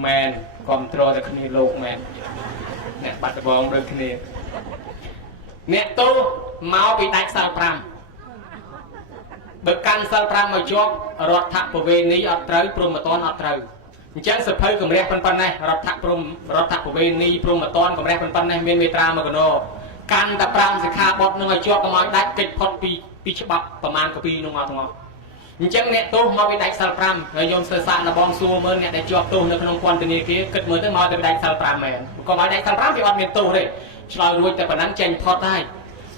แมนความตรอแต่คนนี้โลกแมนเนี่ยบัตรบองโดยคนนี้เนี่ยตู้เมาไปได้สารพรำเบิกการสารพรำมาจบรถทักประเวณีอัตราพรหมตอนอัตราจังสะเพยกับเรียกปันๆนะรถทักประเวณีพรหมตอนกับเรียกปันๆนะเมียนเมตรามากโนการตะปรามสิขาบดนึงมาจบก็มาได้เก็บพอดปีฉบับประมาณกว่าปีนึงมาทั้งหมดจังเนี่ยตู้มาไปได้สารพรำโยมเสือสารระบองซัวเมื่อเนี่ยได้จบตู้ในขนมควันตัวนี้คือเกิดเมื่อตั้งมาจะไปได้สารพรำแมนก็มาได้สารพรำที่วัดเมียนตู้เลยชลอยรวยแต่ปนั้นเจนพอได้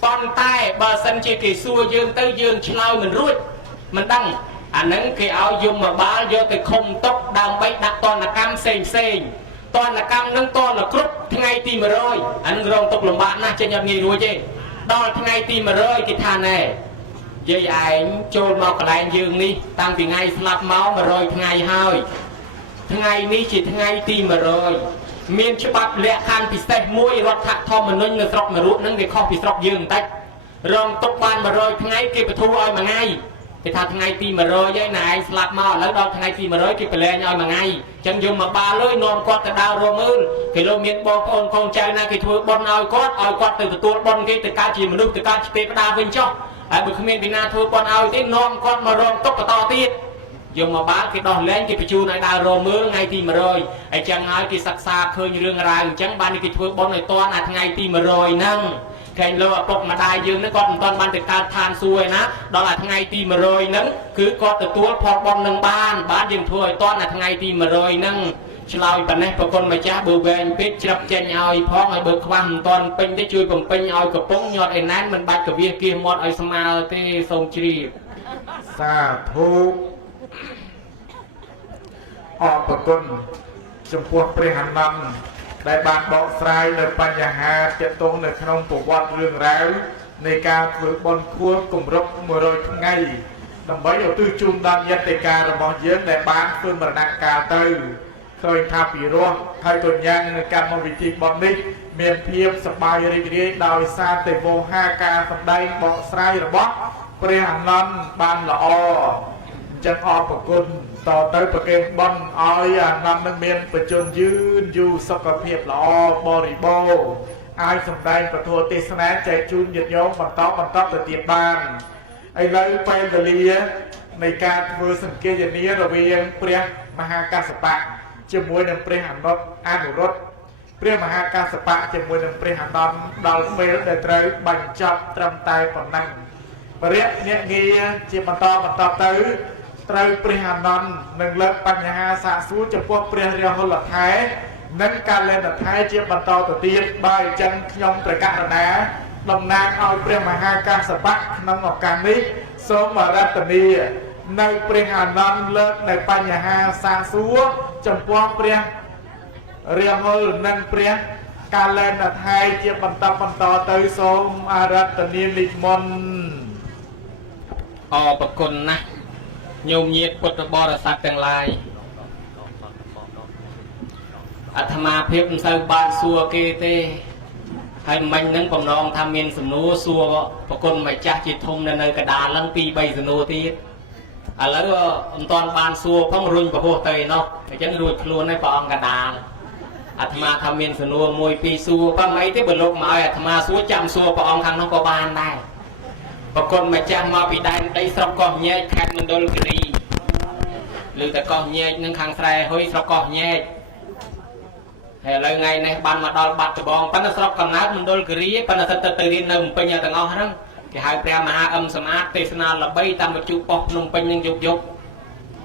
ตอนใต้บาสันจีกีซัวยืนเตยยืนชลอยเหมือนรุ่ยมันดังอันนั้นคือเอายมมาบ้าโยแต่คมตกดาวไปดักตอนนักกรรมเซ็งตอนนักกรรมนั่งตอนละครุบทั้งไงตีมาเลยอันรองตกลงบ้านน่าจะยังมีรู้เจ้ดอทั้งไงตีมาเลยกิทานแน่ยัยไอ้โจรมากระไรยืงนี่ตั้งปีไงสลับเมามาเลยทั้งไงเฮ้ยทั้งไงนี่จีทั้งไงตีมาเลยเมียนฉบับเละคันพิเศษมวยรถถักทอมมันนุ่งเงือกรอกมารุนั่งเด็กข้อพิศรอกยืงแต่รองตกบ้านมาเลยทั้งไงเก็บประตูอ้อยมาไงthì thà thằng ngày tìm mà rồi với này slap mau lấy đâu thằng ngày tìm mà rồi kịp phải lên nhau mà ngay chẳng dùng mà ba lưỡi non quạt cái đào rồi mơn thì lô miền bò con trai na thì thôi bon ao quạt từตัวbon cái từ cá chìm mà nước từ cá chìm cái đào bên trong ai bực miền Việt Nam thôi bon ao cái non quạt mà rong tóc to tiết dùng mà bá cái đòn lên cái phải chu này đào rồi mơn ngày tìm mà rồi ai chẳng ai cái sặc xa khơi như rương rài chẳng ban cái thôi bon này to là thằng ngày tìm mà rồi năng cái lô bọc mà đại dương nó còn toàn ban từการทานxuôiนะđó là thằng ngày tìm mà rồi nắng cứ có từตัวพอ bon nâng ban dương thôi toàn là thằng ngày tìm mà rồi nắngชลอยปันนี้พอคนมาจ้าเบอร์เวนเพชรจับเจนเอาพ้องไอ้เบอร์ความตอนเป็นได้ช่วยผมเป็นเอากับป้องยอดไอ้นั้นมันบัดกับเวียเกียมอดไอ้สมาร์ที่ทรงชีพสาธุออกประกุนจมพวกเปรหันนำได้บานบอกสายในปัญญาหาเจตงในขนมปวัดเรื่องแล้วในการฝึกบอลควบกลุ่มรบมือโดยทั้งไงนำไว้เอาตื้อจุ่มดันยันในการระบองเยื้องในบ้านเพื่อมรณากาเตอร์เคยทำปีร่วงไทยตัวยังในการมวิธีบอลนี้เมียนเพียบสบายรีดีดาวซาเตโบ5การสำได้บอกสายระบอกเปรียหันนันบานละอจังออกประกุนต่อเติมประเกณฑ์บอลอ้อยนำนักเมียนประจนยืนอยู่สกปรกละอบริโภคไอ้สำได้ประทัวเตสนาใจจุนหยุดโยงบรรทบแต่เตียบ้านไอ้เลยไปเดลียในการเพื่อสังเกตอย่างนี้เราเวียงเปรียมหากาสปะจมวยนำเปรียหันรถอานุรถเปรียมหากาสปะจมวยนำเปรียหันดำดาวเมลได้เตยบัญจับตรำตายปนังเปรียเนี่ยเงี้ยจีบรรทบเตยเตยเปรียหันดำหนึ่งเลิกปัญญาสะสู้จะพวกเปรียเรียหลักไทยนั้นการเล่นหลักไทยจีบรรทบตัวตีใบจันยมประกาศนะลำนางเอาเปรียมหากาสปะนำออกการนี้สมรัตนีในเปรียหันดำเลิกในปัญญาสะสู้จำพวกเปรียเรียงมือนั่งเปรียการเล่นไทยเจียบรรทบเตยสมอารัตนีนิมนอปกุลนะโยมเยียดพุทธบริษัทต่างหลายอาตมาเพียบใส่บาทสัวเกเตให้มันนั่งผมน้องทำเมียนสนุสัวปกุลไม่จักจิตทมในกระดาษลังปีใบสนุทีแล้วก็ตอนบานสัวพังรุ่นประโพเตยเนาะจังรูดครัวในปองกระดาษอาตมาทำเมียนสนุมวยปีสัวพังไอ้ที่บรรลุมาอาตมาสัวจำสัวปองทางน้องกบาลได้ปรากฏมาจ้างมาปีได้สระกอบแย่แค่มันโดนกรีหรือแต่กอบแย่นั่งข้างใส่เฮ้ยสระกอบแย่เลยไงในบ้านมาดอลบัตรบองปันสระกอบนัดมันโดนกรีปันสัตตรีนนเป็นอย่างต่างอ้อทั้งที่หายแปรมหาสมาร์ทเทศนาละใบตามบรรจุปอกนมเป็นยังยุก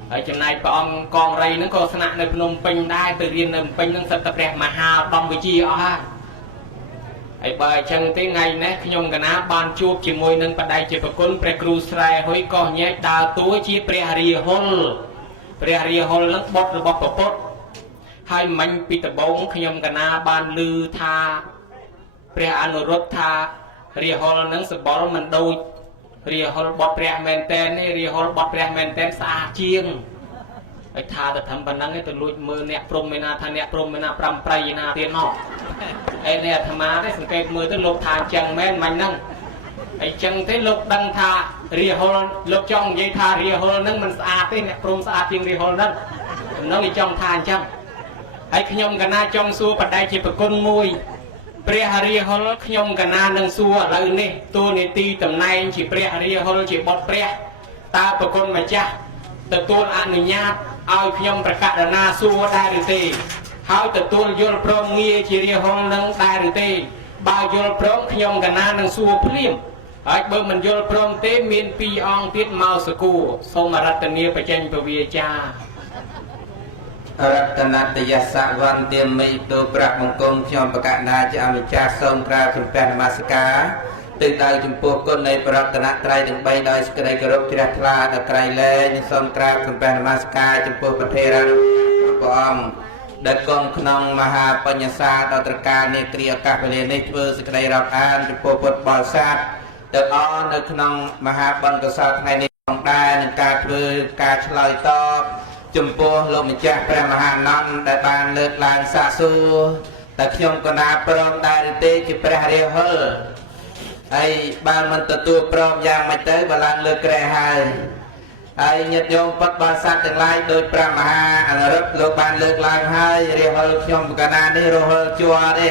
ไอ้จำนายปองกองไรนั่งโฆษณาในพนมเป็นได้ตรีนนเป็นยังสัตแปรมหาดอมวิจีอ้อไอ้ใบจังที่ไงเนี่ยขยมกันนะบานจูบจีมวยนึงปัดได้จีบกุลเปรครูสไลหอยกองแยกดาวตัวจีเปรเรียฮอลนักบดหรือบดปดให้มันปิดบงขยมกันนะบานลือทาเปรอนุรถทาเรียฮอลนังสบอลมันดูเรียฮอลบดเปรแมนเตนนี่เรียฮอลบดเปรแมนเตนสะอาดเชียงไอ้ทาแต่ทำบันนังไอ้ตัวลุยมือเนี่ยพรมไม่นาทานเนี่ยพรมไม่นาปรำปรายนาเตียนนอกไอ้เนี่ยธรรมะได้สังเกตมือที่ลบทานจังแม่นมันนั่งไอ้จังที่ลบดังทาเรียฮอลลบจ้องยัยทาเรียฮอลนั่งมันสะอาดที่เนี่ยพรมสะอาดจริงเรียฮอลนั่งน้องไอ้จ้องทานจัง ហើយខ្ញុំកណាចង់សួរបដិជាប្រគុណមួយព្រះរាហុលខ្ញុំកណានឹងសួរឥឡូវនេះទូនីតិតំណែងជាព្រះរាហុលជាបុត្រព្រះតើប្រគុណម្ចាស់ទទួលអនុញ្ញាតឲ្យខ្ញុំប្រកាសណាសួរដែរឬទេហើយទទួលយល់ព្រមងារជារាហុលនឹងដែរឬទេបើយល់ព្រមខ្ញុំកណានឹងសួរភ្លាមហើយបើមិនយល់ព្រមទេមាន2អង្គទៀតមកសគួរសូមរតនាបច្ចេញពវាចារតនតយសវន្ទាមិទូប្រាក់បង្គំខ្ញុំប្រកាសណាជាអម្ចាស់សូមក្រាបចំពោះនមស្ការទិសដៅចំពោះគុណនៃប្រតនត្រ័យទាំង3ដោយសេចក្តីគោរពជ្រះថ្លាដល់ក្រៃលែងសូមក្រាបចំពោះនមស្ការចំពោះប្រធានព្រះអង្គដែលគង់ក្នុងមហាបញ្ញសាដល់ត្រការនេគ្រាឱកាសវេលានេះធ្វើសេចក្តីរាប់អានចំពោះពុទ្ធបរិស័ទទាំងអស់នៅក្នុងមហាបណ្ឌកុសលថ្ងៃនេះផងដែរនឹងការធ្វើការឆ្លើយតបចំពោះលោកម្ចាស់ព្រះមហាអនន្តដែលបានលើកឡើងសាកសួរតែខ្ញុំក៏ណាព្រមដែរឬទេជាព្រះរាហុលហើយបើមិនទទួលព្រមយ៉ាងម៉េចទៅបើឡើងលើកក្រែហើយញាតិញោមពុទ្ធបរិស័ទទាំងឡាយដោយព្រះមហាអនុរុទ្ធលោកបានលើកឡើងហើយរាហុលខ្ញុំកណានេះរាហុលជួរទេ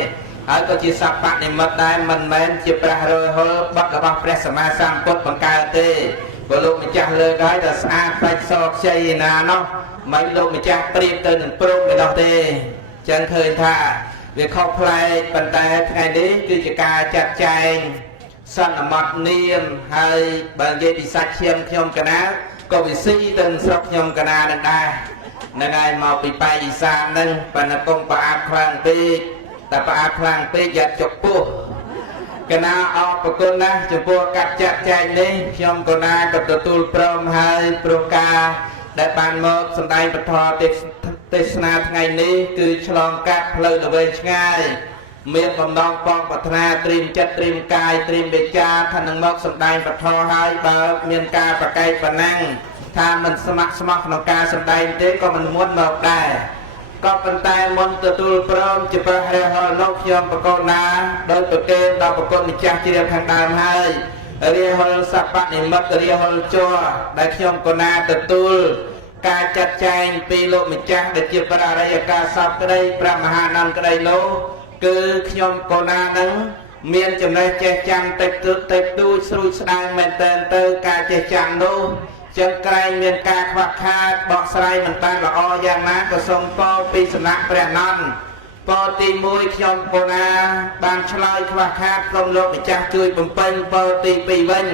ហើយក៏ជាសព្វនិមិត្តដែរមិនមែនជាព្រះរាហុលបុត្ររបស់ព្រះសម្មាសម្ពុទ្ធបង្កើតទេបើលោកម្ចាស់លើកហើយតែស្អាតបាច់សខ្ចីណានោះមិនលោកម្ចាស់ប្រៀបទៅនឹងព្រមឯនោះទេចឹងឃើញថាវាខុសប្លែកប៉ុន្តែថ្ងៃនេះគឺជាការចាត់ចែងសន្មតនាមហើយបើនិយាយពីសាច់ឈាមខ្ញុំកណាក៏វិស័យទៅស្រុកខ្ញុំកណានឹងដែរនឹងហើយមកពីប៉ែកឥសានហ្នឹងប៉ុន្តែកុំប្រអាប់ខ្លាំងពេកតែប្រអាប់ខ្លាំងពេកយ៉ាត់ចុកពោះកណាអរប្រគុណណាស់ចំពោះកាត់ចាត់ចែងនេះខ្ញុំកណាក៏ទទួលព្រមហើយព្រោះការដែលបានមកសម្ដែងពធទេសនាថ្ងៃនេះគឺឆ្លងកាត់ផ្លូវល្វែងឆ្ងាយមានបំណងបងប្រាថ្នាត្រៀមចិត្តត្រៀមកាយត្រៀមវិចារថានឹងមកសម្ដែងពធហើយបើមានការប្រកែកប៉ុណ្ណឹងថាមិនស្ម័គ្រស្មោះក្នុងការសម្ដែងទេក៏មិនមុនមកដែរក៏ប៉ុន្តែមុនទទួលព្រមជាព្រះរាហុលនោះខ្ញុំប្រកោតណាដោយប្រកេនដល់ប្រគុណម្ចាស់ជ្រាបខាងដើមហើយរាហុលសព្វនិមិត្តរាហុលជួរដែលខ្ញុំក៏ណាទទួលការចាត់ចែងពីលោកម្ចាស់ដែលជាព្រះអរិយកាសពក្តីព្រះមហាអនន្តក្តីនោះគឺខ្ញុំក៏ណានឹងមានចំណេះចេះចាំតិចតួចស្រួចស្ដាងមែនតើទៅការចេះចាំនោះចឹងក្រែងមានការខ្វះខាតបកស្រាយមិនបានល្អយ៉ាងណាក៏សូមពរពីសំណាក់ព្រះអនន្តពរទី1ខ្ញុំក៏ណាបានឆ្លើយខ្វះខាតក្រុមលោកម្ចាស់ជួយបំពេញពរទី2វិញ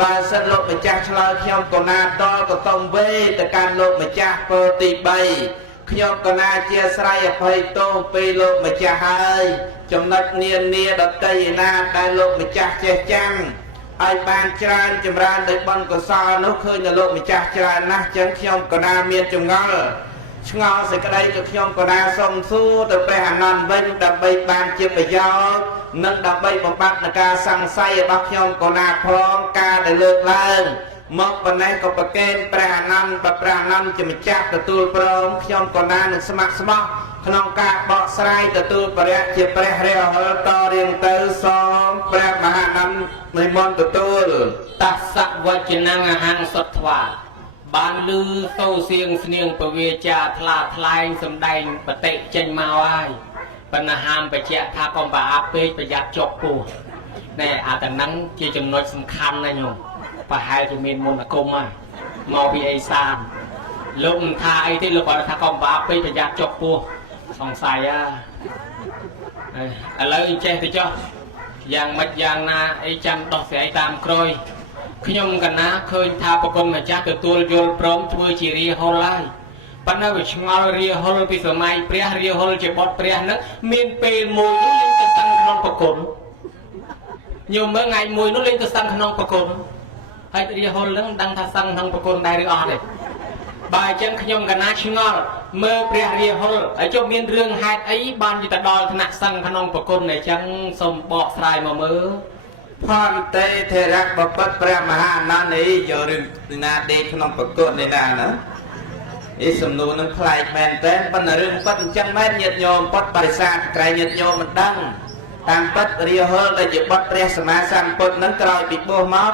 បើសិនលោកម្ចាស់ឆ្លើយខ្ញុំក៏ណាតក៏តុងវេទៅកាន់លោកម្ចាស់ពរទី3ខ្ញុំក៏ណាជាស្រ័យអភ័យទោសពីលោកម្ចាស់ហើយចំណុចនាដតីឯណាដែលលោកម្ចាស់ចេះចាំឲ្យបានច្រើនចម្រើនដោយបុណ្យកុសលនោះឃើញតែលោកម្ចាស់ច្រើនណាស់ចឹងខ្ញុំក៏ណាមានចម្ងល់ឆ្ងល់សេចក្តីទៅខ្ញុំក៏ណាសូមសួរទៅព្រះអនន្តវិញដើម្បីបានជាប្រយោជន៍និងដើម្បីបំបត្តិនៃការសង្ស័យរបស់ខ្ញុំក៏ណាផងការដែលលើកឡើងមកប៉ុណ្ណេះក៏ប្រកេនព្រះអនន្តបើព្រះអនន្តជាម្ចាស់ទទួលព្រមខ្ញុំក៏ណានឹងស្ម័គ្រស្មោះក្នុងការបកស្រាយទទួលបរិយជាព្រះរាហុលតរៀងទៅសូមព្រះមហាអនន្តនិមន្តទទួលតស្សវចនងអហង្សុត្វាបានលឺសូរសៀងស្នៀងពវាចាថ្លាថ្លែងសម្ដែងបតិចេញមកហើយបណ្ណាហាមបច្ចៈថាកុំប្រអាប់ពេកប្រយ័ត្នជាប់ពោះណែអាតំណឹងជាចំណុចសំខាន់ណាស់ញោមប្រហែលជាមានមន្តអាគមមកពីអេសានលោកមិនថាអីទេលោកគាត់ថាកុំប្រអាប់ពេកប្រយ័ត្នជាប់ពោះសង្ស័យឥឡូវចេះទៅចុះយ៉ាងម៉េចយ៉ាងណាអីចាំដោះស្រាយតាមក្រោយខ្ញុំកណាឃើញថាប្រគុណម្ចាស់ទទួលយល់ព្រមធ្វើជារាហុលហើយប៉ុន្តែវាឆ្ងល់រាហុលពីសម័យព្រះរាហុលជាបុត្រព្រះហ្នឹងមានពេលមួយនោះលេងទៅតាំងក្នុងប្រគុណញោមមើលថ្ងៃមួយនោះលេងទៅតាំងក្នុងប្រគុណហើយរាហុលហ្នឹងមិនដឹងថាតាំងក្នុងប្រគុណដែរឬអត់ទេបើអញ្ចឹងខ្ញុំកណាឆ្ងល់មើលព្រះរាហុលហើយចុះមានរឿងហេតុអីបានទៅដល់ថ្នាក់សង្ឃក្នុងប្រគុណអញ្ចឹងសូមបកស្រាយមកមើលផនតេធរៈបបិទ្ធព្រះមហាអនន្តនេះយករឿងណាដេកក្នុងប្រគុណនេះណាអីសំណួរនឹងប្លែកមែនទេប៉ុន្តែរឿងពិតអញ្ចឹងមែនញាតិញោមពុទ្ធបរិស័ទក្រែងញាតិញោមមិនដឹងតាមពិតរាហុលដែលជាបុត្រព្រះសម្មាសម្ពុទ្ធនឹងក្រោយពីបួសមក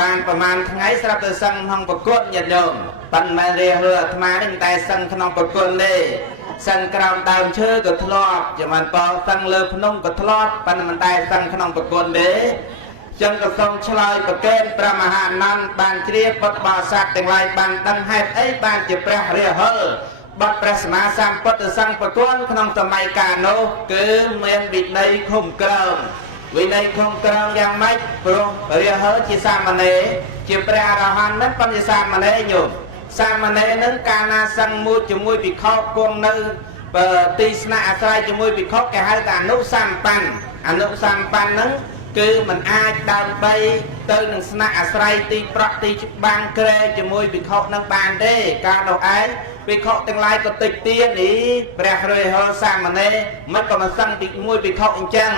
បានប្រមាណថ្ងៃស្រាប់ទៅសឹងក្នុងប្រគុណញាតិញោមប៉ុន្តែរាហុលអាត្មានេះតែសឹងក្នុងប្រគុណទេស សឹងក្រោមដើមឈើក៏ធ្លាប់ចាំមិនប៉សឹងលើភ្នំក៏ធ្លាប់ប៉ុន្តែមិនតែសឹងក្នុងប្រគុណទេចឹងក៏សូមឆ្លើយប្រកេនព្រះមហានន្ទបានជ្រាបពុទ្ធបរិស័ទទាំងឡាយបានដឹងហេតុអីបានជាព្រះរាហុលបាត់ព្រះសម្មាសម្ពុទ្ធសង្ឃប្រគុណក្នុងសម័យកាលនោះគឺមានវិន័យឃុំក្រងវិន័យឃុំក្រងយ៉ាងម៉េចព្រោះរាហុលជាសាមណេរជាព្រះអរហន្តមិនប៉ុន្តែសាមណេរញោមសាមណេរនឹងកាលណាសឹងមួយជាមួយភិក្ខុគង់នៅទីស្នាក់អាស្រ័យជាមួយភិក្ខុគេហៅថាអនុសម្បណ្ណហ្នឹងគឺมันអាចដើម្បីទៅនឹងស្នាក់អាស្រ័យទីប្រក់ទីច្បាំងក្រែជាមួយភិក្ខុនឹងបានទេកាលនោះឯងភិក្ខុទាំងឡាយក៏តិចទៀតនេះព្រះរាហុលសាមណេរមិនក៏មិនសឹងពីមួយភិក្ខុអញ្ចឹង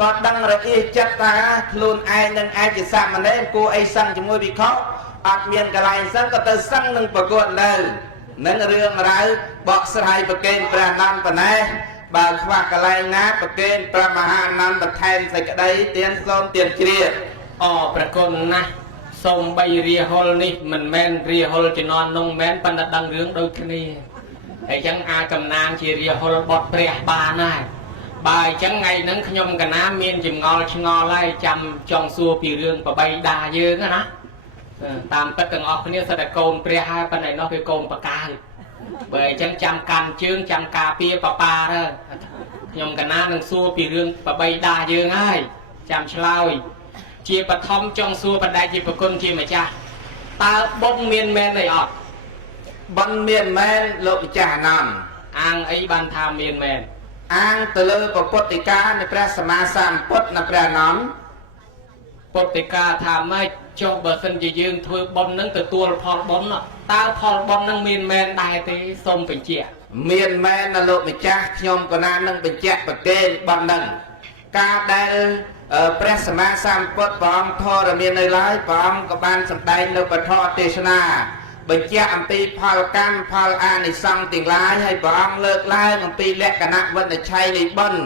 ក៏ដឹងរអៀសចិត្តថាខ្លួនឯងនឹងអាចជាសាមណេរគួរអីសឹងជាមួយភិក្ខុអត់មានកន្លែងសឹងក៏ទៅសឹងនឹងប្រកួតនៅនឹងរឿងរ៉ាវបកស្រាយប្រកេនព្រះអនន្តប៉ុណ្ណេះបើខ្វះកន្លែងណាប្រកេនព្រះមហាអនន្តបន្ថែមសេចក្តីទានសូមទានជ្រាបប្រគុណណាស់សូមបីរាហុលនេះមិនមែនរាហុលជំនាន់នោះមែនប៉ុន្តែដឹងរឿងដូចគ្នាអញ្ចឹងអាចកំណាងជារាហុលបត់ព្រះបានដែរបើអញ្ចឹងថ្ងៃហ្នឹងខ្ញុំកណាមានចម្ងល់ឆ្ងល់ហើយចាំចង់សួរពីរឿងបបីដាយើងណាតាមពិតទាំងអស់គ្នាសិតតែកូនព្រះហើយប៉ុន្តែនោះគឺកូនបកាយបើអញ្ចឹងចាំកាន់ជើងចាំការពារបបាទៅខ្ញុំកណានឹងសួរពីរឿងបបីដាយើងហើយចាំឆ្លើយជាបឋមចង់សួរបដិជាប្រគុណជាម្ចាស់តើបុណ្យមានមែនទេអត់បុណ្យមានមែនលោកម្ចាស់អានន្ទអាងអីបានថាមានមែនអាងទៅលើពុទ្ធិកានៃព្រះសម្មាសម្ពុទ្ធនៅព្រះអនន្តពុទ្ធិកាថាម៉េចចុះបើសិនជាយើងធ្វើបុណ្យនឹងទទួលផលបុណ្យតើផលបុណ្យនឹងមានមែនដែរទេសូមបញ្ជាក់មានមែនណាលោកម្ចាស់ខ្ញុំក៏ណានឹងបញ្ជាក់ប្រកេនបុណ្យនឹងការដែលព្រះសម្មាសម្ពុទ្ធព្រះអង្គធរមាននៅឡើយព្រះអង្គក៏បានសម្ដែងនៅពធទេសនាបញ្ជាក់អំពីផលកម្មផលអានិសង្សទាំងឡាយហើយព្រះអង្គលើកឡើងអំពីលក្ខណៈវិនិច្ឆ័យនៃបុណ្យ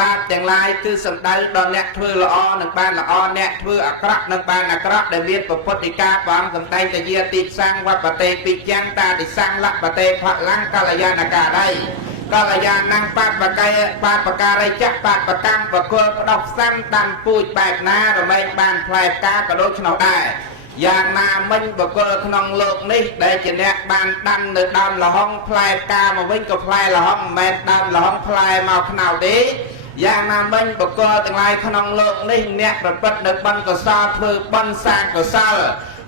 បាបទាំងឡាយគឺសំដៅដល់អ្នកធ្វើល្អនឹងបានល្អអ្នកធ្វើអាក្រក់នឹងបានអាក្រក់ដែលមានពុទ្ធិកាព្រះអង្គសម្ដែងតយាទីសាំងវបតេពិយ៉ាងតាទិសាំងលបតេផលាំងកល្យាណការីកល្យាណังបាបកាយបាបការីចៈបាបកម្មបកុលផ្ដោះផ្សំដាំពូជបែបណារមែងបានផ្លែផ្កាក៏ដូចនោះដែរយ៉ាងណាមិញបកុលក្នុងលោកនេះដែលជាអ្នកបានដាំនៅដើមលហុងផ្លែផ្កាមកវិញក៏ផ្លែលហុងមិនមែនដើមលហុងផ្លែមកខ្នោទេយ៉ាងណាមិញបកលទាំងឡាយក្នុងលោកនេះអ្នកប្រព្រឹត្តនៅបុណ្យកុសលធ្វើបុណ្យសាងកុសល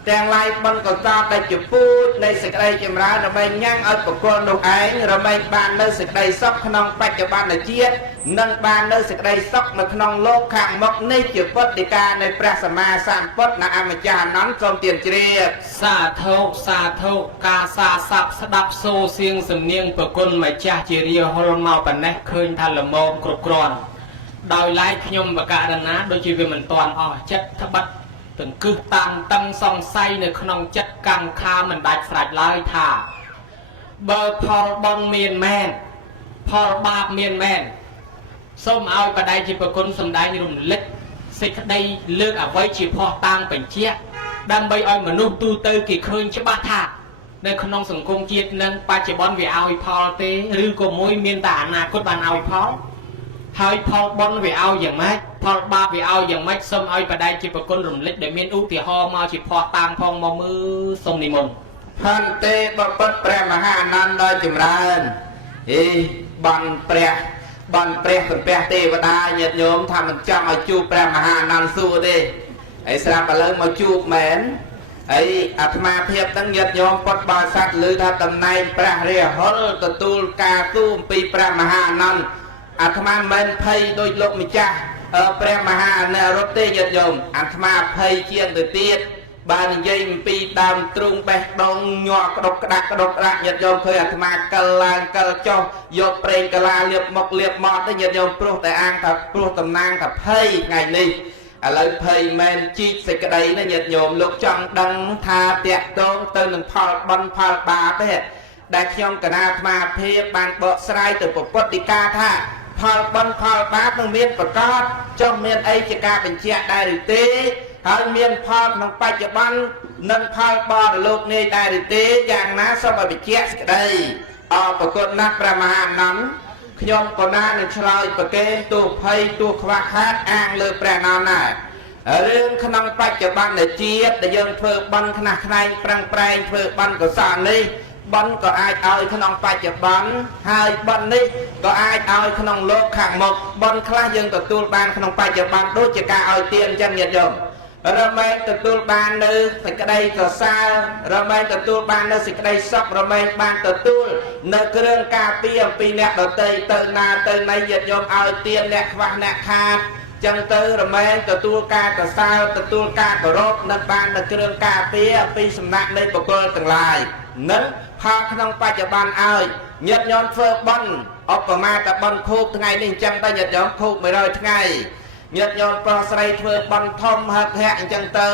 ទាំងឡាយបុណ្យកុសលដែលជាពូជនៃសេចក្តីចម្រើនដើម្បីញ៉ាំងឲ្យបកលនោះឯងរមែងបាននៅសេចក្តីសុខក្នុងបច្ចុប្បន្នជាតិនិងបាននៅសេចក្តីសុខនៅក្នុងលោកខាងមុខនេះជាពុទ្ធិកានៃព្រះសម្មាសម្ពុទ្ធណាអម្ចាស់អនន្តសូមទានជ្រាបសាធុការសាស័ព្ទស្ដាប់សូរសៀងសំនៀងប្រគុណម្ចាស់ជារាហុលមកប៉ុណ្ណេះឃើញថាល្មមគ្រប់គ្រាន់ដោយឡែកខ្ញុំបកករណាដូចជាវាមិនតាន់អស់ចិត្តត្បិតទាំងគឹះតាំងតឹងសង្ស័យនៅក្នុងចិត្តកាំងខាមិនដាច់ស្រេចឡើយថាបើផលបុណ្យមានមែនផលបាបមានមែនសូមឲ្យបដិជាប្រគុណសម្ដែងរំលឹកសេចក្តីលើកអ្វីជាផុសតាំងបញ្ជាក់ដើម្បីឲ្យមនុស្សទូទៅគេឃើញច្បាស់ថានៅក្នុងសង្គមជាតិនឹងបច្ចុប្បន្នវាឲ្យផលទេឬក៏មួយមានតែអនាគតបានឲ្យផលហើយផលបុណ្យវាឲ្យយ៉ាងម៉េចផលបាបវាឲ្យយ៉ាងម៉េចសូមឲ្យបដិជាប្រគុណរំលឹកដែលមានឧទាហរណ៍មកជាផុសតាំងផងមកមើលសូមនិមន្តផន្តិបពុទ្ធព្រះមហាអនន្តដ៏ចម្រើនបានព្រះសំពះទេវតាញាតិញោមថាមិនចង់ឲ្យជួបព្រះមហាអនន្តសួរទេហើយស្រាប់ឥឡូវមកជួបមែនហើយអាត្មាភាពទាំងញាតិញោមពុទ្ធបរិស័ទឮថាតំណែងព្រះរាហុលទទួលការទូអំពីព្រះមហាអនន្តអាត្មាមិនភ័យដោយលោកម្ចាស់ព្រះមហាអនុរុទ្ធទេញាតិញោមអាត្មាភ័យជាងទៅទៀតបាននិយាយអំពីដើមទ្រូងបេះដូងញ័រក្តុកក្តាក់ញាតិញោមឃើញអាត្មាកិលឡើងកិលចុះយកប្រេងកាឡាលាបមុខលាបមាត់ទៅញាតិញោមព្រោះតែអាងថាព្រោះតំណាងថាភ័យថ្ងៃនេះឥឡូវភ័យមែនជីកសេចក្តីណាញាតិញោមលោកចង់ដឹងថាតាក់ទងទៅនឹងផលបុណ្យផលបាបទេដែលខ្ញុំកណាអាត្មាភាពបានបកស្រាយទៅពុទ្ធិកាថាផលបុណ្យផលបាបនឹងមានប្រកបចុះមានអីជាការបញ្ជាក់ដែរឬទេហើយមានផលក្នុងបច្ចុប្បន្ននិងផលបរលោកនេះដែរឬទេយ៉ាងណាសូមឲ្យបញ្ជាក់សេចក្តី ប្រគុណណាស់ព្រះមហានន្ទខ្ញុំក៏ណានឹងឆ្លើយប្រកេនទូភ័យទូខ្វះខាតអាងលើព្រះនរណារឿងក្នុងបច្ចុប្បន្នជាតិដែលយើងធ្វើបន់ខ្នះខ្នែងប្រឹងប្រែងធ្វើបន់កុសលនេះបន់ក៏អាចឲ្យក្នុងបច្ចុប្បន្នហើយបន់នេះក៏អាចឲ្យក្នុងលោកខាងមុខបន់ខ្លះយើងទទួលបានក្នុងបច្ចុប្បន្នដូចជាការឲ្យទានអញ្ចឹងញាតិញោមរមែងទទួលបាននៅសេចក្តីសរសើររមែងទទួលបាននៅសេចក្តីសុខរមែងបានទទួលនៅគ្រឿងការពារអំពីអ្នកដទៃទៅណាទៅណីញាតិញោមឲ្យទានអ្នកខ្វះអ្នកខាតចឹងទៅរមែងទទួលការសរសើរទទួលការគោរពនិងបាននៅគ្រឿងការពារពីសំណាក់នៃបុគ្គលទាំងឡាយនឹងផលក្នុងបច្ចុប្បន្នឲ្យញាតិញោមធ្វើបន់ឧបមាតែបន់ខូបថ្ងៃនេះអញ្ចឹងទៅញាតិញោមខូប100ថ្ងៃញាតិញោមប្រុសស្រីធ្វើបន់ធំហឹកហាក់អញ្ចឹងទៅ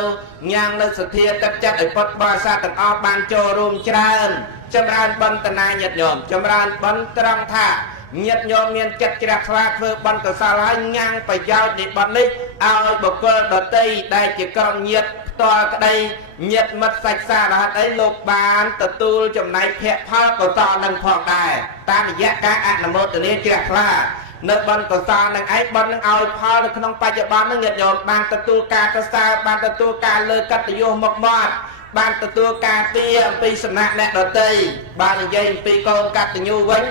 ញ៉ាំងនៅសទ្ធាទឹកចិត្តឲ្យពុទ្ធបរិស័ទទាំងអស់បានចូលរួមច្រើនចម្រើនបន់តនាញាតិញោមចម្រើនបន់ត្រង់ថាញាតិញោមមានចិត្តជ្រះថ្លាធ្វើបន់កុសលហើយញ៉ាំងប្រយោជន៍នៃបន់នេះឲ្យបុគ្គលដទៃដែលជាក្រុមញាតិផ្ទាល់ក្តីញាតិមិត្តសាច់សារហ័តអីលោកបានទទួលចំណែកភ័ក្រផលកុសលនឹងផងដែរតាមរយៈការអនុមោទនាជ្រះថ្លានៅបន់កុសលនឹងឯងបន់នឹងឲ្យផលនៅក្នុងបច្ចុប្បន្ននឹងញាតិញោមបានទទួលការកសាបានទទួលការលើកតញ្ញូមកមាត់បានទទួលការពារអំពីសំណាក់អ្នកដទៃបាននិយាយអំពីកូនកតញ្ញូវិញ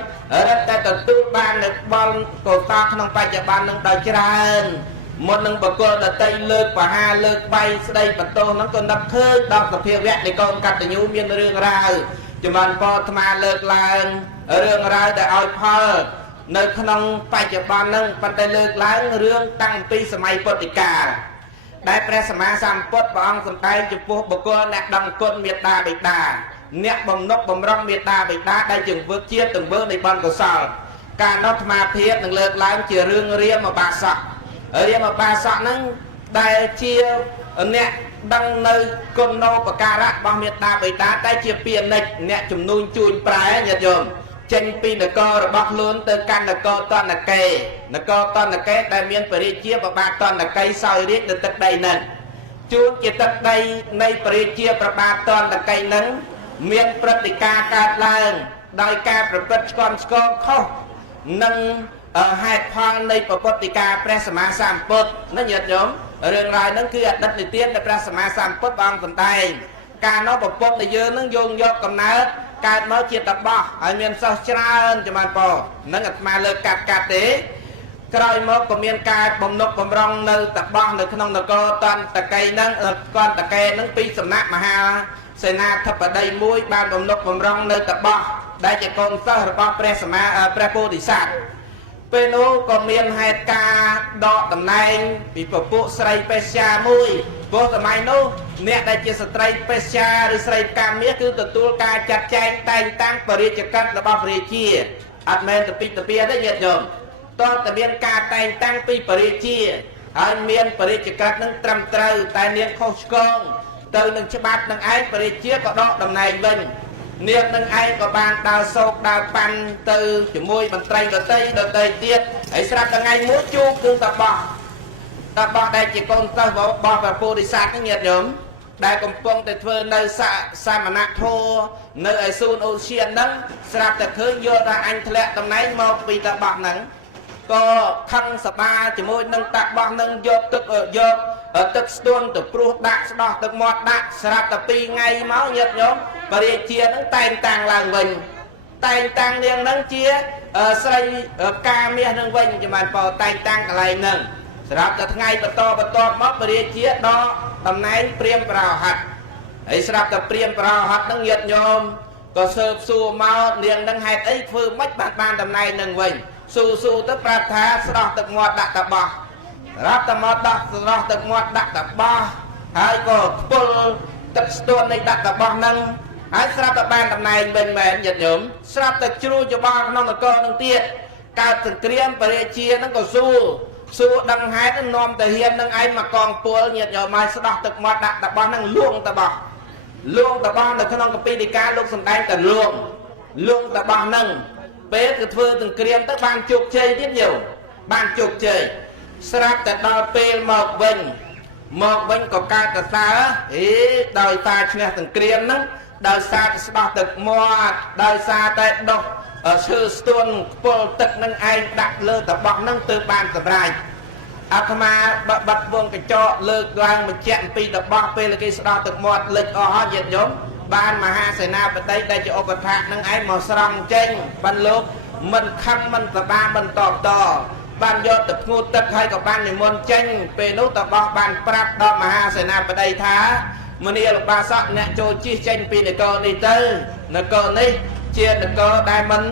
រឹតតែទទួលបាននៅបន់កុសលក្នុងបច្ចុប្បន្ននឹងដល់ច្រើនមុននឹងបកគលដតីលើកបហាលើកបៃស្ដីបន្ទោសហ្នឹងក៏នឹកឃើញដល់សភាវៈនៃកូនកតញ្ញូមានរឿងរ៉ាវចម្រើនពរអាត្មាលើកឡើងរឿងរ៉ាវដែលឲ្យផលនៅក្នុងបច្ចុប្បន្នហ្នឹងប៉ុន្តែលើកឡើងរឿងតាំងពីសម័យពុទ្ធកាលដែលព្រះសម្មាសម្ពុទ្ធព្រះអង្គសម្ដែងចំពោះបុគ្គលអ្នកដឹងគុណមេត្តាបិតាអ្នកបំណុកបំរុងមេត្តាបិតាដែលជាវឹកជាទង្វើនៃបុណ្យកុសលការនោះអាត្មាភាពនឹងលើកឡើងជារឿងរាមបាសករាមបាសកហ្នឹងដែលជាអ្នកដឹងនៅគុណោបការៈរបស់មេត្តាបិតាតែជាពាណិជ្ជអ្នកជំនួញជួញប្រែញាតិញោមចេញពីនគររបស់ខ្លួនទៅកាន់នគរតនកេនគរតនកេដែលមានពរាជាបបាទតនកេសោយរាជនៅទឹកដីហ្នឹងជួនជាទឹកដីនៃពរាជាប្របាទតនកេហ្នឹងមានព្រឹត្តិការណ៍កើតឡើងដោយការប្រព្រឹត្តឆ្គាំឆ្គងខុសនឹងហេតុផលនៃពុទ្ធិកាព្រះសម្មាសម្ពុទ្ធណាញាតិញោមរឿងរ៉ាវហ្នឹងគឺអតីតនិទានដែលព្រះសម្មាសម្ពុទ្ធបានសម្ដែងការនោះពុទ្ធដែលយើងនឹងយកកំណើតកើតមកជាតបោះហើយមានសិស្សច្រើនចំបានពោនឹងអាត្មាលើកកាត់ទេក្រោយមកក៏មានការបំណុកបំរុងនៅតបោះនៅក្នុងនគរតនកេហ្នឹងតនកេហ្នឹងពីសំណាក់មហាសេនាធិបតីមួយបានបំណុកបំរុងនៅតបោះដែលជាកូនសិស្សរបស់ព្រះពោធិសត្វពេលនោះក៏មានហេតុការណ៍ដកតំណែងពីពពួកស្រីបេស្យាមួយព្រោះសម័យនោះអ្នកដែលជាស្ត្រីបេស្យាឬស្រីកាមាសគឺទទួលការចាត់ចែងតែងតាំងបរិយាកាសរបស់ព្រះរាជាអត់មែនទៅពីទៅពីទេញាតិញោមតើតែមានការតែងតាំងពីព្រះរាជាហើយមានបរិយាកាសនឹងត្រឹមត្រូវតែនាងខុសឆ្គងទៅនឹងច្បាប់នឹងឯងព្រះរាជាក៏ដកតំណែងវិញនាងនឹងឯងក៏បានដើរសោកដើរប៉ាន់ទៅជាមួយមន្ត្រីដទៃទៀតហើយស្រាប់ថ្ងៃមួយជួបគឺតបោះដែលជាកូនសិស្សរបស់ព្រះពោធិសត្វហ្នឹងញាតិញោមដែលកំពុងតែធ្វើនៅសាមណៈធម៌នៅឯសួនអូសៀនហ្នឹងស្រាប់តែឃើញយកថាអញធ្លាក់តំណែងមកពីតបោះហ្នឹងក៏ខឹងសបាជាមួយនឹងតបោះហ្នឹងយកទឹកស្ទួនទៅព្រោះដាក់ស្ដោះទឹកមាត់ដាក់ស្រាប់តែ2ថ្ងៃមកញាតិញោមបរិយាជាហ្នឹងតែងតាំងឡើងវិញតែងតាំងនាងហ្នឹងជាស្រីកាមាសនឹងវិញចំបានពោតែងតាំងកន្លែងហ្នឹងស្រាប់តែថ្ងៃបន្តមកបរិយាជាដកតំណែងព្រាមប្រោហិតហើយស្រាប់តែព្រាមប្រោហិតហ្នឹងញាតិញោមក៏សើបសួរមកនាងហ្នឹងហេតុអីធ្វើម៉េចបានតំណែងហ្នឹងវិញស៊ូទៅប្រាប់ថាស្ដោះទឹកមាត់ដាក់តបោះរាប់តែមកដោះស្ដោះទឹកមាត់ដាក់តបោះហើយក៏ខ្ពុលទឹកស្ទួននៃដាក់តបោះហ្នឹងហើយស្រាប់តែបានតំណែងវិញមែនញាតិញោមស្រាប់តែជ្រួចច្បល់ក្នុងនគរនឹងទៀតកើតសង្គ្រាមបរិយាជាហ្នឹងក៏សួរដឹងហេតុនាំទៅហ៊ាននឹងឯងមកកងពលញាតិញោមឲ្យស្ដោះទឹកមាត់ដាក់តបោះហ្នឹងលួងតបោះនៅក្នុងកពីដីកាលោកសំដែងតែលួងតបោះហ្នឹងពេលគឺធ្វើសង្គ្រាមទៅបានជោគជ័យទៀតញោមបានជោគជ័យស្រាប់តែដល់ពេលមកវិញក៏កើតកសើដោយសារឈ្នះសង្គ្រាមហ្នឹង ដោយសារស្ដោះទឹកមាត់ដោយសារតែដុសឈើស្ទួនពលទឹកនឹងឯងដាក់លើតបោះនឹងទើបបានសម្រេចអាត្មាបាត់វងកញ្ចក់លើកឡើងបញ្ជាក់អំពីតបោះពេលគេស្ដោះទឹកមាត់លិចអស់ហើយញាតិញោមបានមហាសេនាបតីដែលជាឧបថានឹងឯងមកស្រង់ចេញបានលោកមិនខឹងមិនសបាមិនតបតបានយកទៅធ្ងូតទឹកហើយក៏បាននិមន្តចេញពេលនោះតបោះបានប្រាប់ដល់មហាសេនាបតីថាមនីលបាសកអ្នកចូលជិះចេញពីនគរនេះទៅនគរនេះជានគរដែលមិន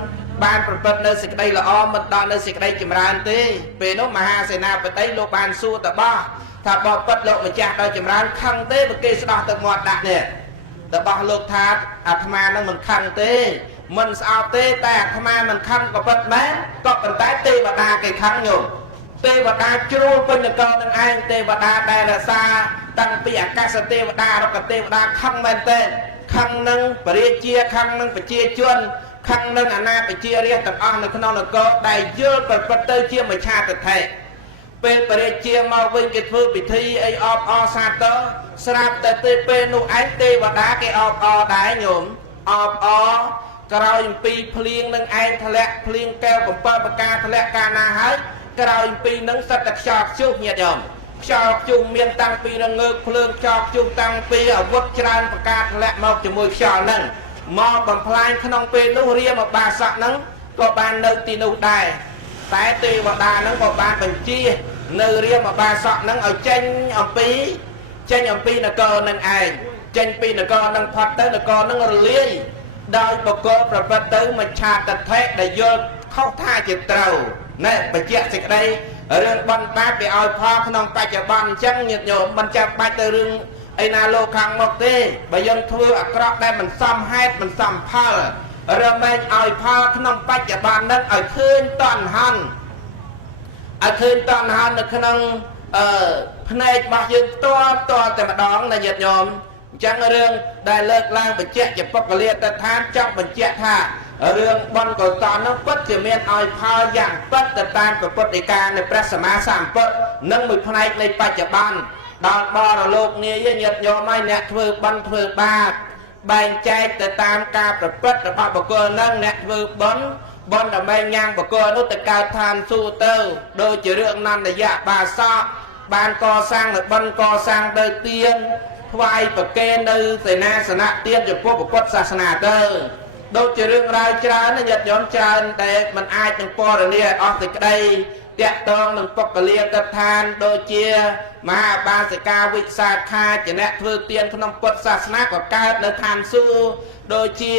បានប្រព្រឹត្តនៅសេចក្តីល្អមិនដល់នៅសេចក្តីចម្រើនទេពេលនោះមហាសេនាបតីលោកបានសួរតបោះថាបបិទ្ធលោកម្ចាស់ដល់ចម្រើនខឹងទេបើគេស្ដោះទឹកមាត់ដាក់នេះតបោះលោកថាអាត្មានឹងមិនខឹងទេមិនស្អប់ទេតែអាត្មាមិនខឹងក៏ពិតមែនក៏ប៉ុន្តែទេវតាគេខឹងញោមទេវតាជ្រុលពេញនគរនឹងឯងទេវតាដែលរក្សាតាំងពីអាកាសទេវតារុក្ខទេវតាខឹងមែនទេខឹងនឹងពរាជាខឹងនឹងប្រជាជនខឹងនឹងអាណាប្រជារាស្ត្រទាំងអស់នៅក្នុងនគរដែលយល់ប្រព្រឹត្តទៅជាមច្ឆាទិដ្ឋិពេលពរាជាមកវិញគេធ្វើពិធីអីអបអរសាទរស្រាប់តែពេលនោះឯងទេវតាគេអបអរដែរញោមអបអរក្រោយអំពីភ្លៀងនឹងឯងធ្លាក់ភ្លៀងកែវ7ប្រការធ្លាក់កាលណាហើយក្រោយអំពីនឹងសិតតែខ្យល់ព្យុះញាតិញោមខ្យល់ព្យុះមានតាំងពីរងើកភ្លើងខ្យល់ព្យុះតាំងពីអាវុធច្រើនប្រការធ្លាក់មកជាមួយខ្យល់នឹងមកបំផ្លាញក្នុងពេលនោះរាមបាសកនឹងក៏បាននៅទីនោះដែរតែទេវតានឹងក៏បានបញ្ជានៅរាមបាសកនឹងឲ្យចេញអំពីនគរនឹងឯងចេញពីនគរនឹងផុតទៅនគរនឹងរលាយដោយបកលប្រព្រឹត្តទៅមច្ឆាទិដ្ឋិដែលយល់ខុសថាជាត្រូវណែបញ្ជាក់សេចក្តីរឿងបន់បាបគេឲ្យផលក្នុងបច្ចុប្បន្នអញ្ចឹងញាតិញោមមិនចាំបាច់ទៅរឿងឯណាលោកខាងមុខទេបើយើងធ្វើអាក្រក់ដែលមិនសមហេតុមិនសមផលរមែងឲ្យផលក្នុងបច្ចុប្បន្ននឹងឲ្យឃើញតណ្ហន់ឲ្យឃើញតណ្ហន់នៅក្នុងភ្នែករបស់យើងផ្ទាល់តែម្ដងណាញាតិញោមអញ្ចឹងរឿងដែលលើកឡើងបញ្ជាក់ជាពុទ្ធលាទិដ្ឋានចង់បញ្ជាក់ថារឿងបន់កុសលនោះពិតជាមានឲ្យផលយ៉ាងពិតទៅតាមពុទ្ធដីកានៃព្រះសម្មាសម្ពុទ្ធនិងមួយផ្នែកនៃបច្ចុប្បន្នដល់បរលោកនាយញាតិញោមឲ្យអ្នកធ្វើបន់ធ្វើបាបបែងចែកទៅតាមការប្រព្រឹត្តរបស់បុគ្គលនឹងអ្នកធ្វើបន់ដើម្បីញ៉ាំងបុគ្គលនោះទៅកើតឋានសួគ៌ទៅដូចជារឿងនន្ទយៈបាសកបានកសាងនៅបន់កសាងទៅទៀនថ្វាយប្រគេននៅសេនាសនៈទៀនចំពោះពុទ្ធសាសនាទៅដូចជារឿងរ៉ាវច្រើនញាតិញោមច្រើនតែមិនអាចនឹងពណ៌នាអស់សេចក្តីតាក់ទងនឹងពុទ្ធលាទិដ្ឋានដូចជាមហាបាសិកាវិសាខាជាអ្នកធ្វើទានក្នុងពុទ្ធសាសនាក៏កើតនៅឋានសួគ៌ដូចជា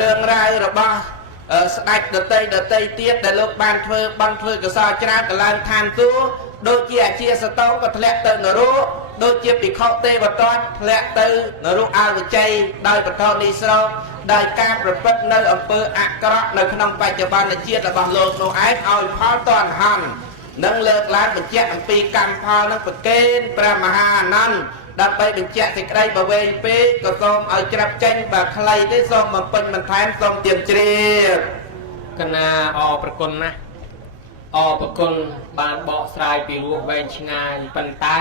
រឿងរ៉ាវរបស់ស្ដេចដតីទៀតដែលលោកបានធ្វើបន់ធ្វើកុសលច្រើនក៏ឡើងឋានសួគ៌ដូចជាអាជាសតោក៏ធ្លាក់ទៅនរកដូចជាភិក្ខុទេវតាធ្លាក់ទៅនរកអវជ័យដោយបតោនិស្រោដោយការប្រព្រឹត្តនៅអំពើអាក្រក់នៅក្នុងបច្ចុប្បន្នជាតិរបស់លោកនោះឯងឲ្យផលតនហន់នឹងលើកឡើងបញ្ជាក់អំពីកម្មផលនឹងប្រកេនព្រះមហាអានន្ទដើម្បីបញ្ជាក់សេចក្តីបវែងពេកក៏សូមឲ្យច្រាប់ចេញបើខ្លីទេសូមបំពេញបន្ថែមសូមទាមជ្រាបកណាអរប្រគុណណាស់អរប្រគុណបានបកស្រាយពីរសវែងឆ្ងាយប៉ុន្តែ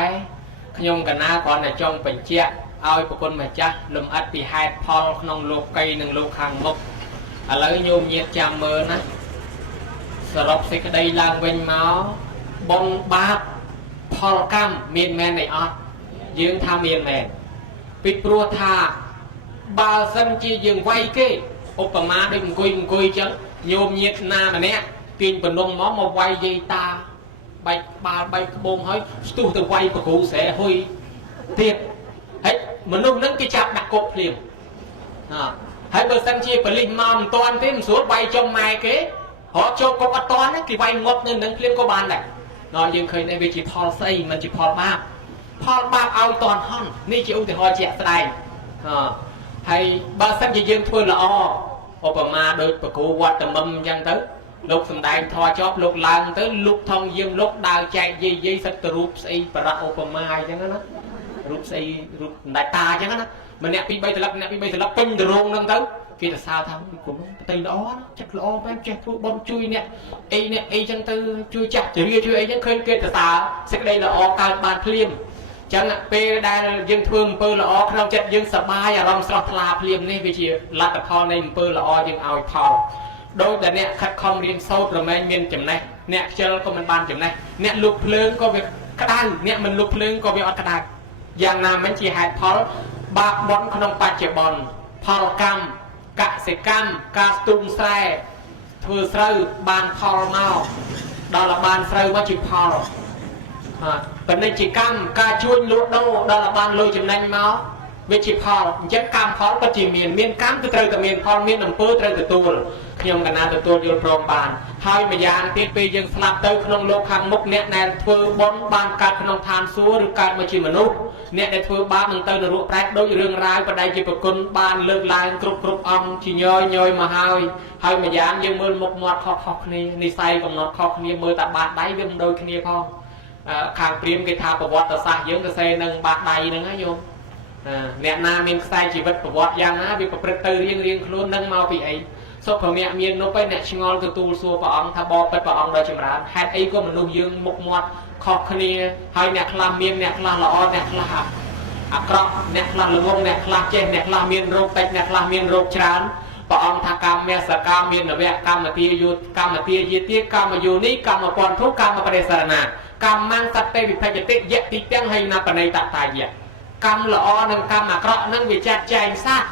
ខ្ញុំកណាគ្រាន់តែចង់បញ្ជាក់ឲ្យប្រគុណម្ចាស់លំអិតពីហេតុផលក្នុងលោកីនិងលោកខាងមុខឥឡូវញោមញាតចាំមើលណាសរុបសេចក្តីឡើងវិញមកបងបាបផលកម្មមានមែនទេអត់យើងថាមានមែនពីព្រោះថាបើសិនជាយើងវាយគេឧបមាដូចអង្គុយចឹងញោមញាតណាម្នាក់ទាញបំណងមកវាយយាយតាបែកក្បាលបែកក្បូងហើយស្ទុះទៅវាយប្រគ្រូស្រែហុយទៀតហើយមនុស្សហ្នឹងគេចាប់ដាក់គុកភ្លាមហើយបើសិនជាប៉លិសមកមិនតាន់ទេមិនស្រួលវាយចំម៉ែគេរកចូលគុកអត់តាន់គេវាយងប់នៅនឹងភ្លាមក៏បានដែរដល់យើងឃើញនេះវាជាផលស្អីមិនជាផលបាបឲ្យតាន់ហន់នេះជាឧទាហរណ៍ជាក់ស្ដែងហើយបើសិនជាយើងធ្វើល្អឧបមាដូចប្រគ្រូវត្តតមឹមអញ្ចឹងទៅលោកសំដែងធေါ်ចប់លោកឡើងទៅលោកថងយាមលោកដើរចែកយាយសិតទៅរូបស្អីបរៈឧបមាអញ្ចឹងណារូបស្អីរូបសម្ដេចតាអញ្ចឹងណាម្នាក់ពី3ត្រឡឹកម្នាក់ពី3ត្រឡឹកពេញទៅរោងហ្នឹងទៅគេទៅសើថាគុំប្រតិល្អណាចិត្តល្អមែនចេះធ្វើបន់ជួយអ្នកអីអញ្ចឹងទៅជួយចាស់ជរាជួយអីអញ្ចឹងឃើញគេទៅសើសេចក្តីល្អកើតបានភ្លាម ចឹងពេលដែលយើងធ្វើអំពើល្អក្នុងចិត្តយើងសប្បាយអារម្មណ៍ស្រស់ថ្លាភ្លាមនេះវាជាលទ្ធផលនៃអំពើល្អយើងឲ្យផលដោយតែអ្នកខិតខំរៀនសូត្ររមែងមានចំណេះអ្នកខ្ជិលក៏មិនបានចំណេះអ្នកលុបភ្លើងក៏វាក្តៅអ្នកមិនលុបភ្លើងក៏វាអត់ក្តៅយ៉ាងណាមិញជាហេតុផលបាបបុណ្យក្នុងបច្ចុប្បន្នផលកម្មកសិកម្មការស្ទូងស្រែធ្វើស្រូវបានផលមកដល់បានស្រូវមកជាផលពាណិជ្ជកម្មការជួញលក់ដូរដល់បានលុយចំណេញមកវាជាផលអញ្ចឹងកម្មផលពិតជាមានកម្មគឺត្រូវតែមានផលមានអំពើត្រូវទទួលខ្ញុំកណាទទួលយល់ព្រមបានហើយម្យ៉ាងទៀតពេលយើងស្លាប់ទៅក្នុងលោកខាងមុខអ្នកដែលធ្វើបុណ្យបានកើតក្នុងឋានសួគ៌ឬកើតមកជាមនុស្សអ្នកដែលធ្វើបាបនឹងទៅនរកប្រែតដូចរឿងរ៉ាវបដិជាប្រគុណបានលើកឡើងគ្រប់អង្គជាញយមកហើយម្យ៉ាងយើងមើលមុខមាត់ខុសគ្នានិស័យកំណត់ខុសគ្នាមើលតែបាតដៃវាមិនដូចគ្នាផងខាងព្រាហ្មណ៍គេថាប្រវត្តិសាស្ត្រយើងទៅសេនឹងបាតដៃហ្នឹងណាញោមអ្នកណាមានខ្សែជីវិតប្រវត្តិយ៉ាងណាវាប្រព្រឹត្តទៅរៀងខ្លួននឹងមកពីអីសុភមគ្គមាននោះឯអ្នកឆ្ងល់ទទួលសួរព្រះអង្គថាបបិទ្ធព្រះអង្គដ៏ចម្រើនហេតុអីក៏មនុស្សយើងមុខមាត់ខុសគ្នាហើយអ្នកខ្លះមានអ្នកខ្លះល្អអ្នកខ្លះអាក្រក់អ្នកខ្លះល្ងងអ្នកខ្លះចេះអ្នកខ្លះមានរោគតិចអ្នកខ្លះមានរោគច្រើនព្រះអង្គថាកម្មសកម្មមាននវៈកម្មទាយុកម្មទាយេទាកម្មយោនីកម្មពន្ធុកម្មបរិសរណាកម្មងសត្វទេវិភច្ចតិយៈទីទាំងហើយណាបណៃតតាយៈកម្មល្អនិងកម្មអាក្រក់នឹងវាចាត់ចែងសត្វ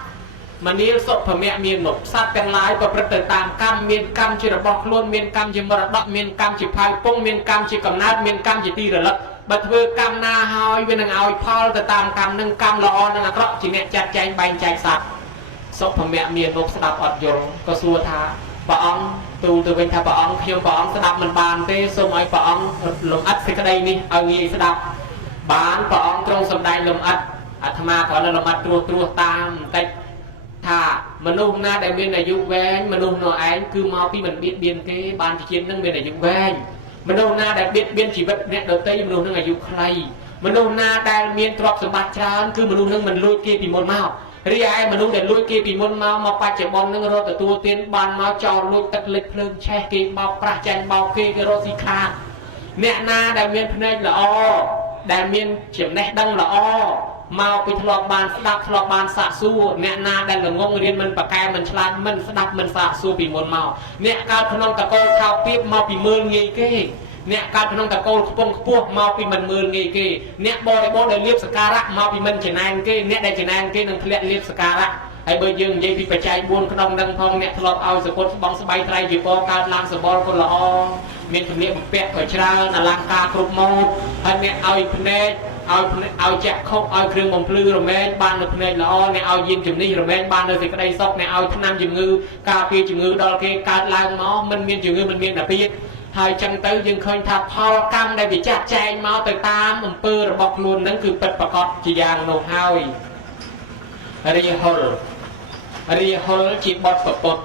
មនាលសុភមគ្គមានមុខសត្វទាំងឡាយប្រព្រឹត្តទៅតាមកម្មមានកម្មជារបស់ខ្លួនមានកម្មជាមរតកមានកម្មជាផៅពងមានកម្មជាកំណើតមានកម្មជាទីរលឹកបើធ្វើកម្មណាហើយវានឹងឲ្យផលទៅតាមកម្មនឹងកម្មល្អនិងអាក្រក់ជាអ្នកចាត់ចែងបែងចែកសត្វសុភមគ្គមានមុខស្ដាប់អត់យល់ក៏សួរថាព្រះអង្គទូលទៅវិញថាព្រះអង្គខ្ញុំព្រះអង្គស្ដាប់មិនបានទេសូមឲ្យព្រះអង្គលំអិតសេចក្តីនេះឲ្យងាយស្ដាប់បានព្រះអង្គទ្រង់សម្ដែងលំអិតអាត្មាគ្រាន់តែលំអិតត្រួសតាមបន្តិចថាមនុស្សណាដែលមានអាយុវែងមនុស្សនោះឯងគឺមកពីមិនបៀតបៀនគេបានជាជាតិនឹងមានអាយុវែងមនុស្សណាដែលបៀតបៀនជីវិតអ្នកដទៃមនុស្សនឹងអាយុខ្លីមនុស្សណាដែលមានទ្រព្យសម្បត្តិច្រើនគឺមនុស្សនឹងមិនលួចគេពីមុនមករីឯមនុស្សដែលលួចគេពីមុនមកបច្ចុប្បន្ននឹងរត់ទទួលទានបានមកចោលលួចទឹកលិចភ្លើងឆេះគេបោកប្រាស់ចាញ់បោកគេរត់ស៊ីខាតអ្នកណាដែលមានភ្នែកល្អដែលមានចំណេះដឹងល្អមកពីធ្លាប់បានស្ដាប់ធ្លាប់បានសាកសួរអ្នកណាដែលល្ងងរៀនមិនប្រកែមិនឆ្លាតមិនស្ដាប់មិនសាកសួរពីមុនមកអ្នកកើតក្នុងតកូលខោពៀបមកពីមើលងាយគេអ្នកកើតក្នុងតកូលខ្ពង់ខ្ពស់មកពីមិនមើលងាយគេអ្នកបរិបទដែលលៀបសការៈមកពីមិនចំណែនគេអ្នកដែលចំណែនគេនឹងធ្លាក់លៀបសការៈហើយបើយើងនិយាយពីបច្ច័យ4ក្នុងនឹងផងអ្នកធ្លាប់ឲ្យសពុតស្បង់ស្បៃត្រៃជាពរកើតឡើងសម្បល់គុណល្អមានជំនាញបំពាក់ក៏ច្រើនអលង្ការគ្រប់ម៉ូដហើយអ្នកឲ្យភ្នែកឲ្យចាក់ខុសឲ្យគ្រឿងបំភ្លឺរមែងបាននៅភ្នែកល្អអ្នកឲ្យយានជំនិះរមែងបាននៅសេចក្តីសុខអ្នកឲ្យថ្នាំជំងឺការពារជំងឺដល់គេកើតឡើងមកមិនមានជំងឺមិនមានអាពាធហើយចឹងទៅយើងឃើញថាផលកម្មដែលវាចាត់ចែងមកទៅតាមអំពើរបស់ខ្លួននឹងគឺពិតប្រាកដជាយ៉ាងនោះហើយរិហុលជាបទប្រពុត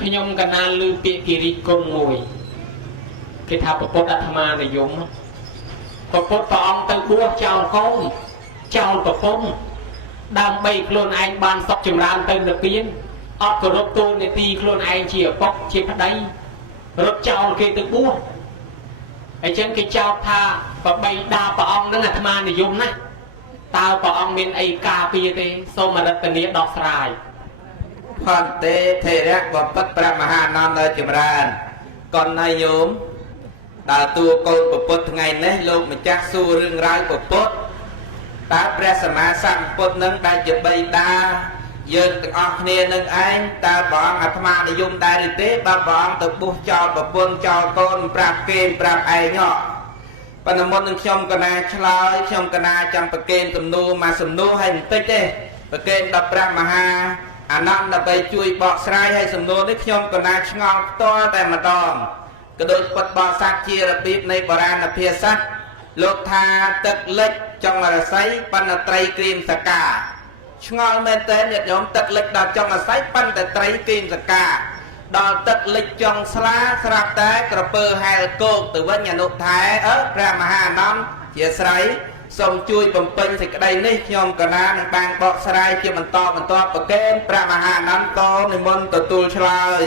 ខ្ញុំកណាលឮពាក្យគិរិគុណមួយគេថាប្រពុតអាត្មានិយមប្រពុតព្រះអង្គទៅបួសចោលកូនចោលប្រពន្ធដើម្បីខ្លួនឯងបានសុខចម្រើនទៅនិព្វានអត់គោរពទូលនីតិខ្លួនឯងជាឪពុកជាប្តីរត់ចោលគេទៅបួសអញ្ចឹងគេចោទថាប្របីដាព្រះអង្គនឹងអាត្មានិយមណាស់តើព្រះអង្គមានអីការពារទេសូមរតនាដោះស្រាយផន្តេថេរៈបពិតព្រះមហាអនន្តដ៏ចម្រើនកនណាញោមដើរតួកូនពុទ្ធថ្ងៃនេះលោកម្ចាស់សួររឿងរ៉ាវពុទ្ធតើព្រះសម្មាសម្ពុទ្ធនឹងដែលជាបិតាយើងទាំងអស់គ្នានឹងឯងតើព្រះអង្គអាត្មានិយមដែរឬទេបើព្រះអង្គទៅបួសចោលប្រពន្ធចោលកូនប្រាប់គេប្រាប់ឯងប៉ុន្តែមុននឹងខ្ញុំកណាឆ្លើយខ្ញុំកណាចាំប្រកេនទំនួលមកសំណួរឲ្យបន្តិចទេប្រកេនដល់ព្រះមហាអានន្តដើម្បីជួយបកស្រាយឲ្យសំណួរនេះខ្ញុំកណាឆ្ងល់ផ្ទាល់តែម្ដងក៏ដូចពុទ្ធបរិស័ទជារបៀបនៃបុរាណភាសាលោកថាទឹកលិចចុងរស័យបណ្ណត្រីក្រៀមសកាឆ្ងល់មែនតើញាតិញោមទឹកលិចដល់ចុងរស័យបណ្ណត្រីក្រៀមសកាដល់ទឹកលិចចុងស្លាស្រាប់តែក្រពើហែលគោកទៅវិញអនុថែព្រះមហាអានន្តជាស្រ័យសូមជួយបំពេញសេចក្តីនេះខ្ញុំកណានឹងបានបកស្រាយជាបន្តប្រកេនព្រះមហាអានន្តតនិមន្តទទួលឆ្លើយ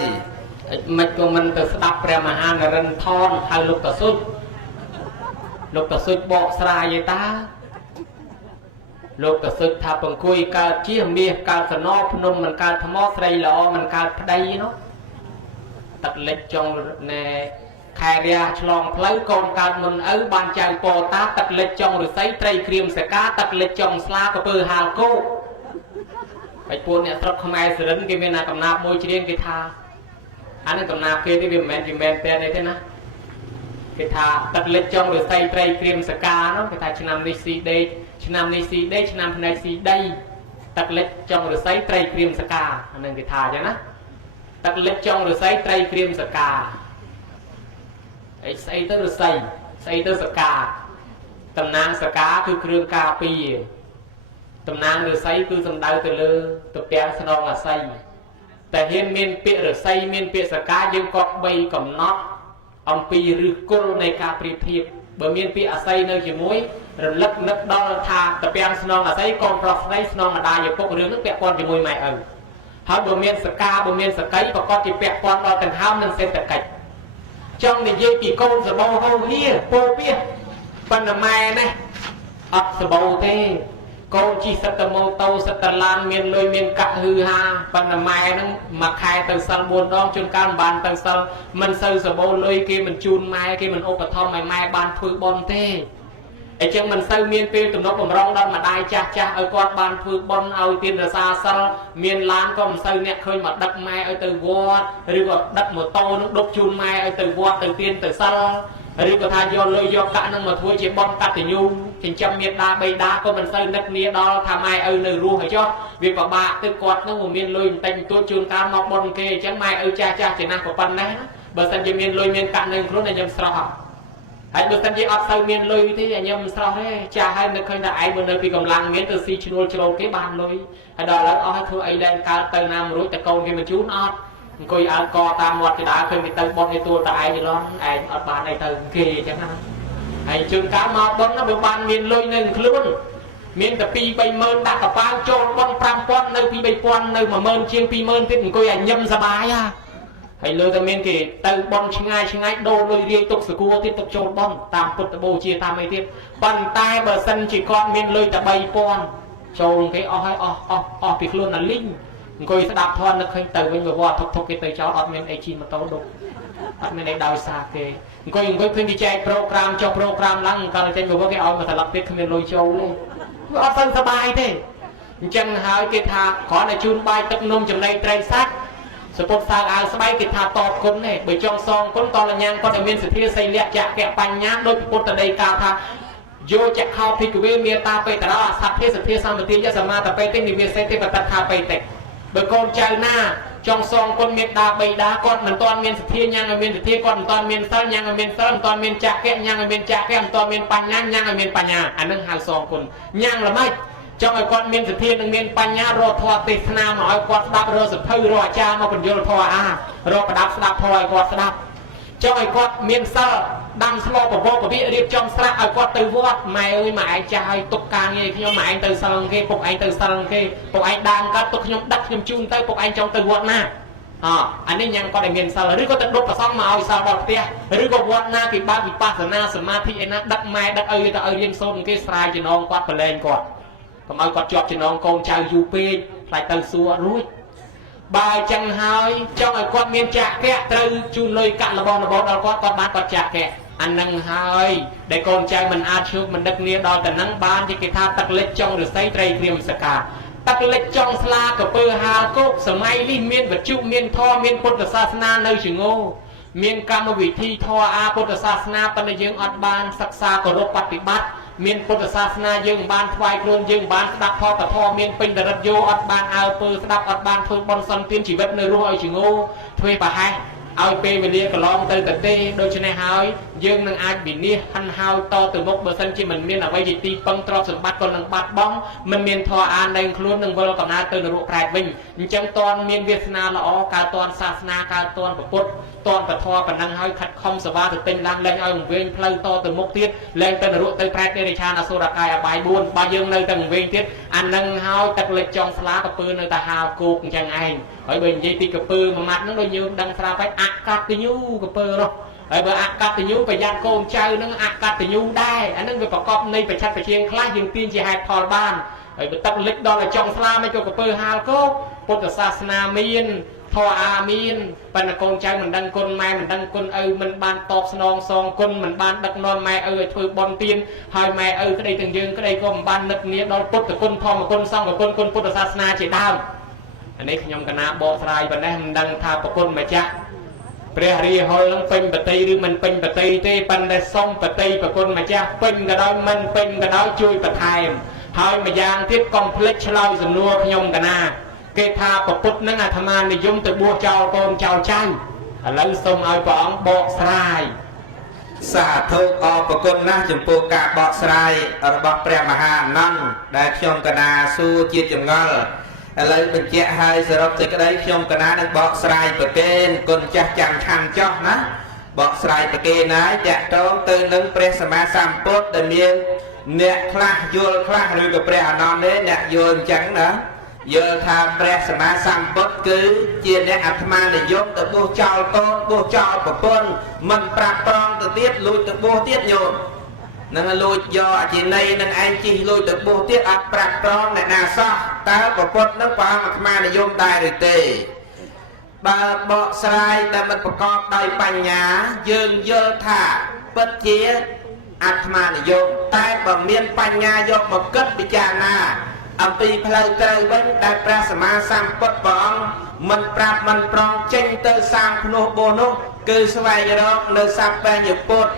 មិនក៏មិនទៅស្ដាប់ព្រះមហានរិន្ទថនហៅលោកតស៊ុចបកស្រាយឯតា លោកទៅសឹកថាបង្គួយកើតជាមាសកើតសណោភ្នំមិនកើតថ្មស្រីល្អមិនកើតប្តីនោះទឹកលិចចង់ណែខែរាឆ្លងផ្លូវកូនកើតមុនឪបានចៅពតាទឹកលិចចង់ឫស្សីត្រីក្រៀមសកាទឹកលិចចង់ស្លាកពើហាលគោហើយពួកអ្នកស្រុកខ្មែរសរិនគេមានអាកំណាប់មួយច្រៀងគេថាអានេះកំណាប់គេទេវាមិនមែនតែទេណាគេថាទឹកលិចចង់ឫស្សីត្រីក្រៀមសកានោះគេថាឆ្នាំនេះស៊ីដេកឆ្នាំនេះស៊ីដេកឆ្នាំផ្នែកស៊ីដីទឹកលិចចង់ឫស្សីត្រីក្រៀមសកាអានឹងគេថាអញ្ចឹងណាទឹកលិចចង់ឫស្សីត្រីក្រៀមសកាអីស្អីទៅឫស្សីស្អីទៅសកាតំណាងសកាគឺគ្រឿងការពារតំណាងឫស្សីគឺសំដៅទៅលើទៅពាំងស្នងអាស័យតែហ៊ានមានពាក្យឫស្សីមានពាក្យសកាយើងក៏បីកំណត់អំពីឫសគល់នៃការប្រៀបធៀបបើមានពាក្យអាស័យនៅជាមួយរលឹកនឹកដល់ថាទៅពាំងស្នងអាស័យកូនប្រុសស្រីស្នងម្ដាយឪពុករឿងនោះពាក់ព័ន្ធជាមួយម៉ែឪហើយបើមានសកាបើមានសកៃប្រកបជាពាក់ព័ន្ធដល់ដង្ហើមនិងសេដ្ឋកិច្ចចង់និយាយពីកូនសបោហូហៀពោពាសប៉ុន្តែម៉ែនេះអត់សបោទេកូនជិះសិតតម៉ូតូសិតតឡានមានលុយមានកាក់ហឺហាប៉ុន្តែម៉ែហ្នឹងមួយខែទៅសិល4ដងជួនកាលមិនបានទៅសិលមិនសូវសបោលុយគេមិនជូនម៉ែគេមិនឧបត្ថម្ភឲ្យម៉ែបានធ្វើបុណ្យទេអញ្ចឹងមិនសូវមានពេលទំនុកបំរុងដល់ម្ដាយចាស់ឲ្យគាត់បានធ្វើបុណ្យឲ្យទានរសាសិលមានឡានក៏មិនសូវអ្នកឃើញមកដឹកម៉ែឲ្យទៅវត្តឬក៏ដឹកម៉ូតូនឹងដុបជូនម៉ែឲ្យទៅវត្តទៅទានទៅសិលឬក៏ថាយកលុយយកកាក់នឹងមកធ្វើជាបុណ្យកតញ្ញូចិញ្ចឹមមេដាបៃតាក៏មិនសូវនឹកគ្នាដល់ថាម៉ែឪនៅរស់ហើយចុះវាពិបាកទៅគាត់នឹងមានលុយបន្តិចបន្តួចជូនកាលមកបុណ្យគេអញ្ចឹងម៉ែឪចាស់ចំណាស់ប៉ុណ្ណេះណាបើសិនជាមានលុយមានកាក់នៅខ្លួនតែខ្ញុំស្រស់ហើយបើសិនជាអត់សូវមានលុយទេខ្ញុំមិនស្រស់ទេចាស់ហើយនឹកឃើញថាឯងមើលនៅពីកម្លាំងមានទៅស៊ីឈ្នួលជ្រូកគេបានលុយហើយដល់ឥឡូវអស់ឲ្យធ្វើអីដែរកើតទៅណាមួយរួចតែកូនគេមកជូនអត់អង្គុយអើកតាមមាត់គេដើរឃើញគេទៅបុណ្យគេទួលតែឯងឡងឯងអត់បានអីទៅគេអញ្ចឹងណាហើយជើងកាលមកបុណ្យណាបើបានមានលុយនៅខ្លួនមានតែ2 3ម៉ឺនដាក់កប៉ាល់ចូលបុណ្យ5000នៅពី3000នៅ10000ជាង20000ទៀតអង្គុយឲ្យញឹមសបាយហ่าហើយលើតែមានគេទៅបន់ឆ្ងាយដូរលុយរាយទុកសគួរទៀតទុកចូលបន់តាមពុទ្ធបូជាតាមអីទៀតប៉ុន្តែបើសិនជាគាត់មានលុយតែ3000ចូលគេអស់ហើយអស់ពីខ្លួនអាលីងអង្គុយស្ដាប់ធម៌នឹកឃើញទៅវិញវត្តធុកគេទៅចោលអត់មានអីជិះម៉ូតូដុកអត់មានអីដោយសារគេអង្គុយឃើញគេចែកប្រូក្រាមចុះប្រូក្រាមឡើងកាលចេញមកគេឲ្យមកត្រឡប់ទៀតគ្មានលុយចូលទេវាអត់ទៅសบายទេអញ្ចឹងហើយគេថាគ្រាន់តែជូនបាយទឹកនំចំណីត្រីសាច់សពុតសើអាវស្បែកគេថាតបគុណទេបើចង់សងគុណតលញ្ញាគាត់ឲ្យមានសទ្ធាសីលៈចក្កបញ្ញាដោយពុទ្ធដីកាថាយោចក្ខោភិក្ខវេមេតាបេតរោអសទ្ធិសទ្ធាសម្បទាយសមាតបេតិនិវាសេតិបតថាបេតិបើកូនចៅណាចង់សងគុណមេត្តាបិតាគាត់មិនទាន់មានសទ្ធាញ៉ាំងឲ្យមានសទ្ធាគាត់មិនទាន់មានសិលញ៉ាំងឲ្យមានសិលមិនទាន់មានចក្កញ៉ាំងឲ្យមានចក្កមិនទាន់មានបញ្ញាញ៉ាំងឲ្យមានបញ្ញាអានឹងហៅសងគុណញ៉ាំងល្មិចចង់ឲ្យគាត់មានសទ្ធានិងមានបញ្ញារកធម៌ទេសនាមកឲ្យគាត់ស្ដាប់រកសភៅរកអាចារ្យមកបញ្យល់ធម៌រកប្រដាប់ស្ដាប់ធម៌ឲ្យគាត់ស្ដាប់ចង់ឲ្យគាត់មានសិលដាំស្លបបោកវិរៀបចំស្រាក់ឲ្យគាត់ទៅវត្តម៉ែអើយម៉ែឯងចាស់ឲ្យទុកការងារខ្ញុំម៉ែឯងទៅសិលគេពុកឯងទៅសិលគេពុកឯងដើមកើតទុកខ្ញុំដឹកខ្ញុំជូនទៅពុកឯងចង់ទៅវត្តណាអានេះញ៉ាំគាត់ឲ្យមានសិលឬក៏ទៅដុតប្រសងមកឲ្យសិលដល់ផ្ទះឬក៏វត្តណាគេបើកវិបស្សនាសមាធិឯណាដឹកម៉ែដឹកឪទៅឲ្យរៀនសូត្រគេស្រាយចំណងគាត់ប្រឡែងគាត់កុំឲ្យគាត់ជាប់ចំណងកូនចៅយូរពេកខ្លាចទៅសួររួចបើចឹងហើយចង់ឲ្យគាត់មានចាក់កៈត្រូវជូនលុយកាក់របស់ដល់គាត់បានគាត់ចាក់កៈអានឹងហើយដែលកូនចៅមិនអាចឈើបមិនដឹកគ្នាដល់តែនឹងបានជាគេថាទឹកលិចចង់ឫស្សីត្រីក្រៀមសកាទឹកលិចចង់ស្លាកពើហាលគោកសម័យនេះមានវត្ថុមានធម៌មានពុទ្ធសាសនានៅជាងោមានកម្មវិធីធម៌ពុទ្ធសាសនាប៉ុន្តែយើងអត់បានសិក្សាគោរពបប្រតិបត្តិមានពុទ្ធសាសនាយើងបានថ្វាយខ្លួនយើងបានស្ដាប់ធម៌មានពេញដរិទ្ធយោអត់បានអើពើស្ដាប់អត់បានធ្វើបុណ្យសន្តានជីវិតនៅរស់ឲ្យជាងោធ្វើប្រហែសឲ្យពេលវេលាកន្លងទៅទេដូច្នេះហើយយើងនឹងអាចវិនិច្ឆ័យហិនហោចតទៅមុខបើសិនជាមិនមានអ្វីជាទីពឹងទ្រព្យសម្បត្តិក៏នឹងបាត់បង់មិនមានធម៌អាននៅខ្លួននឹងវិលកំណើតទៅនរកប្រែតវិញអញ្ចឹងតនមានវាសនាល្អកើតតនសាសនាកើតតនពុទ្ធតនពធប៉ុណ្ណឹងហើយខិតខំសវាទៅទិញឡើងលែងឲ្យវែងផ្លូវតទៅមុខទៀតលែងទៅនរកទៅប្រែតនិរិឆានអសុរកាយអបាយ4បើយើងនៅតែវែងទៀតអានឹងហើយទឹកលិចចង់ស្លាកពើនៅតែហាលគោកអញ្ចឹងឯងហើយបើនិយាយពីកពើមួយម៉ាត់ហ្នឹងដូចយើងដឹងស្រាប់ហើយអកតញ្ញូកពើនោះហើយបើអកតញ្ញូប្រយ័ត្នកូនចៅនឹងអកតញ្ញូដែរអានឹងវាប្រកបនៃបច្ឆិតបជាងខ្លះយើងទាញជាហេតុផលបាន ហើយបើទឹកលិចដល់ឲ្យចង់ស្លាមិនក៏កពើហាលក៏ពុទ្ធសាសនាមានធម៌អាមានប៉ុន្តែកូនចៅមិនដឹងគុណម៉ែមិនដឹងគុណឪមិនបានតបស្នងសងគុណមិនបានដឹកនាំម៉ែឪឲ្យធ្វើបុណ្យទានហើយម៉ែឪក្តីទាំងយើងក្តីក៏មិនបាននឹកនាដល់ពុទ្ធគុណធម្មគុណសង្ឃគុណគុណពុទ្ធសាសនាជាដើមអានេះខ្ញុំកណាបកស្រាយប៉ុណ្ណេះមិនដឹងថាប្រគុណម្ចាស់ព្រះរាហុលនឹងពេញបតីឬមិនពេញបតីទេប៉ុន្តែសុំបតីប្រគុណម្ចាស់ពេញក៏ដោយមិនពេញក៏ដោយជួយបន្ថែមហើយម្យ៉ាងទៀតកុំភ្លេចឆ្លើយសំណួរខ្ញុំកណាគេថាប្រពុតនឹងអាត្មានិយមទៅបួសចោលកូនចោលចៅឥឡូវសូមឲ្យព្រះអង្គបកស្រាយសាធុអរគុណណាស់ចំពោះការបកស្រាយរបស់ព្រះមហាអនន្តដែលខ្ញុំកណាសួរជាចម្ងល់ឥឡូវបញ្ជាក់ឲ្យសរុបសេចក្តីខ្ញុំកណានឹងបកស្រាយប្រកេនគុណចាស់ចាំឆាន់ចោះណាបកស្រាយប្រកេនណាតាក់ទងទៅនឹងព្រះសម្មាសម្ពុទ្ធដែលមានអ្នកខ្លះយល់ខ្លះឬក៏ព្រះអនន្តនេះអ្នកយល់អញ្ចឹងណាយល់ថាព្រះសម្មាសម្ពុទ្ធគឺជាអ្នកអាត្មានិយមទៅបួសចោលកូនបួសចោលប្រពន្ធមិនប្រាប់ប្រងទៅទៀតលួចទៅបួសទៀតញោមនឹងលួចយកអជាណីនឹងឯងជិះលួចទៅបួសទៀតអត់ប្រាប់ប្រងអ្នកណាសោះតើប្រពុតនឹងព្រះអង្គអាត្មានិយមដែរឬទេបើបកស្រាយតែមិនប្រកបដោយបញ្ញាយើងយល់ថាពិតជាអាត្មានិយមតែបើមានបញ្ញាយកមកគិតពិចារណាអំពីផ្លូវត្រូវវិញដែលព្រះសម្មាសម្ពុទ្ធព្រះអង្គមិនប្រាប់មិនប្រងចេញទៅសាងភ្នោះបោះនោះគឺស្វែងរកនៅសព្វបញ្ញពុទ្ធ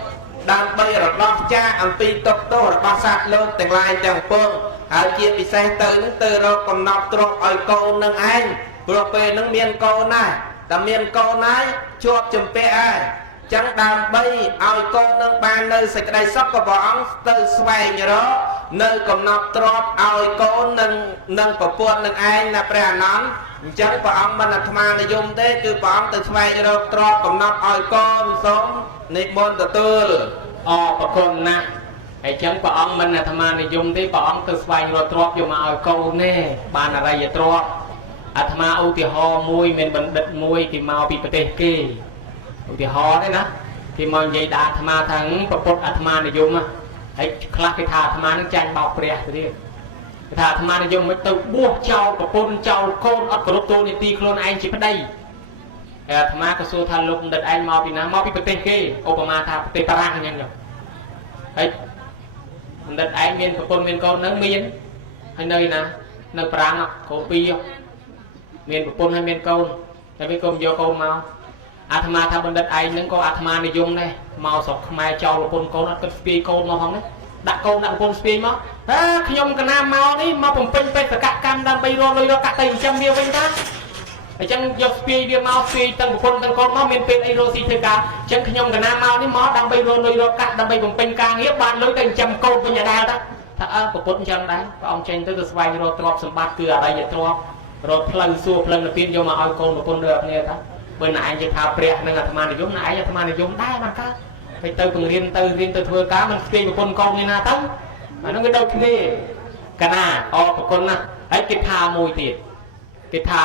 ដើម្បីរដោះចាកអំពីទុក្ខទោសរបស់សត្វលោកទាំងឡាយទាំងពួងហើយជាពិសេសទៅនឹងទៅរកកំណត់ទ្រព្យឲ្យកូននឹងឯងព្រោះពេលនឹងមានកូនណាស់តែមានកូនហើយជាប់ជំពាក់ហើយចឹងដើម្បីឲ្យកូននឹងបាននៅសេចក្តីសុខក៏ព្រះអង្គទៅស្វែងរកនៅកំណត់ទ្រព្យឲ្យកូននឹងប្រពន្ធនឹងឯងណាព្រះអនន្តអញ្ចឹងព្រះអង្គមិនអាត្មានិយមទេគឺព្រះអង្គទៅស្វែងរកទ្រព្យកំណត់ឲ្យកូនសូមនិមន្តទទួលអរប្រគុណណាស់ហើយចឹងព្រះអង្គមិនអាត្មានិយមទេព្រះអង្គទៅស្វែងរកទ្រព្យយកមកឲ្យកូនទេបានអរិយទ្រព្យអាត្មាឧទាហរណ៍មួយមានបណ្ឌិតមួយគេមកពីប្រទេសគេឧទាហរណ៍ទេណាគេមកនិយាយដល់អាត្មាថាប្រពុតអាត្មានិយមហើយខ្លះគេថាអាត្មានឹងចាញ់បោកព្រះទៅទៀតគេថាអាត្មានិយមមិនទៅបួសចោលប្រពន្ធចោលកូនអត់គោរពទូនីតិខ្លួនឯងជាប្តីហើយអាត្មាក៏សួរថាលោកបណ្ឌិតឯងមកពីណាមកពីប្រទេសគេឧបមាថាប្រទេសបារាំងអញ្ចឹងហើយបណ្ឌិតឯងមានប្រពន្ធមានកូននៅមានហើយនៅណានៅប្រាំងគ្រូពីមានប្រពន្ធហើយមានកូនតែវាកុំយកកូនមកអាត្មាថាបណ្ឌិតឯងហ្នឹងក៏អាត្មានិយមដែរមកស្រុកខ្មែរចោលប្រពន្ធកូនអត់គិតស្ពាយកូនមកផងណាដាក់កូនដាក់ប្រពន្ធស្ពាយមកខ្ញុំកណាមកនេះមកបំពេញបេសកកម្មដើម្បីរកលុយរកកាក់ទៅចិញ្ចឹមវាវិញតាអញ្ចឹងយកស្ពាយវាមកស្ពាយទាំងប្រពន្ធទាំងកូនមកមានពេលអីរកស៊ីធ្វើការអញ្ចឹងខ្ញុំកណាមកនេះមកដើម្បីរកលុយរកកាក់ដើម្បីបំពេញការងារបានលុយទៅចិញ្ចឹមកូនវិញដែរតាថាប្រពន្ធអញ្ចឹងដែរព្រះអង្គចេញទៅស្វែងរកទ្រព្យសម្បត្តិគឺអរិយទ្រព្យរកផ្លូវសួរផ្លូវនិព្វានយកមកឲ្យកូនប្រពន្ធដូចគ្នាតាបើណែឯងជាថាព្រះនឹងអាត្មានិយមណែឯងអាត្មានិយមដែរបានកើតហើយទៅបង្រៀនទៅរៀនទៅធ្វើការមិនស្គាល់ប្រពន្ធកូននេះណាទៅអានោះវាដូចគ្នាកណាអរប្រគុណណាស់ហើយគេថាមួយទៀតគេថា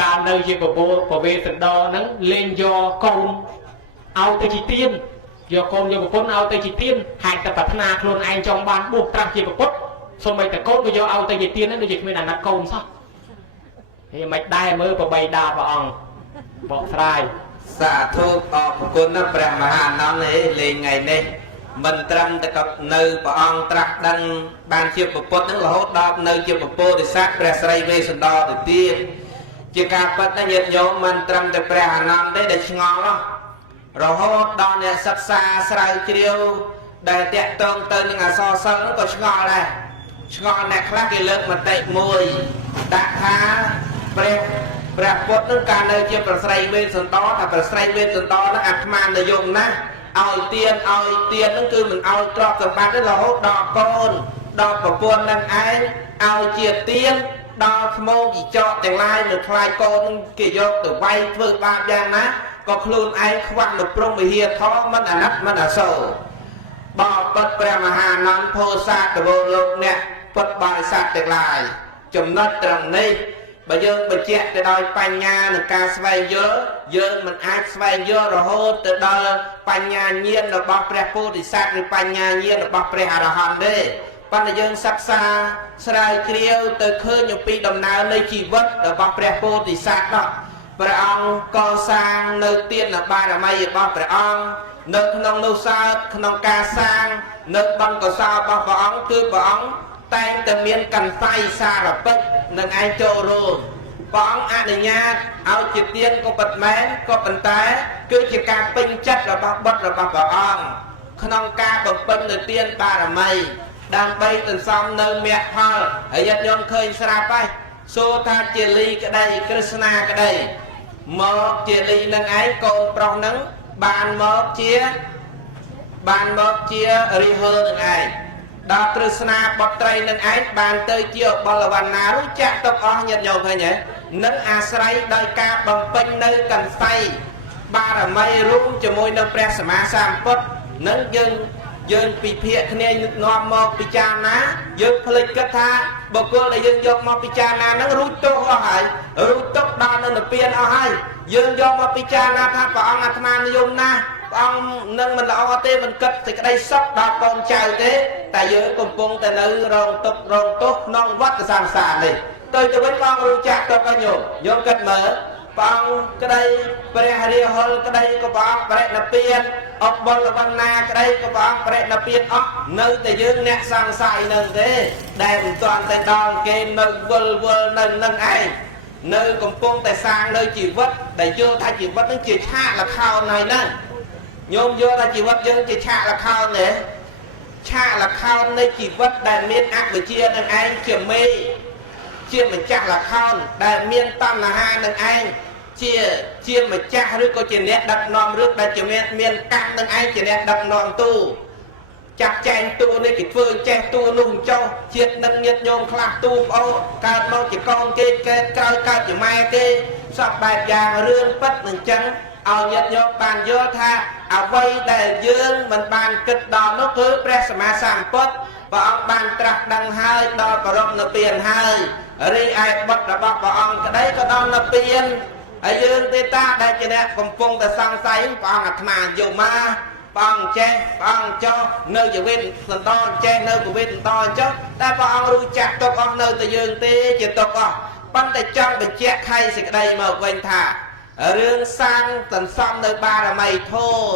កាលនៅជាប្រវេសន្តរហ្នឹងលេងយកកូនឲ្យទៅជាទានយកកូនយកប្រពន្ធឲ្យទៅជាទានហាក់តែប្រាថ្នាខ្លួនឯងចង់បានបួសត្រាស់ជាប្រពុតសូម្បីតែកូនក៏យកឲ្យទៅជាទានហ្នឹងដូចជាគ្មានអាណិតកូនសោះហើយមិនដែរមើលប្របីដាព្រះអង្គបកស្រាយសាធុអរគុណណាស់ព្រះមហាអនន្តនេះលេងថ្ងៃនេះមិនត្រឹមតែនៅព្រះអង្គត្រាស់ដឹងបានជាពុទ្ធនឹងរហូតដល់នៅជាពពោធិសត្វព្រះស្រីវេស្សន្តរទៅទៀតជាការពិតណាញាតិញោមមិនត្រឹមតែព្រះអនន្តទេដែលឆ្ងល់រហូតដល់អ្នកសិក្សាស្រាវជ្រាវដែលតាក់ទងទៅនឹងអសរសិល្ប៍ក៏ឆ្ងល់ដែរឆ្ងល់អ្នកខ្លះគេលើកមតិមួយដាក់ថាព្រះពុទ្ធនឹងការនៅជាប្រស្រីវេស្សន្តរថាប្រស្រីវេស្សន្តរនឹងអាត្មានិយមណាស់ឲ្យទៀននឹងគឺមិនឲ្យទ្រព្យសម្បត្តិទេរហូតដល់កូនដល់ប្រពន្ធនឹងឯងឲ្យជាទៀនដល់ស្មោកជីចកទាំងឡាយនៅខ្លាចកូននឹងគេយកទៅវាយធ្វើបាបយ៉ាងណាក៏ខ្លួនឯងខ្វះនៅព្រំវិហារធម៌មិនអាណិតមិនអាសូរបបិទ្ធព្រះមហាអនន្តពោធិសត្វទវលោកអ្នកពុទ្ធបរិស័ទទាំងឡាយចំណុចត្រង់នេះបើយើងបញ្ជាក់ទៅដោយបញ្ញានិងការស្វែងយល់យើងមិនអាចស្វែងយល់រហូតទៅដល់បញ្ញាញាណរបស់ព្រះពោធិសត្វឬបញ្ញាញាណរបស់ព្រះអរហន្តទេ ប៉ុន្តែយើងសិក្សាស្រាវជ្រាវទៅឃើញអំពីដំណើរនៃជីវិតរបស់ព្រះពោធិសត្វនោះព្រះអង្គកសាងនៅទានបារមីរបស់ព្រះអង្គនៅក្នុងនោះសើចក្នុងការសាងនៅបុណ្យកុសលរបស់ព្រះអង្គគឺព្រះអង្គតែងតែមានកន្សៃសារពិតនឹងឯងចូលរួមព្រះអង្គអនុញ្ញាតឲ្យជាទានក៏ពិតមែនក៏ប៉ុន្តែគឺជាការពេញចិត្តរបស់បុត្ររបស់ព្រះអង្គក្នុងការបំពេញនៅទានបារមីដើម្បីសន្សំនៅមគ្គផលហើយញាតិញោមឃើញស្រាប់ហើយសូថាជាលីក្តីក្រឹស្នាក្តីមកជាលីនឹងឯងកូនប្រុសនឹងបានមកជារិហលនឹងឯងដល់ក្រឹស្នាបុត្រីនឹងឯងបានទៅជាបលវណ្ណារួចចាក់ទុកអស់ញាតិញោមឃើញទេនឹងអាស្រ័យដោយការបំពេញនៅកន្សៃបារមីរួមជាមួយនៅព្រះសម្មាសម្ពុទ្ធនឹងយើងពិភាក្សាគ្នានាំមកពិចារណាយើងភ្លេចគិតថាបុគ្គលដែលយើងយកមកពិចារណានឹងរួចទុកអស់ហើយរួចទុកដល់នៅនិព្វានអស់ហើយយើងយកមកពិចារណាថាព្រះអង្គអាត្មានិយមណាស់ព្រះអង្គនឹងមិនល្អទេមិនគិតសេចក្តីសុខដល់កូនចៅទេតែយើងកំពុងតែនៅរងទុក្ខរងទោសក្នុងវដ្តសង្សារនេះទៅវិញព្រះអង្គរួចចាក់ទុកឲ្យញោមគិតមើលព្រះអង្គក្តីព្រះរាហុលក្តីក៏ព្រះអង្គបរិនិព្វានអបលវណ្ណាក្តីក៏ព្រះអង្គបរិនិព្វានអស់នៅតែយើងអ្នកសង្ស័យនឹងទេដែលមិនទាន់តែដល់គេនៅវិលនៅនឹងឯងនៅកំពុងតែសាងនៅជីវិតដែលយល់ថាជីវិតនឹងជាឆាកល្ខោនហើយណាញោមយល់ថាជីវិតយើងជាឆាកល្ខោនទេឆាកល្ខោននៃជីវិតដែលមានអវិជ្ជានឹងឯងជាមេជាម្ចាស់ល្ខោនដែលមានតណ្ហានឹងឯងជាម្ចាស់ឬក៏ជាអ្នកដឹកនាំរឿងដែលជាមានកម្មនឹងឯងជាអ្នកដឹកនាំទូចាក់ចែងទូនេះគេធ្វើចេះទូនោះចុះជាតិនឹងញាតញោមខ្លះទូប្អូនកើតមកជាកូនគេកើតក្រោយកើតជាម៉ែគេសពបែបយ៉ាងរឿងពិតនឹងចឹងឲ្យញាតញោមបានយល់ថាអ្វីដែលយើងមិនបានគិតដល់នោះគឺព្រះសម្មាសម្ពុទ្ធព្រះអង្គបានត្រាស់ដឹងហើយដល់បរមនិព្វានហើយរីឯបុត្ររបស់ព្រះអង្គក្តីក៏ដល់និព្វានហើយយើងទេតាដែលជាអ្នកកំពុងតែសង្ស័យព្រះអង្គអាត្មាយកមកព្រះអង្គចេះព្រះអង្គចោះនៅជីវិតសន្តរចេះនៅជីវិតសន្តរចុះតែព្រះអង្គរួចចាក់ទុកអស់នៅតែយើងទេជាទុកអស់ប៉ុន្តែចង់បញ្ជាក់ខៃសេចក្តីមកវិញថារឿងសាងសន្សំនៅបារមីធម៌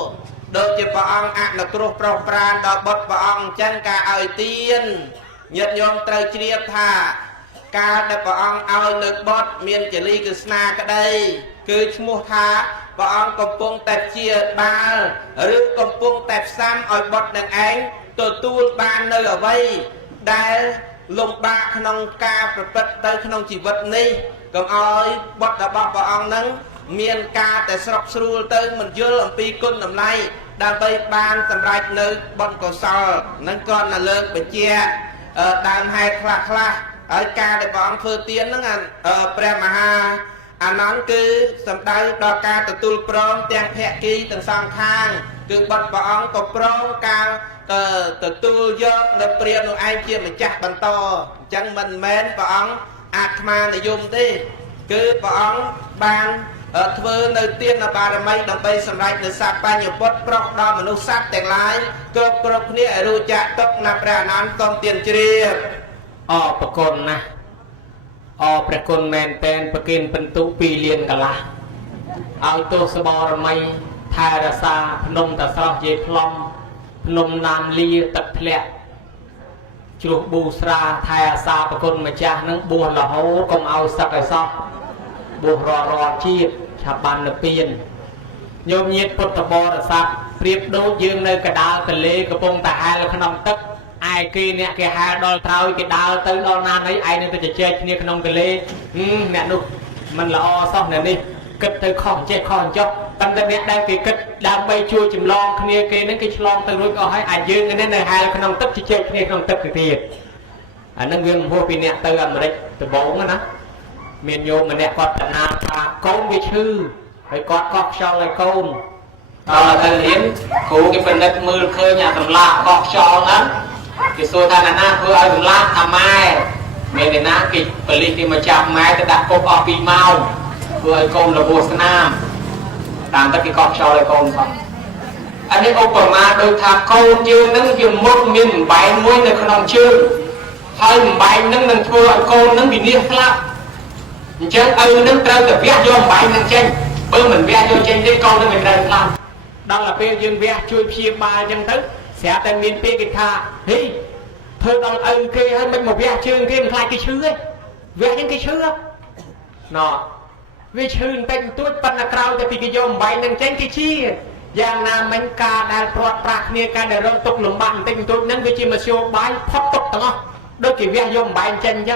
ដូចជាព្រះអង្គអនុគ្រោះប្រោសប្រានដល់បុត្រព្រះអង្គអញ្ចឹងការឲ្យទានញាតិញោមត្រូវជ្រាបថាការដែលព្រះអង្គឲ្យនៅបុត្រមានចលីក្រស្នាក្តីគឺឈ្មោះថាព្រះអង្គកំពុងតែជាបាលឬកំពុងតែផ្សំឲ្យបុត្រនឹងឯងទទួលបាននៅអ្វីដែលលំបាកក្នុងការប្រព្រឹត្តទៅក្នុងជីវិតនេះកុំឲ្យបុត្ររបស់ព្រះអង្គនឹងមានការតែស្រុកស្រួលទៅមិនយល់អំពីគុណតម្លៃដើម្បីបានសម្រេចនៅបុណ្យកុសលនឹងក៏នៅលើកបញ្ជាក់ដើមហេតុខ្លះហើយការដែលព្រះអង្គធ្វើទានហ្នឹងព្រះមហាអានន្ទគឺសម្ដៅដល់ការទទួលព្រមទាំងភក្គីទាំងសងខាងគឺបុត្រព្រះអង្គក៏ព្រមការទទួលយកនៅព្រាហ្មណ៍នោះឯងជាម្ចាស់បន្តអញ្ចឹងមិនមែនព្រះអង្គអាត្មានិយមទេគឺព្រះអង្គបានធ្វើនៅទានបារមីដើម្បីសម្រេចនៅសព្វបញ្ញពុទ្ធប្រុសដល់មនុស្សសត្វទាំងឡាយគ្រប់គ្នាឲ្យរួចចាក់ទុកណាព្រះអានន្ទសូមទានជ្រាបអរប្រគុណណាស់អរព្រះគុណមែនតែនប្រគិនបន្ទុ2លានកន្លះឲ្យទោសបរមីថែរក្សាភ្នំតស្រស់យាយផ្លំភ្នំណាមលាទឹកធ្លាក់ជ្រោះប៊ូស្រាថែអាសាប្រគុណម្ចាស់នឹងបួសរហូតកុំឲ្យសឹកឲ្យសោះបួសរាល់ជាតិឆាប់បាននិព្វានញោមញាតពុទ្ធបរិស័ទប្រៀបដូចយើងនៅកដាលទលេកំពុងតែហែលក្នុងទឹកឯគេអ្នកគេហែលដល់ត្រើយគេដើរទៅដល់ណានេះឯងនៅទៅជជែកគ្នាក្នុងទលេអ្នកនោះមិនល្អសោះអ្នកនេះគិតទៅខុសចេះខុសចុះប៉ុន្តែអ្នកដែលគេគិតដើម្បីជួយចម្លងគ្នាគេនឹងគេឆ្លងទៅរួចអស់ហើយអាចយើងនេះនៅហែលក្នុងទឹកជជែកគ្នាក្នុងទឹកទៅទៀតអានឹងវាមិនហួសពីអ្នកទៅអាមេរិកដំបូងណាមានញោមម្នាក់គាត់តណាថាកូនវាឈឺហើយគាត់កោះខ្យល់ឲ្យកូនដល់ទៅរៀនគ្រូគេពិនិត្យមើលឃើញអាសម្លាកកោះខ្យល់ហ្នឹងគេសួរថាណាធ្វើឲ្យសម្លាកថាម៉ែមានតែណាគេប៉ូលីសគេមកចាប់ម៉ែទៅដាក់គុកអស់2ម៉ោងធ្វើឲ្យកូនរបួសស្នាមតាមទៅគេកោះខ្យល់ឲ្យកូនផង อันนี้อุปมาโดยทางcâu chươngนั้นជាមុខមានបំបែកមួយនៅក្នុងជើងហើយបំបែកនឹងនឹងធ្វើឲ្យកូននឹងវិនិច្ឆ័យស្លាប់អញ្ចឹងឪនឹងត្រូវតែវះយកបំបែកនឹងចេញបើមិនវះយកចេញទេកូននឹងមិនត្រូវស្លាប់ដល់តែពេលយើងវះជួយព្យាបាលអញ្ចឹងទៅស្រាប់តែមានពេលគេថាហេធ្វើដល់ឪគេហើយមិនមកវះជើងគេមិនខ្លាចគេឈឺទេវះអញ្ចឹងគេឈឺណោវាឈឺបន្តិចបន្តួចប៉ុន្តែក្រោយតែពីគេយកបំបែកនឹងចេញគេជាយ៉ាងណាមិញការដែលព្រាត់ប្រាសគ្នាការដែលរងទុកលំបាកបន្តិចបន្តួចហ្នឹងវាជាមធ្យោបាយផុតទុកទាំងអស់ដូចគេវះយកបំបែកចេញអញ្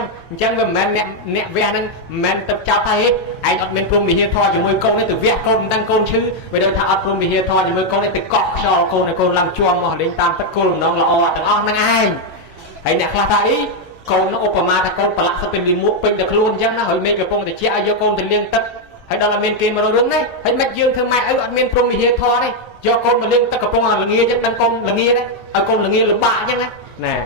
ចឹងវាមិនមែនអ្នកវះហ្នឹងមិនមែនទៅចាប់ថាហេឯងអត់មានព្រមវិហារធម៌ជាមួយកូននេះទៅវះកូនមិនដឹងកូនឈឺវាដឹងថាអត់ព្រមវិហារធម៌ជាមួយកូននេះទៅកក់ខ្យល់កូនឲ្យកូនឡើងជាប់មកលេងតាមទឹកគោលបំណងល្អទាំងអស់ហ្នឹងឯងហើយអ្នកខ្លះថាអីកូននោះឧបមាថាកូនប្រឡាក់សិតទៅលីមួកពេញដល់ខ្លួនអញ្ចឹងណាហើយមេឃកំពុងតែជាឲ្យយកកូនទៅលាងទឹកហើយដល់តែមានគេមកររឿងនេះហើយមិនយើងធ្វើម៉ែឪអត់មានព្រមវិហារធម៌ទេយកកូនមកលាងទឹកកំពុងតែល្ងាអញ្ចឹងដឹងកូនល្ងាដែរឲ្យកូនល្ងាលំបាកអញ្ចឹងណា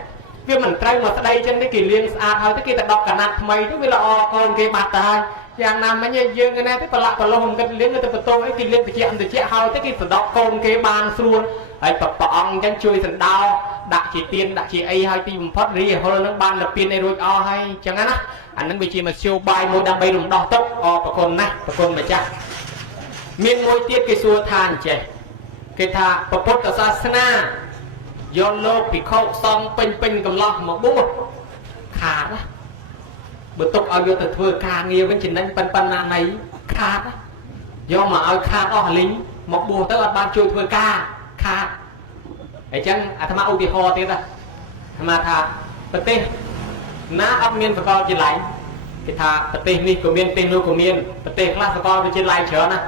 វាមិនត្រូវមកស្ដីអញ្ចឹងទេគេលាងស្អាតហើយទៅគេទៅដកកណាត់ថ្មីទៅវាល្អកូនគេបាត់ទៅហើយយ៉ាងណាមិញយើងណាទេប្រឡាក់ប្រឡោះមិនគិតលាងទៅបន្ទោអីគេលាងតិចហើយទៅគេសដកកូនគេបានស្រួលហើយព្រះអង្គអញ្ចឹងជួយសណ្ដោដាក់ជាទៀនដាក់ជាអីហើយទីបំផុតរីហុលនឹងបានលពៀនឲ្យរួចអស់ហើយអញ្ចឹងណាអានឹងវាជាមធ្យោបាយមួយដើម្បីរំដោះទុក្ខប្រគុណណាស់ប្រគុណម្ចាស់មានមួយទៀតគេសួរថាអញ្ចេះគេថាពុទ្ធសាសនាយកលោកភិក្ខុសង្ឃពេញកំឡោះមកបួសខាតណាបើទុកឲ្យយកទៅធ្វើការងារវិញចំណេញប៉ុណ្ណាណៃខាតយកមកឲ្យខាតអស់លីងមកបួសទៅអត់បានជួយធ្វើការខាតអញ្ចឹងអាត្មាឧទាហរណ៍ទៀតណាអាត្មាថាប្រទេសណាអត់មានសាកលវិទ្យាល័យគេថាប្រទេសនេះក៏មានប្រទេសនោះក៏មានប្រទេសខ្លះសាកលវិទ្យាល័យច្រើនណា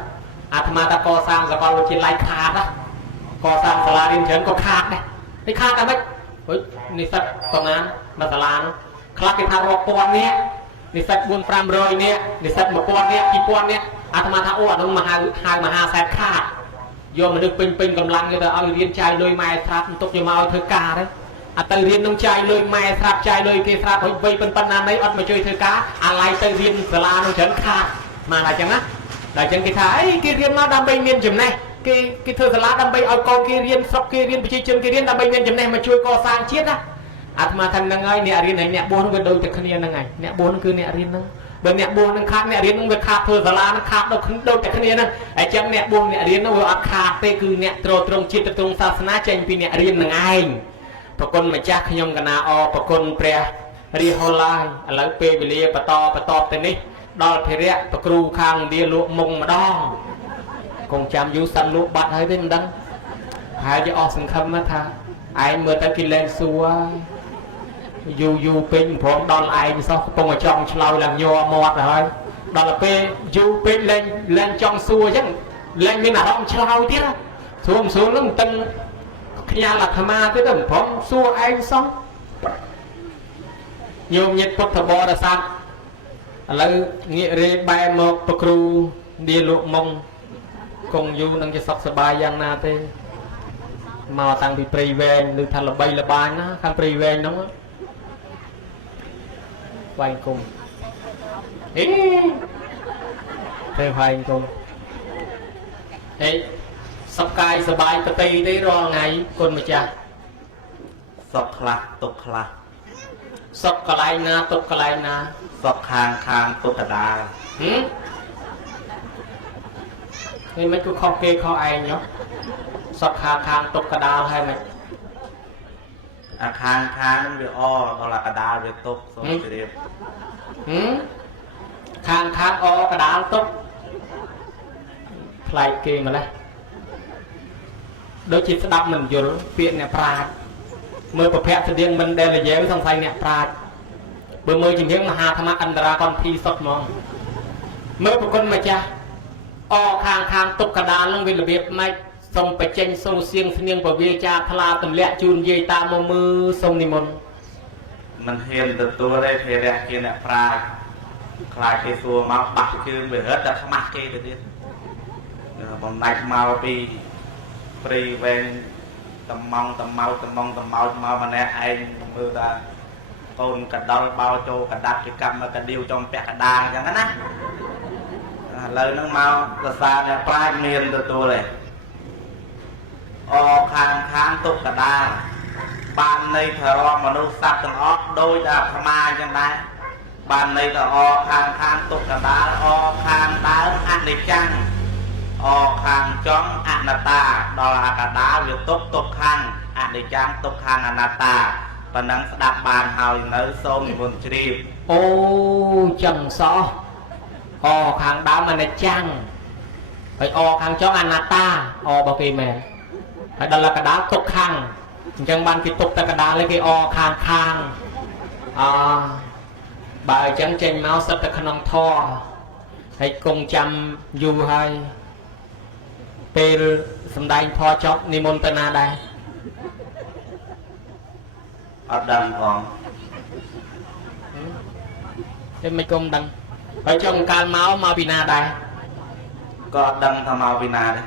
អាត្មាថាកសាងសាកលវិទ្យាល័យខាតណាកសាងសាលារៀនច្រើនក៏ខាតដែរនេះខាតតែម៉េចនិស្សិតប៉ុណ្ណានៅសាលានោះខ្លះគេថារាប់ពាន់នាក់និស្សិត4-500នាក់និស្សិត1000នាក់2000នាក់អាត្មាថាអូអានោះហៅមហាសែនខាតយកមនុស្សពេញកម្លាំងយកទៅឲ្យរៀនចាយលុយម៉ែស្រាប់ទុកយកមកឲ្យធ្វើការទេអត់ទៅរៀននឹងចាយលុយម៉ែស្រាប់ចាយលុយគេស្រាប់ហើយវ័យប៉ុណ្ណាណីអត់មកជួយធ្វើការអាឡ័យទៅរៀនសាលានោះច្រើនខាតមកតែអញ្ចឹងណាដល់អញ្ចឹងគេថាអីគេរៀនមកដើម្បីមានចំណេះគេធ្វើសាលាដើម្បីឲ្យកូនគេរៀនស្រុកគេរៀនប្រជាជនគេរៀនដើម្បីមានចំណេះមកជួយកសាងជាតិណាអាត្មាថាហ្នឹងហើយអ្នករៀនហើយអ្នកបួសហ្នឹងវាដូចតែគ្នាហ្នឹងហើយអ្នកបួសហ្នឹងគឺអ្នករៀនហ្នឹងបើអ្នកបួសហ្នឹងខាតអ្នករៀនហ្នឹងវាខាតធ្វើសាលាហ្នឹងខាតដូចតែគ្នាហ្នឹងអញ្ចឹងអ្នកបួសអ្នករៀនហ្នឹងវាអត់ខាតទេគឺអ្នកត្រង់ជាតិត្រង់សាសនាចេញពីអ្នករៀនហ្នឹងឯងប្រគុណម្ចាស់ខ្ញុំកណាប្រគុណព្រះរាហុលហើយឥឡូវពេលវេលាបន្តទៅនេះដល់ភិរៈប្រគ្រូខាងវាលក់មុងម្ដងគង់ចាំយូរសិនលក់បាត់ហើយទេមិនដឹងហើយជាអស់សង្ឃឹមថាឯងមើលទៅគេលែងសួរយូរពេកព្រមដល់ឯងសោះកំពុងតែចង់ឆ្លោយឡើងញ័រមាត់ហើយដល់ទៅពេលយូរពេកលែងចង់សួរអញ្ចឹងលែងមានអារម្មណ៍ឆ្លោយទៀតស្រួលហ្នឹងមិនដឹងខ្ញាល់អាត្មាទេទៅព្រមសួរឯងសោះញោមញាតិពុទ្ធបរិស័ទឥឡូវងាករេបែរមកប្រគ្រូវាលក់មុងគង់យូរនឹងជាសុខសប្បាយយ៉ាងណាទេមកតាំងពីព្រៃវែងឬថាល្បីល្បាញណាខាងព្រៃវែងហ្នឹងវាយគុំអេទៅវាយគុំហេសុខកាយសប្បាយប្រតិទេរាល់ថ្ងៃគុណម្ចាស់សុខខ្លះទុក្ខខ្លះសុខកន្លែងណាទុក្ខកន្លែងណាសុខខាងទុក្ខកដាលនេះមិនគឺខុសគេខុសឯងញ៉ោះសុខខាងទុក្ខកដាលហើយមិនអាខាងវាអដល់កដាលវាទុក្ខសូមជម្រាបខាងអកដាលទុក្ខផ្លែកគេម្ល៉េះដូចជាស្ដាប់មិនយល់ពាក្យអ្នកប្រាជ្ញមើលប្រភពស្តៀងមិនដែលនិយាយសង្ស័យអ្នកប្រាជ្ញបើមើលជាងមហាធម្មអន្តរាកនភីសុទ្ធហ្មងមើលប្រគុណម្ចាស់អខាងទុក្ខកដាលនឹងវារបៀបម៉េចសូមបញ្ចេញសូរសៀងស្នៀងពវាចាថ្លាទម្លាក់ជូនយាយតាមមកមើលសូមនិមន្តមិនហ៊ានទទួលទេភារៈជាអ្នកប្រាជ្ញខ្លាចគេសួរមកបាក់ជើងវារត់តែខ្មាស់គេទៅទៀតបំណាច់មកពីព្រៃវែងតំងមកម្នាក់ឯងមើលថាកូនកដលបោចូលកដាប់ជាកម្មមកកដៀវចំពាក់កដាអញ្ចឹងណាឥឡូវហ្នឹងមកភាសាអ្នកប្រាជ្ញមានទទួលទេ អខាងទុកកដាបានន័យថាមនុស្សសត្វទាំងអស់ដោយតែអាត្មាចឹងដែរបានន័យថាខាងទុកកដាខាងដើមអនិច្ចំខាងចុងអនត្តាដល់អាកដាវាទុកខាងអនិច្ចំទុកខាងអនត្តាប៉ុណ្ណឹងស្ដាប់បានហើយនៅសូមនិមន្តជ្រាបអូចឹងសោះខាងដើមអនិច្ចំហើយខាងចុងអនត្តាបើគេមែនហើយដល់កដាលទុកខាងអញ្ចឹងបានគេទុកតែកដាលឯគេខាងបើអញ្ចឹងចេញមកសិតតែក្នុងធម៌ហើយគង់ចាំយូរហើយពេលសំដែងធម៌ចប់និមន្តទៅណាដែរអត់ដឹងផងទេមិនគុំដឹងហើយចុងកាលមកពីណាដែរក៏អត់ដឹងថាមកពីណាដែរ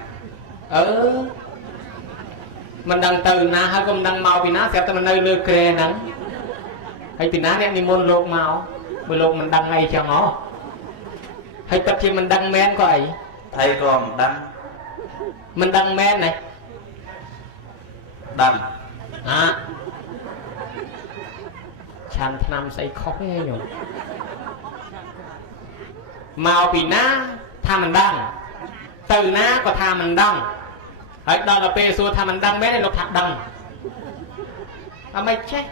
មិនដឹងទៅណាហើយក៏មិនដឹងមកពីណាស្រាប់តែនៅលើក្រែហ្នឹងហើយពីណាអ្នកនិមន្តលោកមកបើលោកមិនដឹងអីចឹងហើយពិតជាមិនដឹងមែនក៏អីថៃក៏មិនដឹងមែនណាដឹងឆាន់ឆ្នាំស្អីខុសទេញោមមកពីណាថាមិនដឹងទៅណាក៏ថាមិនដឹងហើយដល់ទៅពេលសួរថាមិនដឹងមែនទេលោកថាដឹងអត់មិនចេះ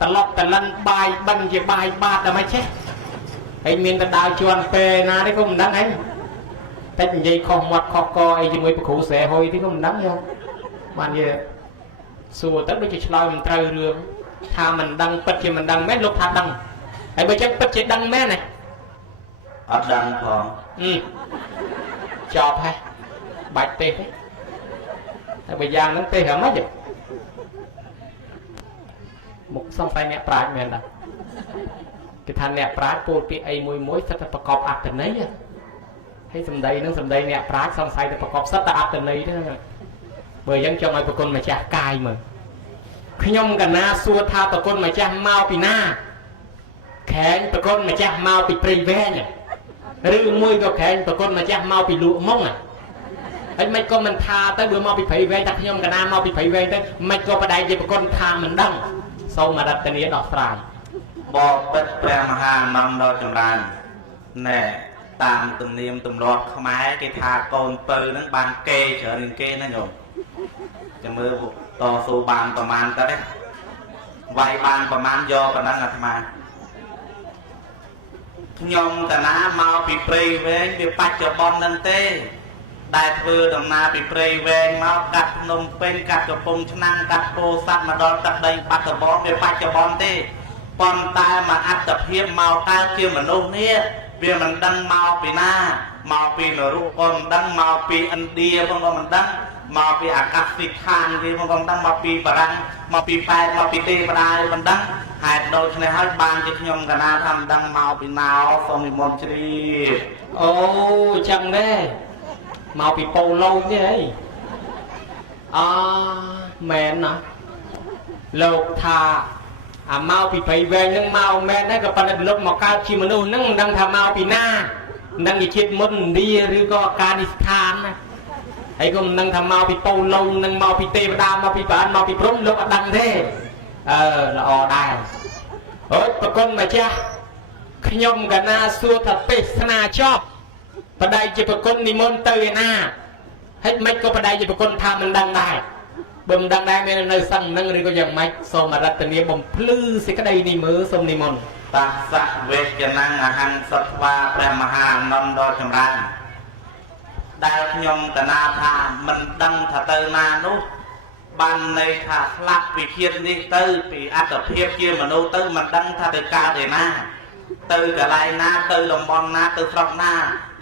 ត្រឡប់តលិនបាយបិណ្ឌជាបាយបាតដល់មិនចេះហើយមានតែដើរជន់ពេលណាទេក៏មិនដឹងហើយតែនិយាយខុសមាត់ខុសកអីជាមួយប្រគ្រូស្រែហុយទេក៏មិនដឹងទេបានជាសួរទៅដូចជាឆ្លើយមិនត្រូវរឿងថាមិនដឹងពិតជាមិនដឹងមែនលោកថាដឹងហើយបើចឹងពិតជាដឹងមែនទេអត់ដឹងផងចប់ហើយបាច់ទេតែបើយ៉ាងហ្នឹងទេហ៎មិនទេមកសង្ស័យអ្នកប្រាជ្ញមែនដែរគេថាអ្នកប្រាជ្ញពោលពាក្យអីមួយសិតតែប្រកបអត្ថន័យហើយសម្ដីនឹងសម្ដីអ្នកប្រាជ្ញសង្ស័យតែប្រកបសិតតែអត្ថន័យទេបើយ៉ាងចង់ឲ្យប្រគុណម្ចាស់កាយមើលខ្ញុំកណាសួរថាប្រគុណម្ចាស់មកពីណាខែងប្រគុណម្ចាស់មកពីព្រៃវែងឬមួយក៏ខែងប្រគុណម្ចាស់មកពីលក់មុងហើយមិនក៏មិនថាទៅបើមកពីព្រៃវែងតែខ្ញុំកណាមកពីព្រៃវែងទៅមិនក៏បដិជាប្រគុណថាមិនដឹងសូមអរតនីដោះស្រាយបបិទ្ធព្រះមហានំដ៏ចម្រើនណែតាមទំនៀមទម្លាប់ខ្មែរគេថាកូនពៅហ្នឹងបានគេច្រើនជាងគេណាញោមចាំមើលតស៊ូបានប្រមាណទៅទេវាយបានប្រមាណយកប៉ុណ្ណឹងអាត្មាខ្ញុំកណាមកពីព្រៃវែងវាបច្ចុប្បន្នហ្នឹងទេដែលធ្វើដំណើរពីព្រៃវែងមកកាត់ភ្នំពេញកាត់កំពង់ឆ្នាំងកាត់ពោធិ៍សាត់មកដល់ទឹកដីបាត់ដំបងវាបច្ចុប្បន្នទេប៉ុន្តែមកអត្តភាពមកកើតជាមនុស្សនេះវាមិនដឹងមកពីណាមកពីនរកក៏មិនដឹងមកពីឥណ្ឌាផងក៏មិនដឹងមកពីអាកាសទីឋានវាផងក៏មិនដឹងមកពីបារាំងមកពីប៉ែតមកពីទេវតាមិនដឹងហេតុដូច្នេះហើយបានជាខ្ញុំកណាថាមិនដឹងមកពីណាសូមនិមន្តជ្រាបអូចឹងទេមកពីប៉ូឡូទេអីមែនណាលោកថាមកពីព្រៃវែងហ្នឹងមកមែនដែរក៏ប៉ុន្តែលោកមកកើតជាមនុស្សហ្នឹងមិនដឹងថាមកពីណាមិនដឹងជាជាតិមុនឥណ្ឌាឬក៏អាហ្គានីស្ថានណាហើយក៏មិនដឹងថាមកពីប៉ូឡូនឹងមកពីទេវតាមកពីប្រាណមកពីព្រំលោកអត់ដឹងទេល្អដែរអូយប្រគុណម្ចាស់ខ្ញុំកណាសួរថាទេសនាចប់បដិជាប្រគុណនិមន្តទៅឯណាហើយមិនក៏បដិជាប្រគុណថាមិនដឹងដែរបើមិនដឹងដែរមាននៅសឹងនឹងឬក៏យ៉ាងម៉េចសូមអរតនីបំភ្លឺសេចក្តីនេះមើលសូមនិមន្តតាសៈវេជ្ជនាំងអហង្សត្វាព្រះមហាអានន្ទដ៏ចម្រើនដែលខ្ញុំកណាថាមិនដឹងថាទៅណានោះបានន័យថាស្លាប់ពីជាតិនេះទៅពីអត្តភាពជាមនុស្សទៅមិនដឹងថាទៅកើតឯណាទៅកន្លែងណាទៅតំបន់ណាទៅស្រុកណា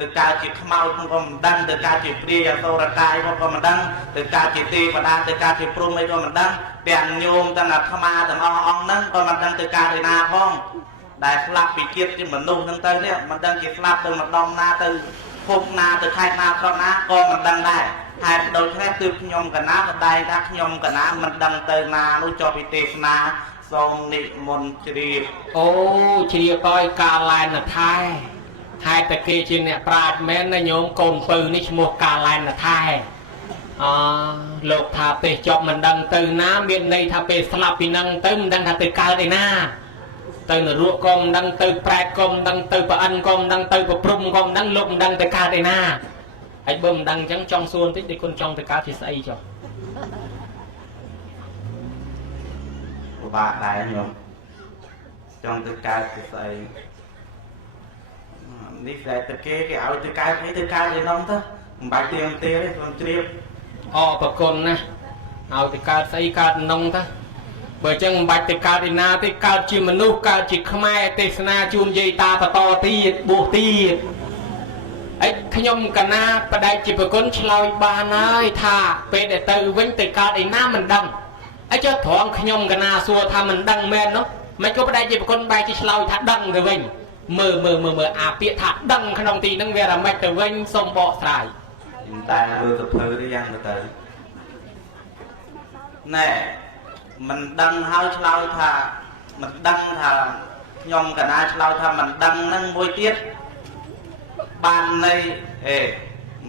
ទៅកើតជាខ្មោចក៏មិនដឹងទៅកើតជាព្រាយអសូរកាយក៏មិនដឹងទៅកើតជាទេវតាទៅកើតជាព្រហ្មអីក៏មិនដឹងទាំងញោមទាំងអាត្មាទាំងអស់អង្គហ្នឹងក៏មិនដឹងទៅកើតឯណាផងដែលស្លាប់ពីជាតិជាមនុស្សហ្នឹងទៅនេះមិនដឹងជាស្លាប់ទៅម្ដងណាទៅភពណាទៅខេត្តណាស្រុកណាក៏មិនដឹងដែរហេតុដូច្នេះគឺខ្ញុំកណាបដែងថាខ្ញុំកណាមិនដឹងទៅណានោះចុះពីទេសនាសូមនិមន្តជ្រាបអូជ្រាបឲ្យកាឡែនថែហេតុតែគេជាអ្នកប្រាជ្ញមែនណាញោមកូនពៅនេះឈ្មោះកាឡែនថែ លោកថាពេលចប់មិនដឹងទៅណាមានន័យថាពេលស្លាប់ពីនឹងទៅមិនដឹងថាទៅកើតឯណាទៅនរកក៏មិនដឹងទៅប្រែតក៏មិនដឹងទៅប្រអិនក៏មិនដឹងទៅប្រព្រំក៏មិនដឹងលោកមិនដឹងទៅកើតឯណាហើយបើមិនដឹងអញ្ចឹងចង់សួរបន្តិចដូចគុណចង់ទៅកើតជាស្អីចុះពិបាកដែរញោមចង់ទៅកើតជាស្អីនេះតែទៅគេឲ្យទៅកើតអីទៅកើតឯនោះទៅមិនបាច់ទៀងទេខ្លួនជ្រាបប្រគុណណាឲ្យទៅកើតស្អីកើតនងទៅបើអញ្ចឹងមិនបាច់ទៅកើតឯណាទេកើតជាមនុស្សកើតជាខ្មែរទេសនាជូនយាយតាបន្តទៀតបួសទៀតអីខ្ញុំកណាបដិជាប្រគុណឆ្លើយបានហើយថាពេលដែលទៅវិញទៅកើតឯណាមិនដឹងអីចុះត្រង់ខ្ញុំកណាសួរថាមិនដឹងមែននោះមិនក៏បដិជាប្រគុណបែរជាឆ្លើយថាដឹងទៅវិញមើលអាពាក្យថាដឹងក្នុងទីហ្នឹងវារមិចទៅវិញសូមបកស្រាយតែមើលទៅធ្វើទៅយ៉ាងទៅណែមិនដឹងហើយឆ្លើយថាមិនដឹងថាខ្ញុំកណាឆ្លើយថាមិនដឹងហ្នឹងមួយទៀតបានន័យ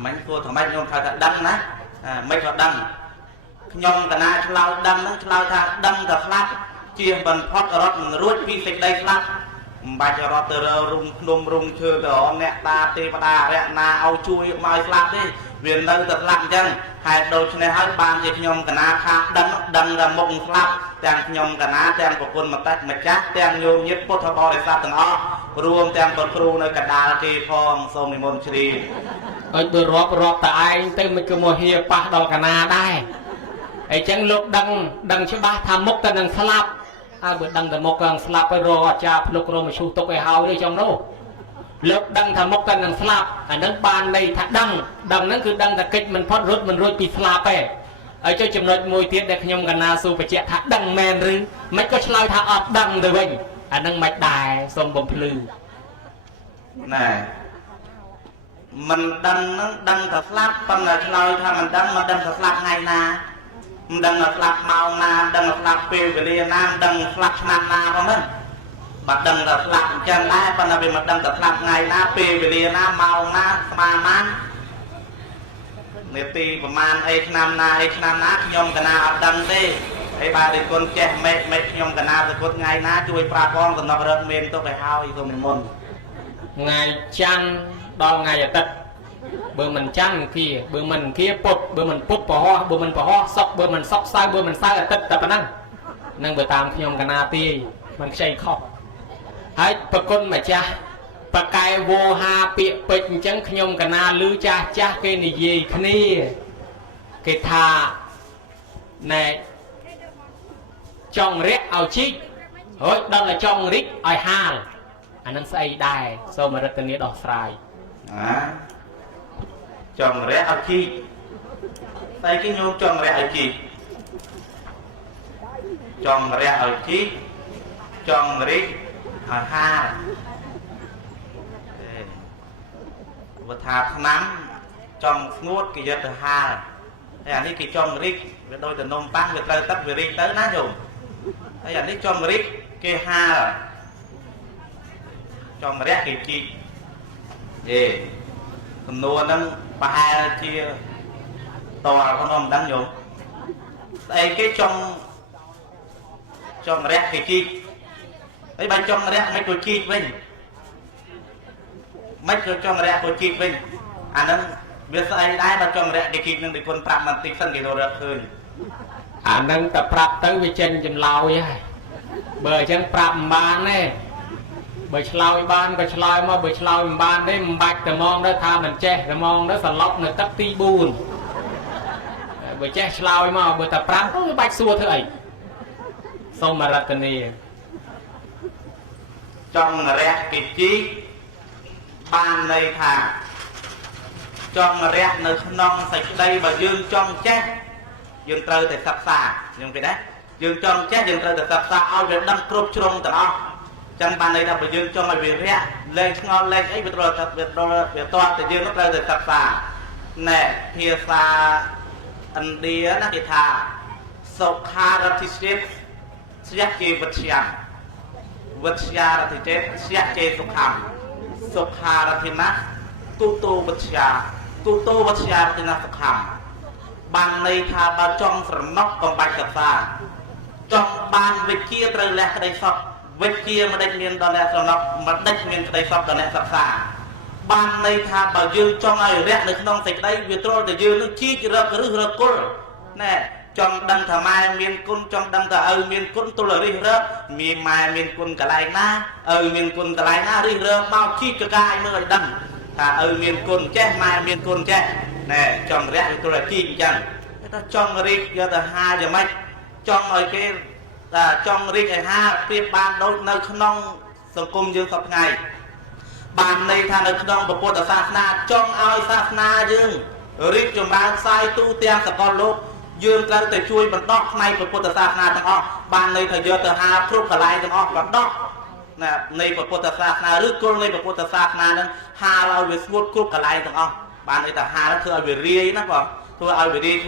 មិនគួរថាម៉េចខ្ញុំថាដឹងណាមិនក៏ដឹងខ្ញុំកណាឆ្លើយដឹងហ្នឹងឆ្លើយថាដឹងតែស្លាប់ជាបំផុតរត់មិនរួចពីសេចក្តីស្លាប់មិនបាច់រត់ទៅរើរុំភ្នំរុំឈើទៅអមអ្នកតាទេវតារៈណាឲ្យជួយមកស្លាប់ទេវានៅតែស្លាប់អញ្ចឹងហើយដូច្នេះហើយបានជាខ្ញុំកណាថាដឹងតែមុខស្លាប់ទាំងខ្ញុំកណាទាំងប្រគុណម្ចាស់ទាំងញោមញាតិពុទ្ធបរិស័ទទាំងអស់រួមទាំងប្រគ្រូនៅកណ្ដាលគេផងសូមនិមន្តជ្រាបអើយបើរាប់តែឯងទៅមិនក៏មកហៀប៉ះដល់កណាដែរអញ្ចឹងលោកដឹងច្បាស់ថាមុខតែនឹងស្លាប់ហើយបើដឹងតែមុខនឹងស្លាប់ទៅរកអាចារ្យភ្លុករមឈូសទុកឲ្យហើយទេចំនោះលោកដឹងថាមុខតែនឹងស្លាប់អានឹងបានន័យថាដឹងហ្នឹងគឺដឹងតែកិច្ចមិនផុតរត់មិនរួចពីស្លាប់ទេហើយចុះចំណុចមួយទៀតដែលខ្ញុំកណាស៊ូបញ្ជាក់ថាដឹងមែនឬមិនក៏ឆ្លើយថាអត់ដឹងទៅវិញអានឹងមិនដែរសូមបំភ្លឺណែមិនដឹងហ្នឹងដឹងតែស្លាប់ប៉ុន្តែឆ្លើយថាមិនដឹងថាស្លាប់ថ្ងៃណាមិនដឹងថាស្លាប់ម៉ោងណាមិនដឹងថាស្លាប់ពេលវេលាណាមិនដឹងស្លាប់ឆ្នាំណាផងហ្នឹងបាត់ដឹងតែស្លាប់អញ្ចឹងដែរប៉ុន្តែវាមិនដឹងតែស្លាប់ថ្ងៃណាពេលវេលាណាម៉ោងណាស្មាម៉ាននាទីប្រហែលអីឆ្នាំណាខ្ញុំកណាអត់ដឹងទេហើយបាទរិគុណចេះមេខ្ញុំកណារិគុណថ្ងៃណាជួយប្រាប់ផងសំណុករត់មានទុកឲ្យហើយសូមនិមន្តថ្ងៃច័ន្ទដល់ថ្ងៃអាទិត្យបើមិនច័ន្ទគៀបើមិនគៀពុតបើមិនពុតប្រហោះបើមិនប្រហោះសុកបើមិនសុកសៅបើមិនសៅអាទិត្យតែប៉ុណ្ណឹងនឹងបើតាមខ្ញុំកណាទីមិនខ្ចីខុសហើយប្រគុណម្ចាស់បកែវោហាពាកពេជ្រអញ្ចឹងខ្ញុំកណាឮចាស់គេនិយាយគ្នាគេថាណែចង់រាក់ឲ្យជីកហើយដល់តែចង់រិចឲ្យហាលអានឹងស្អីដែរសូមរតនាដោះស្រាយចង់រាក់ឲ្យជីកស្អីគេញោមចង់រាក់ឲ្យជីកចង់រាក់ឲ្យជីកចង់រិចឲ្យហាលបើថាឆ្នាំចង់ស្ងួតគេយកទៅហាលហើយអានេះគេចង់រិចវាដូចទៅនំប៉័ងវាត្រូវទឹកវារិចទៅណាញោមហើយអានេះចង់រិចគេហាលចង់រាក់គេជីកសំណួរហ្នឹងប្រហែលជាតើខ្ញុំមិនដឹងញោមស្អីគេចង់រាក់គេជីកហើយបើចង់រាក់មិនក៏ជីកវិញមិនក៏ចង់រាក់ក៏ជីកវិញអាហ្នឹងវាស្អីដែរបើចង់រាក់គេជីកនឹងដូចគុណប្រាប់បន្តិចសិនគេទៅរកឃើញអាហ្នឹងតែប្រាប់ទៅវាចេញចម្លើយហើយបើអញ្ចឹងប្រាប់មិនបានទេបើឆ្លើយបានក៏ឆ្លើយមកបើឆ្លើយមិនបានទេមិនបាច់តែមកទៅថាមិនចេះតែមកទៅសន្លប់នៅទឹកទី4បើចេះឆ្លើយមកបើតែប្រាប់ទៅបាច់សួរធ្វើអីសូមរតនាចង់រះគេជីកបានន័យថាចង់រះនៅក្នុងសេចក្តីបើយើងចង់ចេះយើងត្រូវតែសិក្សាយើងគេដែរយើងចង់ចេះយើងត្រូវតែសិក្សាឲ្យវាដឹងគ្រប់ជ្រុងទាំងអស់ចឹងបានន័យថាបើយើងចង់ឲ្យវារះលេងឆ្ងល់លេងអីវាត្រូវតែវាតតែយើងត្រូវតែសិក្សាណែភាសាឥណ្ឌាណាគេថាសុខារតិសេតស្យគេវិទ្យាវិទ្យារតិចេស្យគេសុខំសុខារតិណាទុតោវិទ្យារតិណាសុខំ ban này tha bao trong sầm nóc còn bạch cặp xa trong ban về kia trời lẹ đây sọc về kia mà đánh miền đó lẹ sầm nóc mà đánh miền đây sọc đó lẹ sập xa ban này tha bao dương trong ai lẹ được non sạch đây việt trôi để dương nó chi chỉ rập rửa côn nè trong đâm thà mai miền côn trong đâm thà miền côn tôi là đi rửa miền mai miền côn cả lại na miền côn cả lại na đi rửa bao chi cho cái mới đâm thà miền côn che mai miền côn che nè trong rẽ tôi là chi chẳng ta trong riêng do ta hai giờ mấy trong ở cái trong riêng này ha tiếp ban đôi nơi non sông cung dương sập ngày ban này thà nơi non bậc bồ tát na trong ao sát na dương riêng trong ban sai tu tiên sập con lốp dương ra để chui bằng đọt này bậc bồ tát na thằng ọ ban này thời giờ ta ha phúc cả lại thằng ọ bằng đọt nè này bậc bồ tát na rước cô này bậc bồ tát na nên ha lao về suốt phúc cả lại thằng ọ ban này ta ha nó thưa về riêng nó còn thưa ai về đi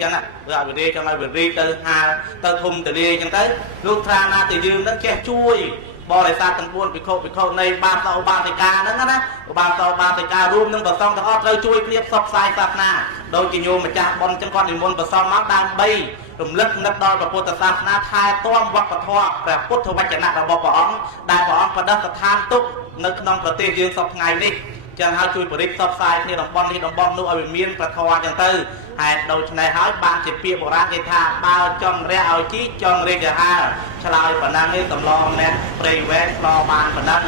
chẳng ạ thưa ai về đi trong ai về đi từ hà từ thùng từ đi chẳng tới lúc ra na từ dương nó che chui bò lại xa tầng buôn bị khô này ba sau ba thầy ca nó á ba sau ba thầy ca rùm nó vào xong thằng ót rơi chui clip sọc sai sạt na đôi chỉ nhôm mà cha bon chẳng con thì môn vào xong nó đang bay rùm lất nắp đôi và bột sạt na thai toom vắt và thoa và bút thâu bạch chẳng nặng là bò bỏng đại bỏng và đất than túc nó non và tiền dương sọc ngày đi chẳng hai chui bật sập sai thì đồng bom nuôi ở miền Bắc Hoa chẳng tư hai đầu này hỏi bạn chỉ pia bộ ra cái thà bao trong rẽ ao chí trong rẽ cả ha trả lời phần năng ấy tầm lo nè tây vé lo bàn phần năng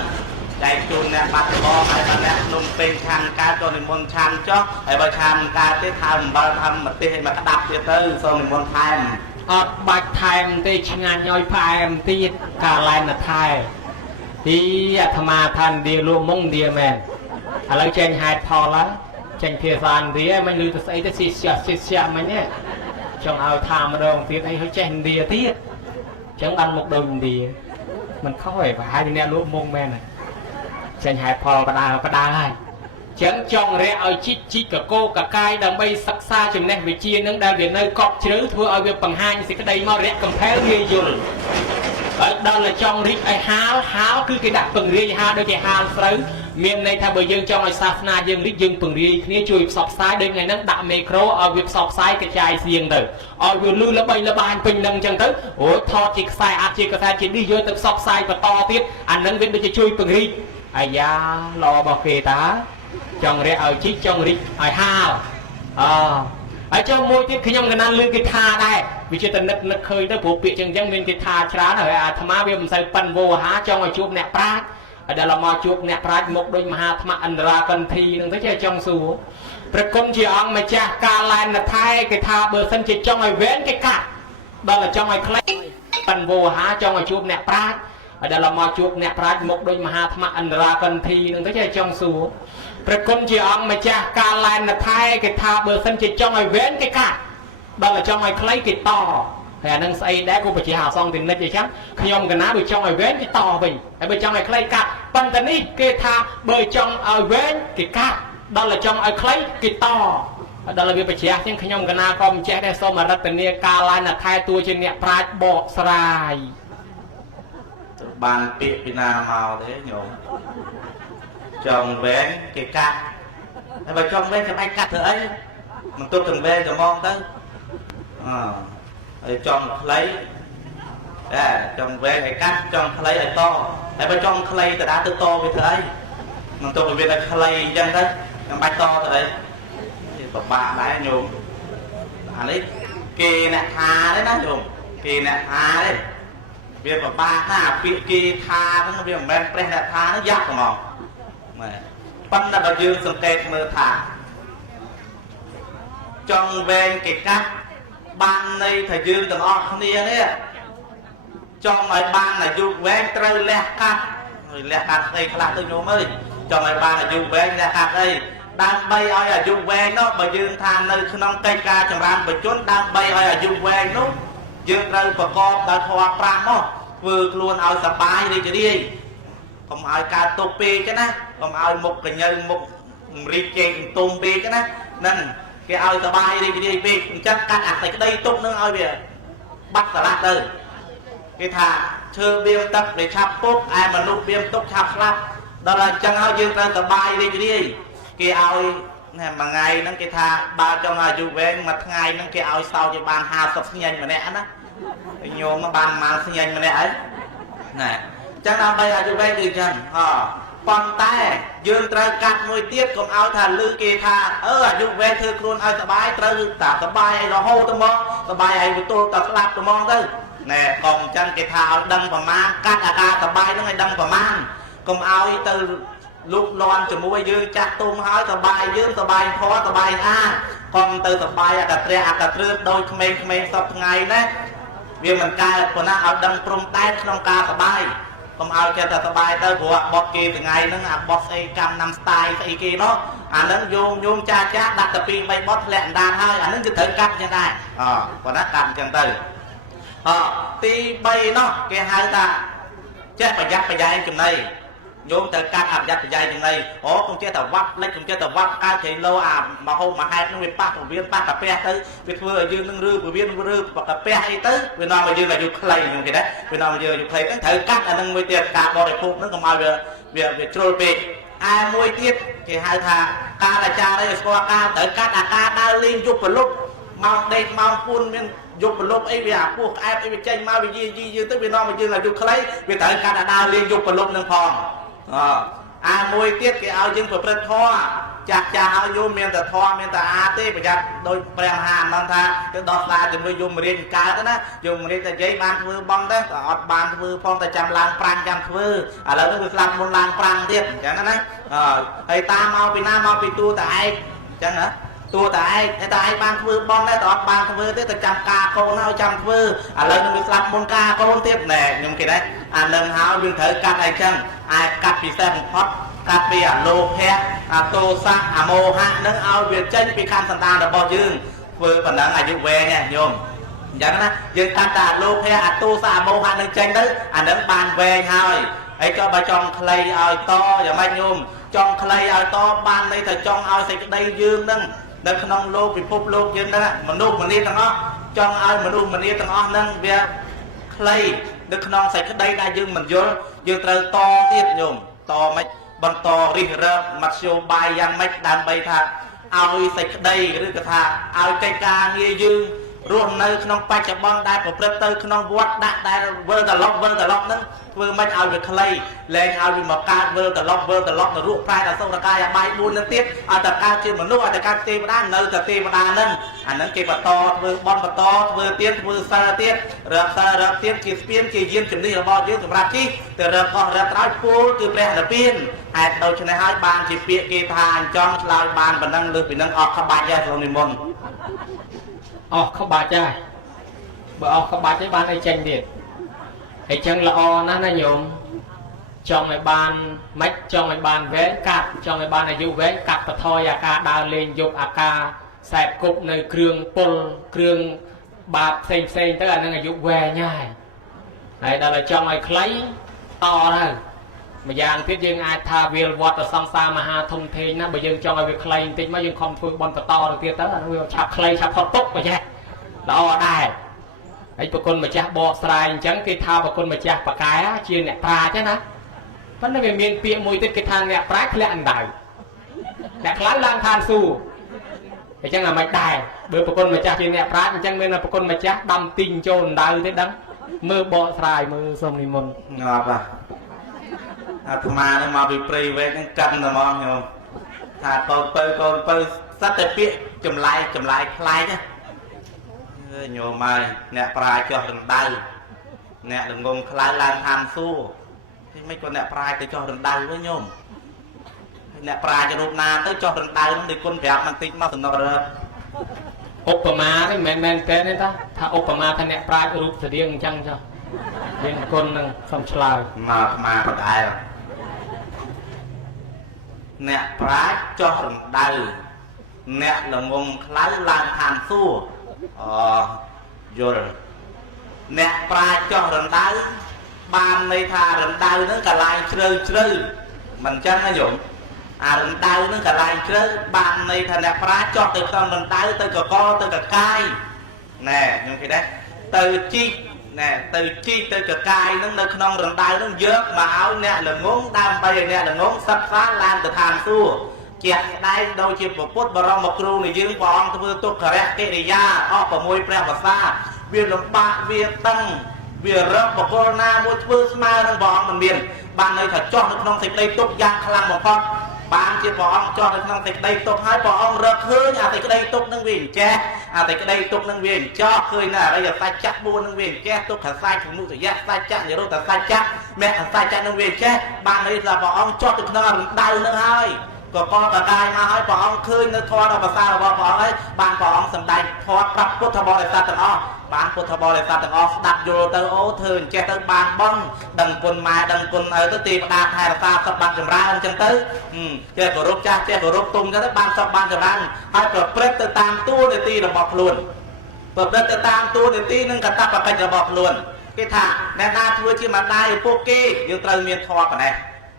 chạy chun nè bắt bom hay phần nè nung bên chăn cá cho nên môn chăn cho hay bao chăn cá tiếp tham bao tham mà tiếp mà đạp tiếp tư xong nên môn tham bạch tham thì chừng ngàn nhoi phai thì cả lại là thai thì tham ma thành địa luôn mông địa mền lấy trên hai thò lá trên phía sàn thì mình lưu từ xây tới xịt mình nhé trong ao tham đồng thì thấy hơi trên địa tiết chẳng ăn một đồng địa mình không phải hai đứa em luôn mông men này trên hai thò và đa hai chẳng trong rẽ ở chít cả cô cả cai đang bay sắc xa chừng này về chia nâng đang về nơi cọp chứa thua ở việc bằng hai thì cái đây mau rẽ cầm theo như dùng ở đó là trong rít ai háo cứ cái đặt bằng riêng ha đôi cái hao sấy miền này thay bởi dương trong ai sát na dương rít dương bằng riêng kia chui sọc sai đây ngày nắng đạm micro ở việc sọc sai cái chai riêng rồi ở việc lưu là bay là bàn bình nâng chân tới ôi thọ chỉ sai áp chỉ có sai chỉ đi vô tập sọc sai và to tiếp anh nâng bên đây chui bằng riêng ai da lo bao kề tá trong rẽ ở chít trong rít ai hao ở trong môi tiết khi nhom cái năng lươn cái tha đây vì chưa từng nực khơi tới buộc bị chân dân nên cái tha chán rồi tham má bây giờ pan vô há trong ngoài chuột nẹt prát ở đây là mò chuột nẹt prát một đôi mà tham ăn ra cần thi đừng thấy chơi trong xùประ công chỉ ông mà cha ca lại là thay cái tha bờ sân chỉ trong ngoài vén cái cát đó là trong ngoài clay pan vô há trong ngoài chuột nẹt prát ở đây là mò chuột nẹt prát một đôi mà tham ăn ra cần thi đừng thấy chơi trong xùประ công chỉ ông mà cha ca lại là thay cái tha bờ sân chỉ trong ngoài vén cái cát đó là trong ngoài clay cái to thì anh xây đá của chị Hà xong thì nên vậy chắc khi ông cái ná bị trong ngoài vén cái to bình ở bên trong ngoài clay cát bằng tên đi cái tha bơi trong ở vén cái cát đó là trong ở clay cái to đó là việc chị Hà nhưng khi ông cái ná con trẻ đây xong mà ra tên này ca lại là thay tua trên nhẹ pride bọ sài bàn tiệc Việt Nam màu thế nhổ trong vén cái cát và trong vén cái bay cát thôi mình tôi từng vén cho mong tới trong lấy trong ve cái cắt trong lấy lại to tại bên trong lấy ta đã to với thế mình tôi biết là lấy dân đấy trong bạch to rồi đấy bà lại nhung anh ấy kì nè thà đấy nó nhung kì nè thà đấy việc bà thà bị kì thà nó việc bên bên nè thà nó giặc mà bắt là bà dương sầm tẹt mơ thà trong ve cái cắt ban này thầy dương từng ọt nia đấy cho mấy ban là dùng ven trâu lẹ cắt đây là tôi nhớ mới cho mấy ban là dùng ven lẹ cắt đây đang bay ơi là dùng ven nó bởi dương than nơi không cây ca chẳng ran bởi chốn đang bay ơi là dùng ven nó dương trâu và con đã thoa pram nó vừa luôn ao sập bài đi chứ đi không ai ca tô pê chứ na không ai một cái nhân một rì chèn tôm pê chứ na nên cái ao sờ bay đi về chắc cắt ạc cái đây tung nó ao về bắt sờ lát đây cái thà chơi viêm tập để chắp tốt ai mà lúc viêm tốt chắp lát đó là chẳng ao dương ra sờ bay đi cái ao nè mà ngày nó cái tha bao trong ai du về mà ngày nó cái ao sau cho ban hà sập nhanh mà nè đó nhôm nó ban mà nhanh mà nè ấy nè chẳng nào bây giờ du về từ chân còn tay dương trời cắt môi tiếp cùng ao thà lư kia tha du về thưa luôn ao sờ bài trời tả sờ bài nó hô tôi mong sờ bài ai với tôi tả lạp tôi mong thôi nè còn chân cái thà đâm vào mang cắt ca sờ bài nó ngay đâm vào mang cùng ao từ lúc loan cho mua dương chặt tôm hói sờ bài dương sờ bài khó sờ bài còn từ sờ bài cả trưa đôi khmei sập ngày đấy vì mình cài của nó ao đâm prom tay trong ca sờ bài không ao cho ta sờ bài tới của bọt kia từ ngày nó bọt xây cam năm style xây kia đó nó vô cha đặt tập pin bay bọt lẹn đàn hơi nó cứ thử cắt như này còn nó cắt chân từ ti bay nó cái hai ta chết phải dắt phải dạy chừng này nhôm từ cắt dắt phải dạy chừng này con chết tờ vấp lấy con chết tờ vấp cao thì lâu mà hôm mà hai nó bị bắt của viên bắt cà phê tới việc vừa dương nâng rư của viên rư và cà phê hay tới vì nào mà dương là dương clay như thế đấy vì nào mà dương clay cái thử cắt nâng môi tiền cả bò để phục nó còn mau việc trôi về ai môi tiết thì hai thà ca là cha đây qua ca tới cắt ca đa liên dục vào lúc mau đây mau phun bên dục vào lúc ấy vìพวกai ấy vì tranh mau vì gì tới vì nào mà dương là dục clay vì tới cắt đa liên dục vào lúc nâng phòng môi tiết cái ao dương củaประท่อจากจะเอาโยมเมียนแต่ทอเมียนแต่อาเต้ประหยัดโดยแปลงหานนั่นท่าจะดอกลาจะไม่โยมเรียนกาแล้วนะโยมเรียนแต่ยัยบานมือบองได้แต่อดบานมือพองแต่จำลางปรังจำมือแล้วนึกว่าลำบนลางปรังเทียบอย่างนั้นนะไอ้ตาเมาไปหน้าเมาไปตัวแต่ไอ้จังเหรอตัวแต่ไอ้บานมือบองได้แต่อดบานมือได้แต่จำกาโคนเอาจำมือแล้วนึกว่าลำบนกาโคนเทียบแหน่ยังกี่ได้เรื่องหาวยังเถิดกัดไอ้จังไอ้กัดปีแซ่ของพอดกัดเปียโลแพโตซักโมหะนึกเอาเวียดเจนปีคันสันตาดบอยืนเพื่อปัญหาอายุเวเนี่ยโยมอย่างนั้นนะยืนกัดตาโลแพโตซักโมหะนึกเจนนึกนึกบานเวหายไอ้เจ้าใบจองใครเอาต่ออย่าไม่โยมจองใครเอาต่อบานในแต่จองเอาใส่ได้ยืนนึงนึกขนมโลกพิภพโลกยืนนั่นมนุษย์มันนี่ตั้งอ้อจองเอามนุษย์มันนี่ตั้งอ้อนึงเวียใครนึกขนมใส่ก็ได้ได้ยืนมันเยอะยืนเตอต่อเทียบโยมต่อไม่บรรทอริเริ่มมัดโยบายยังไม่ดันใบทางเอาใส่ได้หรือกระทาเอาใจกลางเงี้ยยืนรวมในขนมปัจจุบันได้ผมเริ่มเติมขนมวัดได้เวอร์ตลอกนั้นเวอร์ไม่เอาไปใครแรงเอาไปหมอกการเวอร์ตลอกแต่รูปพายแต่โซ่ตะกายใบบุญนั่นเตี้ยเอาแต่การเชื่อมนุษย์เอาแต่การเตะมาด้านเนื้อแต่เตะมาด้านนั้นอันนั้นเก็บปะตอเวอร์บอลปะตอเวอร์เตี้ยเวอร์ซาเตี้ยเริ่มเตี้ยกีสเปียนกีเยี่ยมจุดนี้เราบอกยืดสำหรับที่แต่เริ่มก็เริ่มร้ายปูคือแปลงแต่เปียนไอ้เราชนะให้บานจีเปียกีทานจอมลายบานบันนั่งลือปีนั่งออกขบายแย่ตรงนิมนต์ออกขบายแย่บ่ออกขบายแย่บานไอ้เจงเด็ดไอ้เจงละอนั่นนะโยมจองไอ้บานไม่จองไอ้บานแหวนกัดจองไอ้บานอายุแหวนกัดตะทอยอากาดาวเลนยกอากาแสบกบในเครื่องปนเครื่องบาดเซ็งตั้งแต่นั่งอายุแหวนง่ายไอ้ดาวจองไอ้คล้ายต่อเลยมาอย่างที่ยังไอ้ทาเวลวัดสังสารมหาทงเทนนะมายังจองไอ้คล้ายติดมายังคอมฝึกบอลต่อๆเตี้ยตั้งแต่เวลฉับคล้ายฉับพอตุ๊กไปแย่ต่อได้ไอ้ปกคนมาจากบ่อสายจังที่ทาปกคนมาจากปากกายเชียนเนี่ยปลาใช่นะเพราะนั่นเป็นเมียนเปียมวยติดกระทางเนี่ยปลาเคลื่อนได้แต่คล้ายล่างทานสู้ไอ้จังอะไม่ได้เบอร์ปกคนมาจากเชียนเนี่ยปลาจังเมื่อปกคนมาจากดำติงโจนได้ได้ดังมือบ่อสายมือสมนิมนต์งอป่ะอาตมาเนี่ยมาไปปรีเวกันกันนะมองโยมถ้าก่อนเปิดสัตว์เปียจำลายคล้ายเนี่ยโยมมาเนี่ยปลาจอดได้เนี่ยดึงงมคล้ายล่างทานสู้ที่ไม่คนเนี่ยปลายแต่จอดันได้ไว้โยมเนี่ยปลายจะรูปนาtớiจอดันได้ต้องดึงคนแบบมันติดมาสนอเลยอุปมาไม่แมนแกนี่ท่าถ้าอุปมาท่านเนี่ยปลายรูปเสียงจังจ้ะยังคนนึงสมฉลาดมาประกายเนี่ยปลายจอดันได้เนี่ยดึงงมคล้ายล่างทานสู้โยนเนี่ยปลายจอดันได้บานในทาดันดาวนั่นกะลายเชื่อมันจังนะโยมดันดาวนั่นกะลายเชื่อบานในทาเนี่ยพระจอดตึกตอนดันดาวตึกกอตึกกายแน่ยังไงได้ตึกจีแน่ตึกจีตึกกายนั่นในขนมดันดาวนั่นเยอะมาเอาเนี่ยหลังงงดำไปเนี่ยหลังงงซับซ้าลานตะทานสู้ ជាក់ស្ដែងដូចជាពុទ្ធបរមគ្រូនៃយើងព្រះអង្គធ្វើទុក្ខរៈកិរិយាអស់6ព្រះភាសាវាលំបាកវាតឹងវារឹកបកលណាមួយធ្វើស្មើនឹងព្រះអង្គមិនមានបានន័យថាចោះនៅក្នុងសេចក្តីទុក្ខយ៉ាងខ្លាំងបំផុតបានជាព្រះអង្គចោះនៅក្នុងសេចក្តីទុក្ខហើយព្រះអង្គរកឃើញអាសេចក្តីទុក្ខនឹងវាអញ្ចេះអាសេចក្តីទុក្ខនឹងវាអញ្ចោះឃើញនៅអរិយសច្ចៈ4នឹងវាអញ្ចេះទុក្ខសច្ចៈសមុទយសច្ចៈនិរោធសច្ចៈមគ្គសច្ចៈនឹងវាអញ្ចេះបានន័យថាព្រះអង្គចោះទៅក្នុងរណ្ដៅនឹងហើយក៏កតកាយមកហើយព្រះអង្គឃើញនៅធម៌ដ៏ប្រសើររបស់ព្រះអង្គហើយបានព្រះអង្គសម្ដែងធម៌ប្រាប់ពុទ្ធបរិស័ទទាំងអស់បានពុទ្ធបរិស័ទទាំងអស់ស្ដាប់យល់ទៅអូធ្វើអញ្ចេះទៅបានបងដឹងគុណម៉ែដឹងគុណឪទៅទេវតាថែរក្សាសុខបានចម្រើនអញ្ចឹងទៅចេះគោរពចាស់ចេះគោរពទុំអញ្ចឹងទៅបានសុខបានចម្រើនហើយប្រព្រឹត្តទៅតាមតួនាទីរបស់ខ្លួនប្រព្រឹត្តទៅតាមតួនាទីនិងកាតព្វកិច្ចរបស់ខ្លួនគេថាអ្នកណាធ្វើជាម្ដាយឪពុកគេយើងត្រូវមានធម៌ប៉ុណ្ណេះ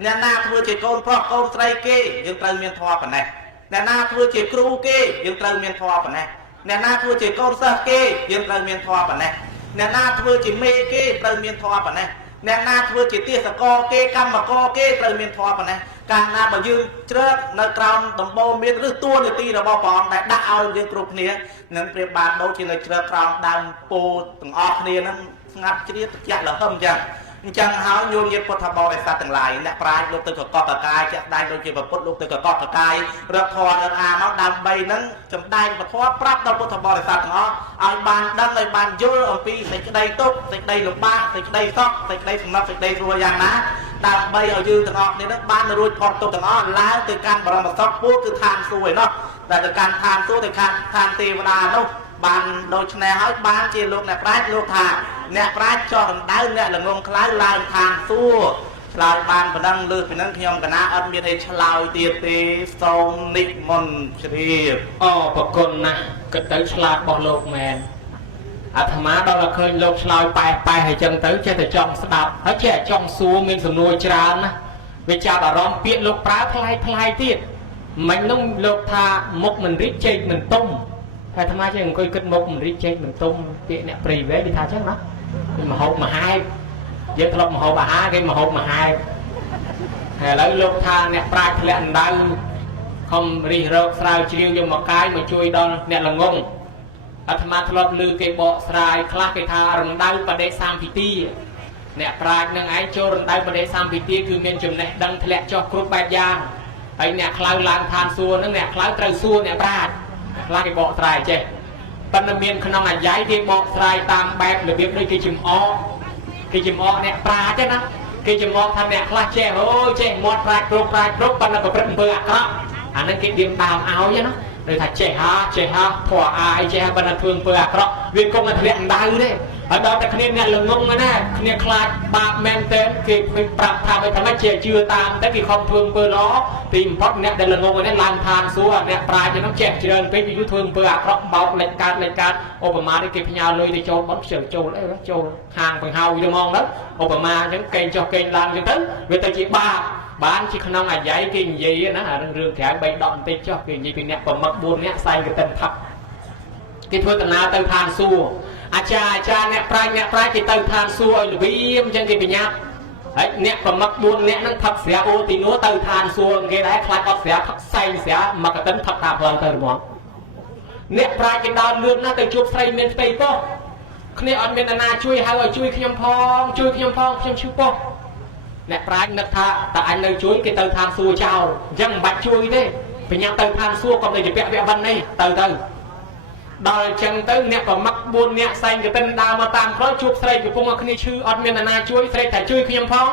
អ្នកណាធ្វើជាកូនប្រុសកូនស្រីគេយើងត្រូវមានធម៌ប៉ុណ្ណេះអ្នកណាធ្វើជាគ្រូគេយើងត្រូវមានធម៌ប៉ុណ្ណេះអ្នកណាធ្វើជាកូនសិស្សគេយើងត្រូវមានធម៌ប៉ុណ្ណេះអ្នកណាធ្វើជាមេគេត្រូវមានធម៌ប៉ុណ្ណេះអ្នកណាធ្វើជាទាសករគេកម្មករគេត្រូវមានធម៌ប៉ុណ្ណេះកាលណាបើយើងជ្រើកនៅក្រោមដំបូលមានឬតួនាទីរបស់ព្រះអង្គដែលដាក់ឲ្យយើងគ្រប់គ្នានឹងប្រៀបបានដូចជានៅជ្រើកក្រោមដើមពោធិ៍ទាំងអស់គ្នានឹងស្ងាត់ជ្រាបត្រជាក់ល្ហឹមចឹងអញ្ចឹងហើយញោមញាតិពុទ្ធបរិស័ទទាំងឡាយអ្នកប្រាជ្ញលោកទៅកកកកាយជាក់ស្ដែងដូចជាពុទ្ធលោកទៅកកកកាយរកធម៌នៅអាមកដើម្បីនឹងចំដែងពធប្រាប់ដល់ពុទ្ធបរិស័ទទាំងអស់ឲ្យបានដឹងឲ្យបានយល់អំពីសេចក្តីទុក្ខសេចក្តីលំបាកសេចក្តីសុខសេចក្តីសំណប់សេចក្តីស្រួលយ៉ាងណាដើម្បីឲ្យយើងទាំងអស់នេះនឹងបានរួចផុតទុក្ខទាំងអស់ឡើងទៅកាន់បរមសុខពោលគឺឋានសួគ៌ឯណោះដែលទៅកាន់ឋានសួគ៌ទៅកាន់ឋានទេវតានោះបានដូច្នេះហើយបានជាលោកអ្នកប្រាជ្ញលោកថាអ្នកប្រាជ្ញចោះរំដៅអ្នកល្ងងខ្លៅឡើងឋានសួគ៌ឆ្លើយបានប៉ុណ្ណឹងលើសពីហ្នឹងខ្ញុំកណាអត់មានអីឆ្លើយទៀតទេសូមនិមន្តជ្រាបអូប្រគុណណាស់គិតទៅឆ្លាតរបស់លោកមែនអាត្មាដល់តែឃើញលោកឆ្លើយប៉ែហើយចឹងទៅចេះតែចង់ស្ដាប់ហើយចេះតែចង់សួរមានសំណួរច្រើនណាវាចាប់អារម្មណ៍ពាក្យលោកប្រើផ្លែកទៀតមិននោះលោកថាមុខមិនរីកចេកមិនទុំតែអាត្មាចេះអង្គុយគិតមុខមិនរីកចេកមិនទុំពាក្យអ្នកព្រៃវែងគេថាចឹងណាគេមហូបមហែបយើងធ្លាប់មហូបអាហារគេមហូបមហែបហើយឥឡូវលោកថាអ្នកប្រាជ្ញធ្លាក់អណ្ដៅខំរិះរកស្រាវជ្រាវយកមកកាយមកជួយដល់អ្នកល្ងងអាត្មាធ្លាប់ឮគេបកស្រាយខ្លះគេថារណ្ដៅបដិសម្ពិទាអ្នកប្រាជ្ញនឹងឯងចូលរណ្ដៅបដិសម្ពិទាគឺមានចំណេះដឹងធ្លាក់ចុះគ្រប់បែបយ៉ាងហើយអ្នកខ្លៅឡើងឋានសួគ៌នឹងអ្នកខ្លៅត្រូវសួរអ្នកប្រាជ្ញខ្លះគេបកស្រាយចេះប៉ុន្តែមានក្នុងអាយ៉ៃគេបកស្រាយតាមបែបរបៀបដូចគេចំអកអ្នកប្រាជ្ញទេណាគេចំអកថាអ្នកខ្លះចេះអូចេះមាត់ប្រាជ្ញគ្រប់ប៉ុន្តែប្រព្រឹត្តអំពើអាក្រក់អានឹងគេឌៀមតាមឲ្យណាដូចថាចេះហ่าធွာអាយចេះប៉ុន្តែធ្វើអំពើអាក្រក់វាគង់តែធ្លាក់អណ្ដៅទេហើយដល់តែគ្នាអ្នកល្ងងណាគ្នាខ្លាចបាបមែនទេគេប្រាប់ថាមិនថាម៉េចជាជឿតាមតែគេខំធ្វើអំពើល្អទីបំផុតអ្នកដែលល្ងងនេះឡើងឋានសួគ៌អ្នកប្រាជ្ញហ្នឹងចេះច្រើនពេកវាធ្វើអំពើអាក្រក់បោកលេចកើតឧបមានេះគេផ្ញើលុយទៅចូលបត់ចូលអីចូលហាងបង្ហៅទៅហ្មងទៅឧបមាអញ្ចឹងកេងចុះកេងឡើងអញ្ចឹងទៅវាទៅជាបាបបានជាក្នុងអាយ៉ៃគេនិយាយណារឿងក្រៅ3ដកបន្តិចចុះគេនិយាយពីអ្នកប្រមឹក4នាក់សែងកតិនថាប់គេធ្វើដំណើរទៅឋានសួគ៌អាចារ្យអ្នកប្រាជ្ញគេទៅឋានសួគ៌ឲ្យល្វីមអញ្ចឹងគេបញ្ញាប់ហើយអ្នកប្រមឹក4នាក់ហ្នឹងថឹកស្រាអូទីនោះទៅឋានសួគ៌គេដែរខ្លាចអត់ស្រាថឹកសែងស្រាមកកតិនថឹកតាមផ្លូវទៅហ្មងអ្នកប្រាជ្ញគេដើរលឿនណាស់ទៅជួបស្រីមានផ្ទៃពោះគ្នាអត់មានណាជួយហៅឲ្យជួយខ្ញុំផងខ្ញុំឈឺពោះអ្នកប្រាជ្ញនឹកថាតើអញនៅជួយគេទៅឋានសួគ៌ចោលអញ្ចឹងមិនបាច់ជួយទេបញ្ញាប់ទៅឋានសួគ៌ក៏ទៅជាពាក់វបិណ្ឌនេះទៅដល់អញ្ចឹងទៅអ្នកប្រមឹក4នាក់សែងកតិនដើរមកតាមផ្លូវជួបស្រីកំពុងឲ្យគ្នាឈឺអត់មានណាជួយស្រីថាជួយខ្ញុំផង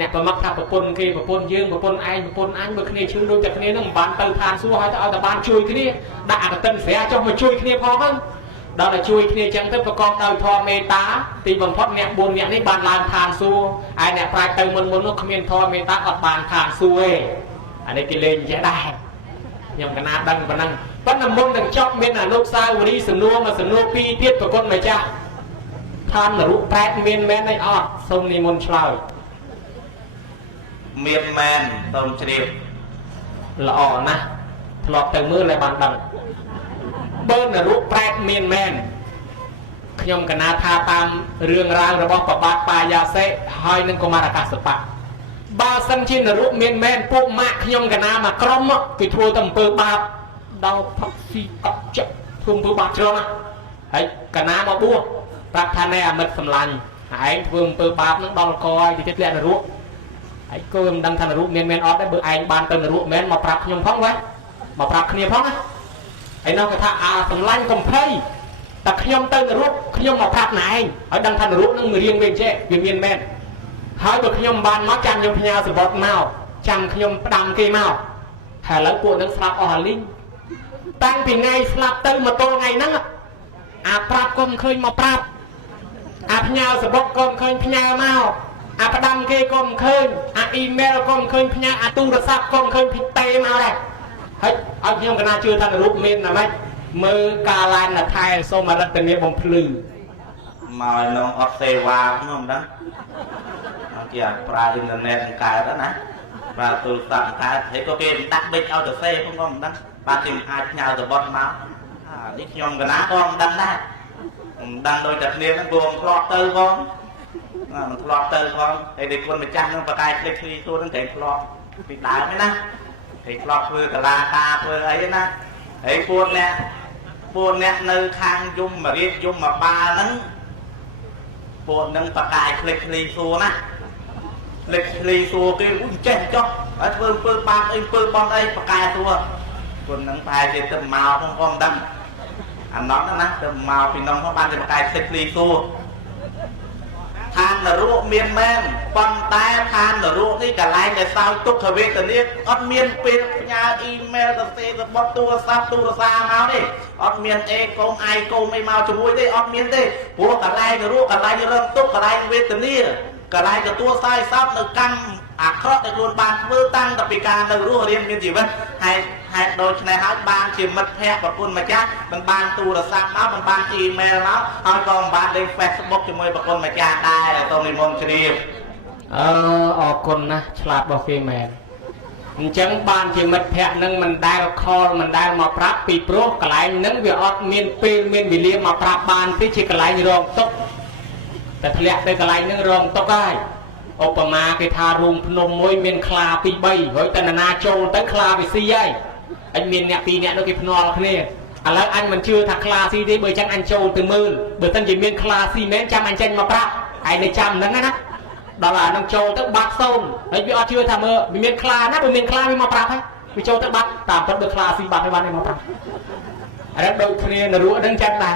អ្នកប្រមឹកថាប្រពន្ធគេប្រពន្ធយើងប្រពន្ធឯងប្រពន្ធអញមើលគ្នាឈឺដូចតែគ្នានឹងមិនបានទៅឋានសួគ៌ឲ្យតែបានជួយគ្នាដាក់អកតិនស្រាចុះមកជួយគ្នាផងទៅដល់តែជួយគ្នាអញ្ចឹងទៅប្រកបដោយធម៌មេត្តាទីបំផុតអ្នក4នាក់នេះបានឡើងឋានសួគ៌ឯអ្នកប្រាជ្ញទៅមុននោះគ្មានធម៌មេត្តាអត់បានឋានសួគ៌ទេអានេះគេលេងចេះដែរខ្ញុំកណាដឹងប៉ុណ្ណឹងប៉ុន្តែមុននឹងចប់មានអនុស្សាវរីយ៍សំណួរ2ទៀតប្រគុណម្ចាស់ឋាននរកប្រែតមានមែនអីអត់សូមនិមន្តឆ្លើយមានមែនសូមជ្រាបល្អណាស់ធ្លាប់ទៅមើលហើយបានដឹងបើនរកប្រែតមានមែនខ្ញុំកណាថាតាមរឿងរ៉ាវរបស់ប្របាទបាយាសេហើយនឹងកុមារកាសបៈ ba sân trên là ruộng miền men phụ mạ nhom cả na mà crom á cái thua tầm bơ ba đau phật si cọc chậm thương bơ ba trơn á ấy cả na mà bua bạc than này mật sầm lành ấy thương bơ ba nó đau coi thì chết lẹ là ruộng ấy cô em đang thành là ruộng miền men ót đấy bữa anh ban tên là ruộng men mà bạc nhom phóng vậy mà bạc kia phóng á ấy nó cái thà sầm lành cầm phâyแต่ขยมเติมรูปขยมมาพากไหนเอาดังทันรูปนั่งมือเรียงเวียนเจ๊เวียนเวียนแม่นหายตัวขยมบานมักจันยมพญาสบดเมาจำขยมดำกีเมาแต่แล้วปวดนั่งสลับออลิงตั้งปีไงสลับเติมมาโตไงนั่งอาปราบก็เคยมาปราบอาพญาสบดก็เคยพญาเมาอาปดำกีก็เคยอาอีเมลก็เคยพญาอาตูรศัพท์ก็เคยพิเตมาเลยเฮ้ยเอาขยมกันน่าเชื่อทันรูปเมนนะไหมมือกาลานน่ะไทยโซมารัตเนียบงพลือมาน้องออฟเซวาพี่น้องนะเกี่ยวปลาอินเทอร์เน็ตกายแล้วนะปลาตัวต่างกายเห็นก็เกมดักเบ็ดเอาแต่เซ่พี่น้องนะปลาติมอาญาแต่บอลมานี่พี่น้องกันนะก็ดังได้ดังโดยจัดเนียมันรวมคลอเตอร์ก้อนมันคลอเตอร์ก้อนไอเด็กคนไปจ้างน้องปลากายเล็กทีตัวนั่งแข่งคลอปิดตายไหมนะแข่งคลอเพื่อกะลาตาเพื่ออะไรนะไอ้พวกเนี่ยในข้างยุ่มมาเรียกยุ่มมาปลานั้นพวกนั้นปลากายเล็กลีซัวนะเล็กลีซัวคืออุ้ยเจ๊จ๊อกไอ้เปิลปลาไอ้เปิลบอลไอ้ปลากายตัวคนนั้นพายจะเติมเมาของดังอันนั้นนะเติมเมาพี่น้องของบ้านจะปลากายเล็กลีซัวทานละรู้เมียนแมนปอนแต่ทานละรู้นี่กะไรแต่สาวตุกขเวทนี้อดเมียนเป็นยาอีเมลตะเซตะบอตัวซับตัวซามาดิอดเมียนเอกงไอโกไม่มาจะมุ้ยดิอดเมียนดิพวกกะไรละรู้กะไรจะเริ่มตุกกะไรเวทนี้กะไรกับตัวไส้ซับหนึ่งกังอักเคราะห์ในกลุ่มบานเพื่อตั้งตปิการละรู้เรียนเมียนจีบันให้โดยในฮัตบานเชื่อมัดแพะกับคุณมาจ้ามันบานตัวซับมามันบานอีเมลแล้วเอากองบานในเฟซบุ๊กจะมุ้ยกับคุณมาจ้าได้ตรงในมงชนีออกคนนะฉลาดบอกเกมแมนจังบานที่มัดแพะนั่งมันได้คอมันได้มาปราบปีโปรกลายนั่งเวียอดเมียนเปนเมียนวิเลียมาปราบบานที่ชิกลายรองตกแต่ทะเลได้กลายนั่งรองตกได้อุปมาคือทารุงพนมมวยเมียนคลาปีใบเฮ้ยแต่นาโจตั้งคลาไปซีใหญ่ไอเมียนเนี่ยปีเนี่ยเราเก็บพนอลเนี่ยอะไรอันมันชื่อถักคลาซีได้เบอร์จังอันโจถึงมือเบอร์ตั้งยิมเมียนคลาซีแม้จำอันเจนมาปราบไอในจำนั่นนะดอลลาร์น้องโจตั้งบัตรส้มไอ้พี่ออชื่อทำมีเมียนคลานะมีเมียนคลามีมาปราบให้มีโจตั้งบัตรตามต้นเบอร์คลาซีบัตรในวันในมาปราบอันนั้นโดยคะแนนรู้ดังจัดได้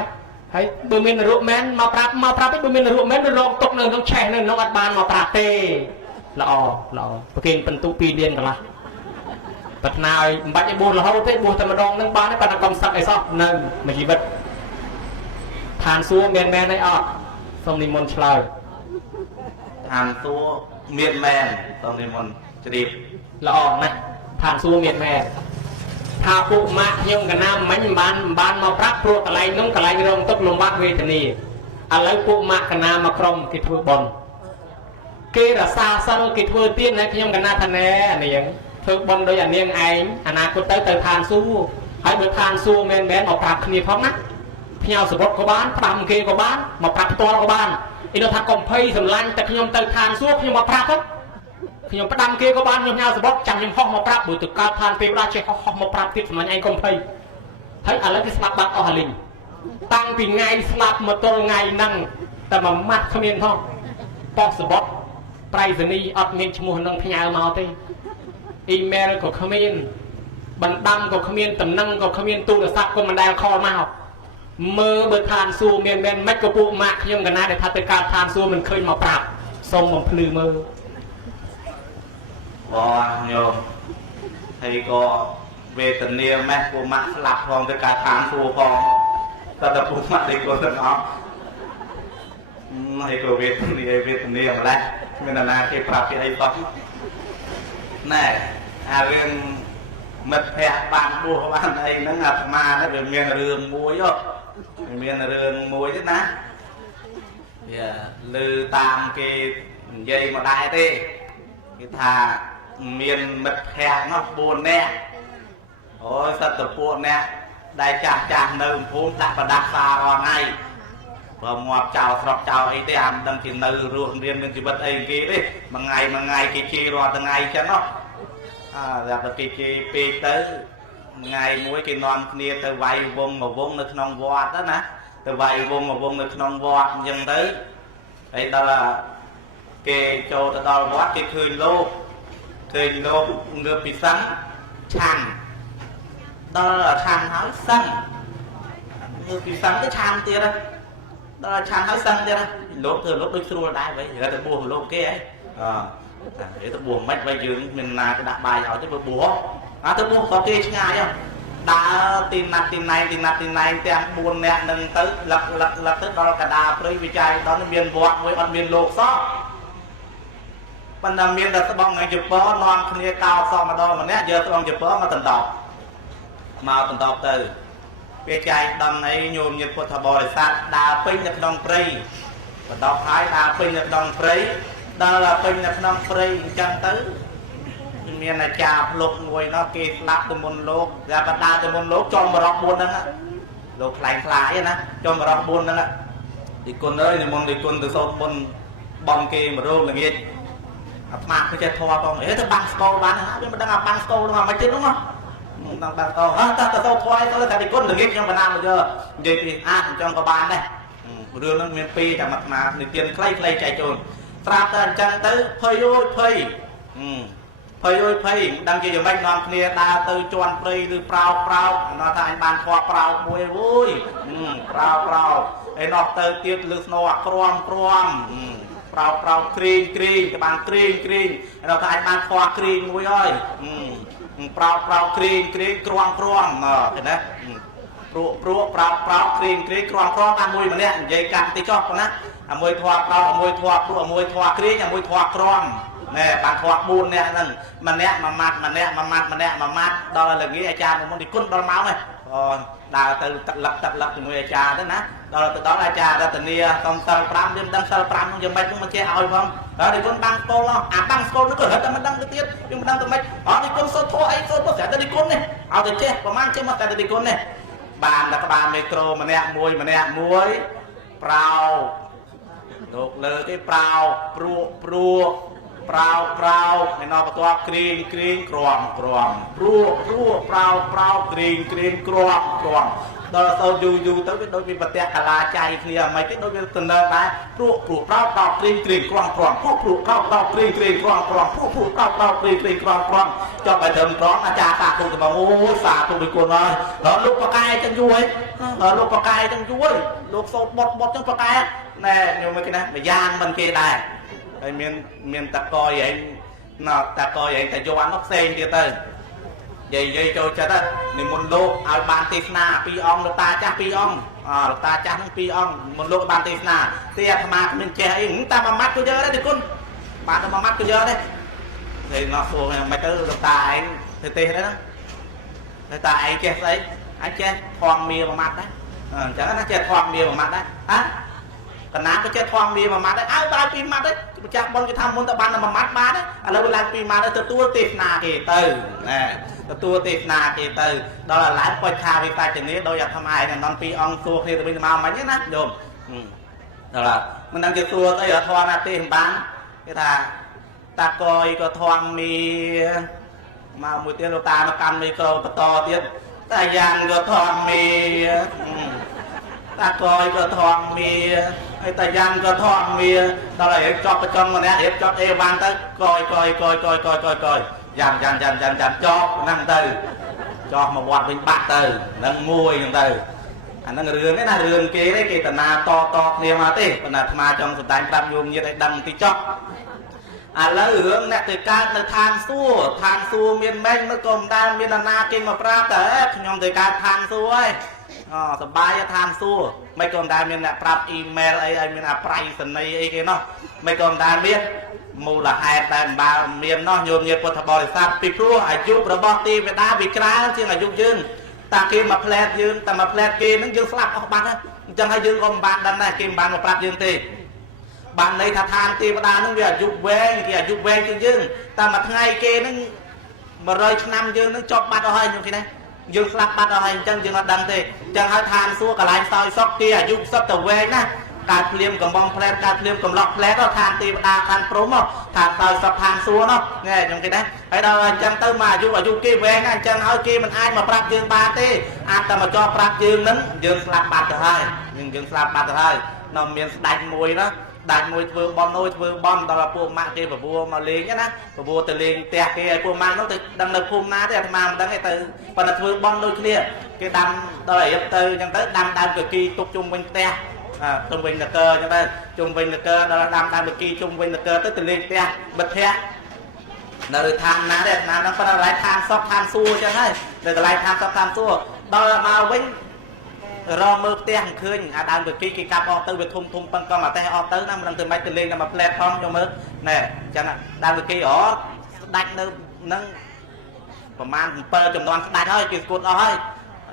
ให้เบอร์เมียนรู้แมนมาปราบให้เบอร์เมียนรู้แมนรองตกหนึ่งต้องแช่หนึ่งน้องอัดบานมาปราบเต้ละอประเคนเป็นตู้ปีเดียนกันละปัจนายบัดยังบูเราเขาเต้บูธรรมดองนั่งบ้านในปนกรรมสักไอ้ซอกหนึ่งไม่กี่บัดทานซัวแมนในออกสมนิมนต์เฉลยทานซัวเมียนแมนสมนิมนต์จะดีละออกนะทานซัวเมียนแมนถ้าปุกมาเที่ยวกันน้ำมันบานมาปรับพวกอะไรน้องอะไรรองตกลงบ้านเวทนีอะไรปุกมากันน้ำมาครมกิจบอลเกล้าซาซาโรกิทัวร์เตี้ยนนะขยมกันหน้าทนแน่เนี่ยยังเพิกบอลโดยอย่างเนียงไออนาคตเตยทานสู้ให้เบิกทานสู้แมนมาปรับขณีพร้อมนะพยาวสปอร์ตก็บ้านปรับเกย์ก็บ้านมาปรับตัวก็บ้านอินโดทากอมเพย์สำลังแต่ขยมเตยทานสู้ขยมมาปรับครับขยมประดังเกย์ก็บ้านขยมพยาวสปอร์ตจำยมห้องมาปรับบุตรการทานเปรี้ยวราชห้องมาปรับที่สำนักไอกอมเพย์ให้อะไรที่สลับบักอลิงตั้งปีไงสลับมาตัวไงนั่งแต่มามัดขมิ้นห้องปอกสปอร์ตไปรษณีย์อัดเมียนชมูนังพยามาตีอีเมลก็ขมิ้นบันดังก็ขมิ้นตำนังก็ขมิ้นตู้สักก็มันได้คอมาเมื่อเบิดทานซูเมียนไม่กระปุกมากยังกันนะแต่ถ้าเป็นการทานซูมันเคยมาปรับทรงมันพลือมือบ่โยมให้ก็เวทเนียแม่ปูมักหลับพองเป็นการทานซูพองแต่ปูมักได้ก็จะน้องให้ก็เวทเนียมาแล้วไม่นานๆที่ปรับที่ไอ้ป๊อกแน่เรื่องมัดแพะบ้านบัวบ้านไอ้นั่งอัดมาแล้วเป็นเมียนเรืองมวยย่อเมียนเรืองมวยchứนะลือตามcái dây mà đại thế cái thà miềnมัดแพะnó buồn nè ôi sao tập buồn nè đại chả นึ่งพูดดักประดักซาว่าไง បើងាប់ចោលស្រុកចោលអីទេអាមិនដឹងជានៅរស់រៀនមានជីវិតអីគេទេមួយថ្ងៃគេជេររាល់ថ្ងៃចឹងហ៎តែគេជេរពេកទៅថ្ងៃមួយគេនាំគ្នាទៅវាយវងមួយវងនៅក្នុងវត្តណាទៅវាយវងមួយវងនៅក្នុងវត្តអញ្ចឹងទៅហើយដល់គេចូលទៅដល់វត្តគេឃើញលោកងើបពីសឹងឆាន់ដល់ឆាន់ហើយសឹងងើបពីសឹងទៅឆាន់ទៀតដល់ឆាន់ហើយសឹងទៀតលោកធ្វើលោកដូចស្រួលដែរវិញទៅបួសលោកគេហ៎តែទៅបួសមិនវិញយើងមានណាគេដាក់បាយឲ្យទៅបួសទៅបួសក៏គេឆ្ងាយដើរទីណាត់ទីណៃទាំង4នាក់នឹងទៅលឹកទៅដល់កដាព្រៃវិច័យដល់មានវត្តមួយអត់មានលោកសោះប៉ុន្តែមានតែស្បង់នឹងជប៉ុននាំគ្នាកោសម្ដងម្នាក់យកស្បង់ជប៉ុនមកតន្តប់ទៅពេលចែកដំអីញោមញាតិពុទ្ធបរិស័ទដើរពេញនៅក្នុងព្រៃបន្តហើយដើរពេញនៅក្នុងព្រៃដល់ពេញនៅក្នុងព្រៃអញ្ចឹងទៅមានអាចារ្យភ្លុកមួយនោះគេស្លាប់ទៅមុនលោកតែបដាទៅមុនលោកចំរក4ហ្នឹងលោកខ្លាយណាចំរក4ហ្នឹងទីគុណអើយនិមន្តទីគុណទៅសូត្រមុនបងគេមករោងល្ងាចអាត្មាគេចេះធေါ်បងទៅបាំងស្គរបានវាមិនដឹងអាបាំងស្គរនោះមិនទៀតនោះមិនដឹងបាំងស្គរតើទៅសូត្រធေါ်ឲ្យទៅតែទីគុណល្ងាចខ្ញុំបណ្ដាលមកយកនិយាយពីអញ្ចឹងក៏បានដែររឿងហ្នឹងមានពីរតែអាត្មានិទានខ្លីចែកចូលត្រាប់តែអញ្ចឹងទៅភ័យដឹងជាយ៉ាងម៉េចនាំគ្នាដើរទៅជន់ព្រៃឬប្រោកnóiថាអញបានខកប្រោកមួយអូយប្រោកឯនោះទៅទៀតលើស្នោក្រំប្រោកគ្រីងក្បានគ្រីងឯនោះថាអញបានខកគ្រីងមួយហើយប្រោកគ្រីងក្រំឃើញណាព្រោះប្រោកគ្រីងក្រំបានមួយម្នាក់និយាយកាត់តិចចុះប៉ុណ្ណាអាមួយធွာប្រោកអាមួយធွာព្រោះអាមួយធွာគ្រីងអាមួយធွာក្រំណែបានធွာ4នាក់ហ្នឹងម្នាក់មួយម៉ាត់ដល់ល្ងាចអាចារ្យមុនទីគុណដល់ម៉ោងហ្នឹងដើរទៅទឹកលឹកជាមួយអាចារ្យទៅណាដល់អាចារ្យរតនីសុំសិល5យើងដឹងសិល5ហ្នឹងយ៉ាងម៉េចហ្នឹងមិនចេះឲ្យផងដល់ទីគុណបាំងស្គលអាបាំងស្គលនោះក៏រត់តែមិនដឹងទៅទៀតយើងមិនដឹងទៅម៉េចទីគុណសូត្រធัวអីសូត្រមកស្រាប់តែទីគុណនេះឲ្យទៅចេះប្រហែលចេះមកតែទីគុណនេះបានតែក្បាលមេក្រូម្នាក់មួយប្រោលោកលើគេប្រោព្រោះប្រោឯណោះបន្ទាប់គ្រីងក្រំព្រោះប្រោគ្រីងក្រំដល់ទៅយូរទៅវាដូចវាប្រទះកាឡាចៃគ្នាមិនទេដូចវាទៅនៅដែរព្រោះប្រោគ្រីងក្រំព្រោះប្រោគ្រីងក្រំព្រោះប្រោគ្រីងក្រំចុះឲ្យត្រឹមក្រំអាចារ្យសាធុទៅមកអូសាធុពីគុណហើយដល់លោកបកាយចឹងយូរហើយលោកសូត្របុតចឹងបកាយណែញោមគេណាម្យ៉ាងមិនគេដែរហើយមានតកយឯងតកយឯងតែយកអានោះផ្សេងទៀតទៅនិយាយចូលចិត្តនិមន្តលោកឲ្យបានទេសនា2អង្គលោកតាចាស់2អង្គលោកតាចាស់ហ្នឹង2អង្គមុនលោកបានទេសនាទីអាត្មាគ្មានចេះអីតែមួយម៉ាត់ក៏យកដែរទីគុណបានតែមួយម៉ាត់ក៏យកដែរហើយណោះសួរមិនទៅលោកតាឯងទៅទេសដែរហ្នឹងលោកតាឯងចេះស្អីអាចចេះធម្មមាមួយម៉ាត់ដែរអញ្ចឹងណាចេះធម្មមាមួយម៉ាត់ដែរកណាក៏ចេះធម្មមាមួយម៉ាត់ដែរឲ្យដល់2ម៉ាត់ដែរម្ចាស់បងគេថាមុនតែបានតែមួយម៉ាត់បានឥឡូវឡើង2ម៉ាត់ទៅទទួលទេសនាគេទៅណែទទួលទេសនាគេទៅដល់ឥឡូវពុទ្ធថាវិបច្ចនីដោយអាត្មាឯងដល់2អង្គសួរគ្នាទៅវិញទៅមកមិនហ្នឹងណាញោមដល់មិនដឹងជាសួរអីធម្មណាទេសមិនបានគេថាតាកយក៏ធម្មមាមកមួយទៀតលោកតាមកកាន់មីក្រូបន្តទៀតតាយ៉ាងក៏ធម្មមាតាកយក៏ធម្មមាហើយតាយ៉ាងក៏ធម្មមាដល់ឲ្យចប់ប្រចង់ម្នាក់រៀបចប់អេវ៉ាន់ទៅកយយ៉ាងចប់ហ្នឹងទៅចោះមកវត្តវិញបាត់ទៅនឹងមួយហ្នឹងទៅអាហ្នឹងរឿងឯណារឿងគេទេគេតាណាតគ្នាមកទេប៉ុន្តែអាត្មាចង់សម្ដែងប្រាប់ញោមញាតិឲ្យដឹងបន្តិចចុះឥឡូវរឿងអ្នកទៅកើតនៅឋានសួគ៌មានម៉េចមិនក៏មិនដែលមានអាណាគេមកប្រាប់តែខ្ញុំទៅកើតឋានសួគ៌ហើយសបាយឋានសួគ៌មិនក៏មិនដែលមានអ្នកប្រាប់អ៊ីមែលអីឲ្យមានអាប្រៃសណីអីគេនោះមិនក៏មិនដែលមានមូលហេតុតែបើមាននោះញោមញាតិពុទ្ធបរិស័ទពីព្រោះអាយុរបស់ទេវតាវាច្រើនជាងអាយុយើងតាគេមកផ្លែតយើងតែមកផ្លែតគេនឹងយើងស្លាប់អស់បាត់ហើយអញ្ចឹងហើយយើងក៏មិនបានដឹងដែរគេមិនបានមកប្រាប់យើងទេបានន័យថាឋានទេវតានឹងវាអាយុវែងគេអាយុវែងជាងយើងតែមួយថ្ងៃគេនឹង100ឆ្នាំយើងនឹងចប់បាត់អស់ហើយញោមគេណាយើងស្លាប់បាត់អស់ហើយអញ្ចឹងយើងអត់ដឹងទេអញ្ចឹងហើយឋានសួគ៌កន្លែងសោយសុខគេអាយុសុទ្ធតែវែងណា การเพลียมกับมองแพลนการเพลียมกับล็อกแพลนก็ทานตีบดาทานโปรโมทานต่อยสับทานซัวเนาะไงจังกินนะไอ้เราจังเติมมาอยู่อายุกี่แหวงจังเอากี่มันอ้ายมาปรับยืนบาตีอาจจะมาจอปรับยืนนั้นยืนสลับบาดให้ยืนสลับบาดให้น้องเมียนดันมวยนะดันมวยធ្វើบอลน้อยធ្វើบอลตอนពួកម៉ាក់គេបបួរមកលេងណាបបួរទៅលេងផ្ទះគេឲ្យពួកម៉ាក់នោះទៅដឹងនៅភូមិណាទេអាត្មាមិនដឹងទេទៅប៉ុន្តែធ្វើបอลដូចគ្នាគេដាំដល់អាយុទៅអញ្ចឹងទៅដាំដើមកគីទុកជុំវិញផ្ទះជុំវិញនគរអញ្ចឹងទៅជុំវិញនគរដល់ដាំដើមកគីជុំវិញនគរទៅលេងផ្ទះមិត្តភ័ក្តិនៅឋានណាទេណាហ្នឹងប៉ុន្តែកន្លែងឋានសពឋានសួគ៌អញ្ចឹងហើយនៅកន្លែងឋានសពឋានសួគ៌ដល់មកវិញរមមើលផ្ទះឃើញអាដើមទៅគេកាប់អស់ទៅវាធំប៉ុណ្ណឹងមកតែអស់ទៅណាមិនដឹងទៅមិនទៅលេងតែមកផ្លែតផងយកមើលណែអញ្ចឹងដើមទៅគេស្ដាច់នៅនឹងប្រហែល7ចំនួនស្ដាច់ហើយគេស្គួតអស់ហើយ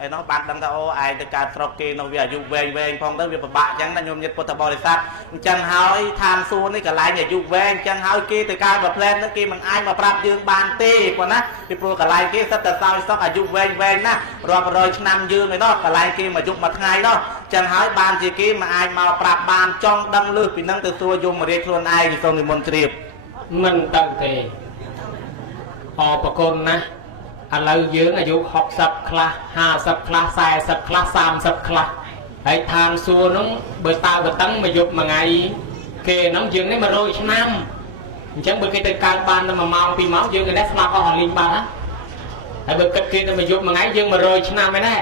ឯនោះបានដឹងថាអូឯងទៅកើតស្រុកគេនៅវាអាយុវែងផងទៅវាពិបាកអញ្ចឹងណាញោមញាតិពុទ្ធបរិស័ទអញ្ចឹងហើយឋានសួគ៌នេះកន្លែងអាយុវែងអញ្ចឹងហើយគេទៅកើតមកផ្លែតនោះគេមិនអាចមកប្រាប់យើងបានទេគាត់ណាពីព្រោះកន្លែងគេសិតតែសោយសក់អាយុវែងណារាប់រយឆ្នាំយើងឯនោះកន្លែងគេមកយុគមួយថ្ងៃនោះអញ្ចឹងហើយបានជាគេមិនអាចមកប្រាប់បានចង់ដឹងលឺពីនឹងទៅសួរយមរាជខ្លួនឯងសូមនិមន្តជ្រាបមិនដឹងទេអរប្រគុណណាឥឡូវយើងអាយុ60ខ្លះ50ខ្លះ40ខ្លះ30ខ្លះហើយឋានសួគ៌នោះបើតើបតឹងមកយប់មួយថ្ងៃគេហ្នឹងយើងនេះ100ឆ្នាំអញ្ចឹងបើគេទៅកើតបានតែ1ម៉ោង2ម៉ោងយើងក៏ស្លាប់អស់លីងបានណាហើយបើគិតគេទៅមកយប់មួយថ្ងៃយើង100ឆ្នាំឯណា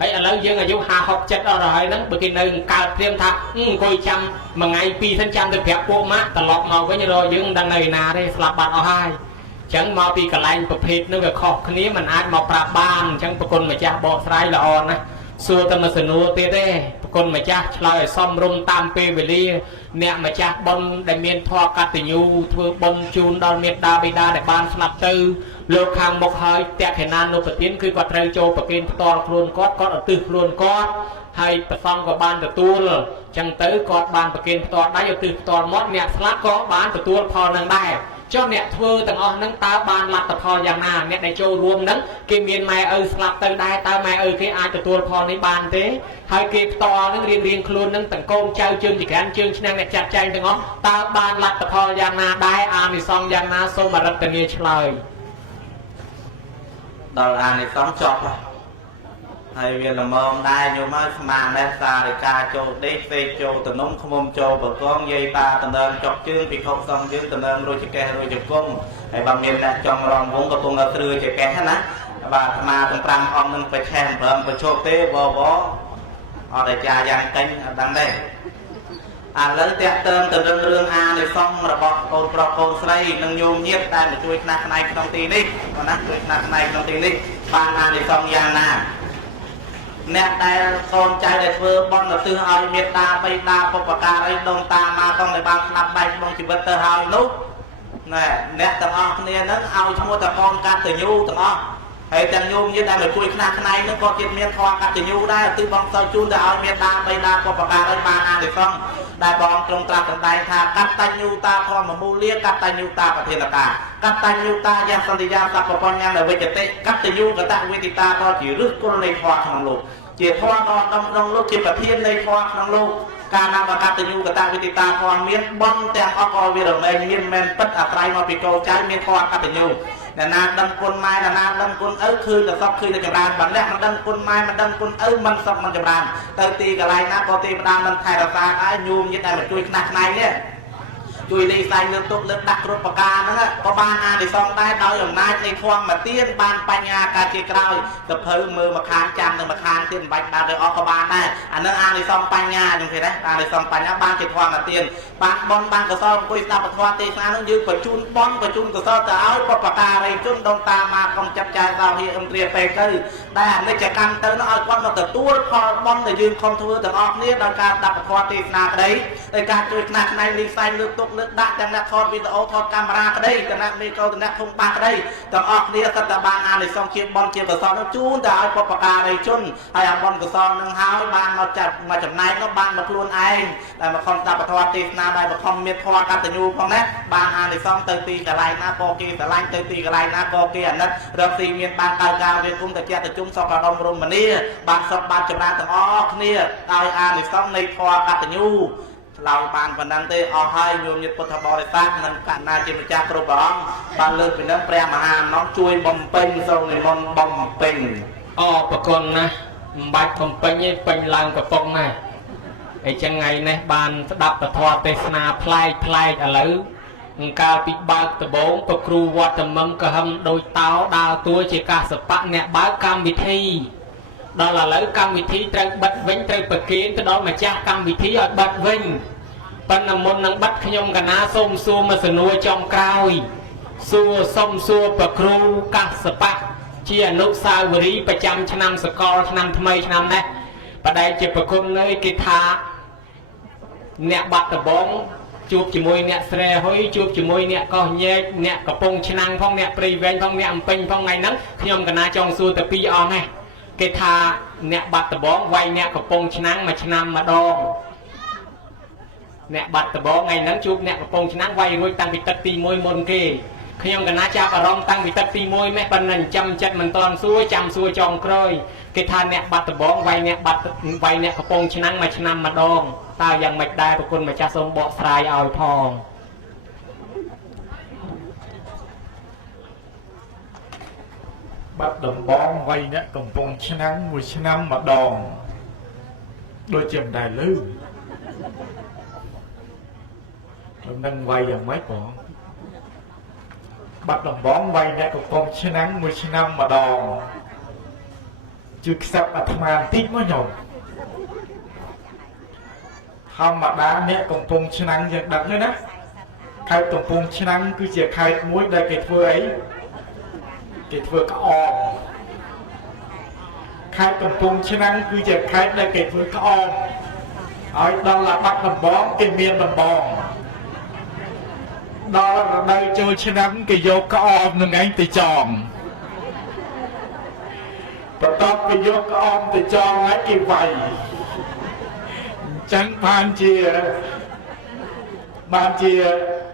ហើយឥឡូវយើងអាយុ50 60អស់ទៅហើយហ្នឹងបើគេនៅកើតព្រាមថាអង្គុយចាំមួយថ្ងៃ2សិនចាំទៅប្រាប់ពួកម៉ាក់ត្រឡប់មកវិញរកយើងមិនដឹងនៅណាទេស្លាប់បាត់អស់ហើយចឹងមកពីកន្លែងប្រភេទនោះវាខុសគ្នាមិនអាចមកប្រាប់បានអញ្ចឹងប្រគុណម្ចាស់បកស្រាយល្អណាស់សួរតែមកសនួរទៀតទេប្រគុណម្ចាស់ឆ្លើយឲ្យសមរម្យតាមពេលវេលាអ្នកម្ចាស់បុណ្យដែលមានធម៌កតញ្ញូធ្វើបុណ្យជូនដល់មេត្តាបិតាដែលបានស្លាប់ទៅលោកខាងមុខហើយតេខេណានុបទានគឺគាត់ត្រូវចូលប្រគេនផ្ទាល់ខ្លួនគាត់ឧទ្ទិសខ្លួនគាត់ហើយប្រសងក៏បានទទួលចឹងទៅគាត់បានប្រគេនផ្ទាល់ដៃឧទ្ទិសផ្ទាល់មាត់អ្នកស្លាប់ក៏បានទទួលផលនឹងដែរចុះអ្នកធ្វើទាំងអស់ហ្នឹងតើបានលទ្ធផលយ៉ាងណាអ្នកដែលចូលរួមហ្នឹងគេមានម៉ែឪស្លាប់ទៅដែរតើម៉ែឪគេអាចទទួលផលនេះបានទេហើយគេផ្ទាល់ហ្នឹងរៀងខ្លួនហ្នឹងទាំងកូនចៅជើងចក្រានជើងឆ្នាំអ្នកចាត់ចែងទាំងអស់តើបានលទ្ធផលយ៉ាងណាដែរអានិសង្សយ៉ាងណាសូមអរិទ្ធនាឆ្លើយដល់អានិសង្សចប់ហើយវាល្មមដែរញោមហើយស្មានដែរសារិកាចូលដេកពេកចូលតំណុំឃ្មុំចូលបកងយាយតាតំណើចុកជើងពិខុសង្ឃយើងតំណើរួចកេះរួចជង្គង់ហើយបើមានអ្នកចង់រងវងកំពុងតែស្រឿចកេះណាបាទអាត្មាទាំង5អង្គនឹងប្រឆេះ5ប្រជោគទេបបអត់អាចារ្យយ៉ាងកេញអត់ដឹងទេឥឡូវតាក់ទងទៅនឹងរឿងអានិសង្សរបស់កូនប្រុសកូនស្រីនិងញោមញាតិដែលមកជួយខ្នះខ្នែងក្នុងទីនេះណាជួយខ្នះខ្នែងក្នុងទីនេះបានអានិសង្សយ៉ាងណាអ្នកដែលកូនចៅដែលធ្វើបន់ទៅឲ្យមេត្តាបិតាបុព្វការីដូនតាមកកងដែលបានស្លាប់បែកក្នុងជីវិតទៅហើយនោះណែអ្នកទាំងអស់គ្នាហ្នឹងឲ្យឈ្មោះតែកូនកតញ្ញូទាំងអស់ហើយទាំងញោមញាតិដែលមកជួយខ្នះខ្នែងហ្នឹងក៏ជាមានធម៌កតញ្ញូដែរទិបងសោជូនទៅឲ្យមេត្តាបិតាបុព្វការីបានអានិសង្សដែលបងទ្រង់ត្រាស់សម្ដែងថាកតញ្ញូតាធម្មមូលាកតញ្ញូតាប្រធានតាកតញ្ញូតាយសន្តិយាសពបញ្ញដែលវិជ្ជតិកតញ្ញូកតវេទិតាក៏ជាឫសគល់នៃធម៌ក្នុងលោកជាធម៌ដ៏ដំណងលោកជាប្រធាននៃធម៌ក្នុងលោកការនำកតញ្ញូកតវេទិតាធម៌មានបន់ទាំងអស់ក៏វារមែងមានមែនពិតអាស្រ័យមកពីកូនចៅមានធម៌កតញ្ញូអ្នកណាដឹងគុណម៉ែអ្នកណាដឹងគុណឪឃើញតែសពឃើញតែចម្រើនបើអ្នកមិនដឹងគុណម៉ែមិនដឹងគុណឪមិនសពមិនចម្រើនទៅទីកន្លែងណាក៏ទេវតាមិនថែរក្សាឲ្យញោមញាតិតែមកជួយខ្នះខ្នែងនេះជួយលេខផ្សាយលើកទុកលើកដាក់គ្រប់ប្រការហ្នឹងក៏បានអានិសង្សដែរដោយអំណាចនៃធម៌មកទៀនបានបញ្ញាការជាក្រោយទៅភៅមើលមកខាងចាំទៅមកខាងទៀតមិនបាច់បានទៅអស់ក៏បានដែរអានឹងអានិសង្សបញ្ញាខ្ញុំឃើញដែរអានិសង្សបញ្ញាបានជាធម៌មកទៀនបានបនបានកសលអង្គុយស្ដាប់ពធទេសនាហ្នឹងយើងបញ្ជូនបនបញ្ជូនកសលទៅឲ្យបុព្វការីជនដងតាមកកុំចាប់ចាយសោហិអិមត្រាពេកទៅដែលអនិច្ចកម្មទៅនោះឲ្យគាត់មកទទួលផលបនដែលយើងខំធ្វើទាំងអស់គ្នាដោយការស្ដាប់ពធទេសនាក្តីដោយការជួយខ្នះខ្នែងលីផ្សាយលើកទុក លើកដាក់ទាំងអ្នកថតវីដេអូថតកាមេរ៉ាក្តីទាំងអ្នកមីក្រូទាំងអ្នកធុងបាសក្តីទាំងអស់គ្នាសិតតែបានអានិសង្ឃជាបនជាកុសលនោះជូនទៅឲ្យបុព្វការីជនហើយអាបនកុសលនឹងហើយបានមកចាត់មកចំណែកនោះបានមកខ្លួនឯងដែលមកខំស្ដាប់ពធទេសនាដែលមកខំមានធម៌កតញ្ញូផងណាបានអានិសង្ឃទៅទីកន្លែងណាក៏គេស្រឡាញ់ទៅទីកន្លែងណាក៏គេអាណិតរកស៊ីមានបានកើតការវាគុំទៅជាទៅជុំសុខដុមរមនីបានសុខបានចម្រើនទាំងអស់គ្នាដោយអានិសង្ឃនៃធម៌កតញ្ញូឆ្លើយបានប៉ុណ្ណឹងទេអស់ហើយញោមញាតិពុទ្ធបរិស័ទនិងកណ្ណាជាម្ចាស់គ្រប់ព្រះអង្គបានលើកពីនឹងព្រះមហាអំណរជួយបំពេញសូមនិមន្តបំពេញអរប្រគុណណាស់មិនបាច់បំពេញទេពេញឡើងកំប៉ុងណាអីចឹងថ្ងៃនេះបានស្ដាប់ពធទេសនាប្លែកឥឡូវកាលពីបើកដំបងប្រគ្រូវត្តមឹងក៏ហឹមដូចតោដើរតួជាកាសបៈអ្នកបើកកម្មវិធីដល់ឥឡូវកម្មវិធីត្រូវបិទវិញត្រូវប្រគេនទៅដល់ម្ចាស់កម្មវិធីឲ្យបិទវិញប៉ុន្តែមុននឹងបិទខ្ញុំកណាសូមសួរមកសនួរចំក្រោយសូមសួរប្រគ្រូកាសបៈជាអនុស្សាវរីយ៍ប្រចាំឆ្នាំសកលឆ្នាំថ្មីឆ្នាំនេះបដិជាប្រគុណលើគេថាអ្នកបាត់ដំបងជួបជាមួយអ្នកស្រែហុយជួបជាមួយអ្នកកោះញែកអ្នកកំពង់ឆ្នាំងផងអ្នកព្រៃវែងផងអ្នកអំពេញផងថ្ងៃហ្នឹងខ្ញុំកណាចង់សួរតែពីរអង្គហ្នឹងគេថាអ្នកបាត់ដំបងវាយអ្នកកំពង់ឆ្នាំងមួយឆ្នាំម្ដងអ្នកបាត់ដំបងថ្ងៃហ្នឹងជួបអ្នកកំពង់ឆ្នាំងវាយរួចតាំងពីទឹកទី1មុនគេខ្ញុំកណាចាប់អារម្មណ៍តាំងពីទឹកទី1ម៉េះប៉ុណ្ណឹងចាំចិត្តមិនតន់សួរចាំសួរចុងក្រោយគេថាអ្នកបាត់ដំបងវាយអ្នកកំពង់ឆ្នាំងមួយឆ្នាំម្ដងតើយ៉ាងម៉េចដែរប្រគុណម្ចាស់សូមបកស្រាយឲ្យផងបាត់ដំបងវាយអ្នកកំពុងឆ្នាំងមួយឆ្នាំម្ដងដូចជាមិនដែលឮខ្ញុំនឹងវាយយ៉ាងម៉េចបងបាត់ដំបងវាយអ្នកកំពុងឆ្នាំងមួយឆ្នាំម្ដងជួយខ្សឹបអាត្មាបន្តិចមកញោមធម្មតាអ្នកកំពុងឆ្នាំងយើងដឹងទេណាខេត្តកំពុងឆ្នាំងគឺជាខេត្តមួយដែលគេធ្វើអីគេធ្វើក្អមខេត្តកំពង់ឆ្នាំងគឺជាខេត្តដែលគេធ្វើក្អមឲ្យដល់បាត់ដំបងគេមានដំបងដល់រដូវចូលឆ្នាំគេយកក្អមនឹងឯងទៅចងបន្ទាប់ពីយកក្អមទៅចងហើយគេវាយចឹងបានជា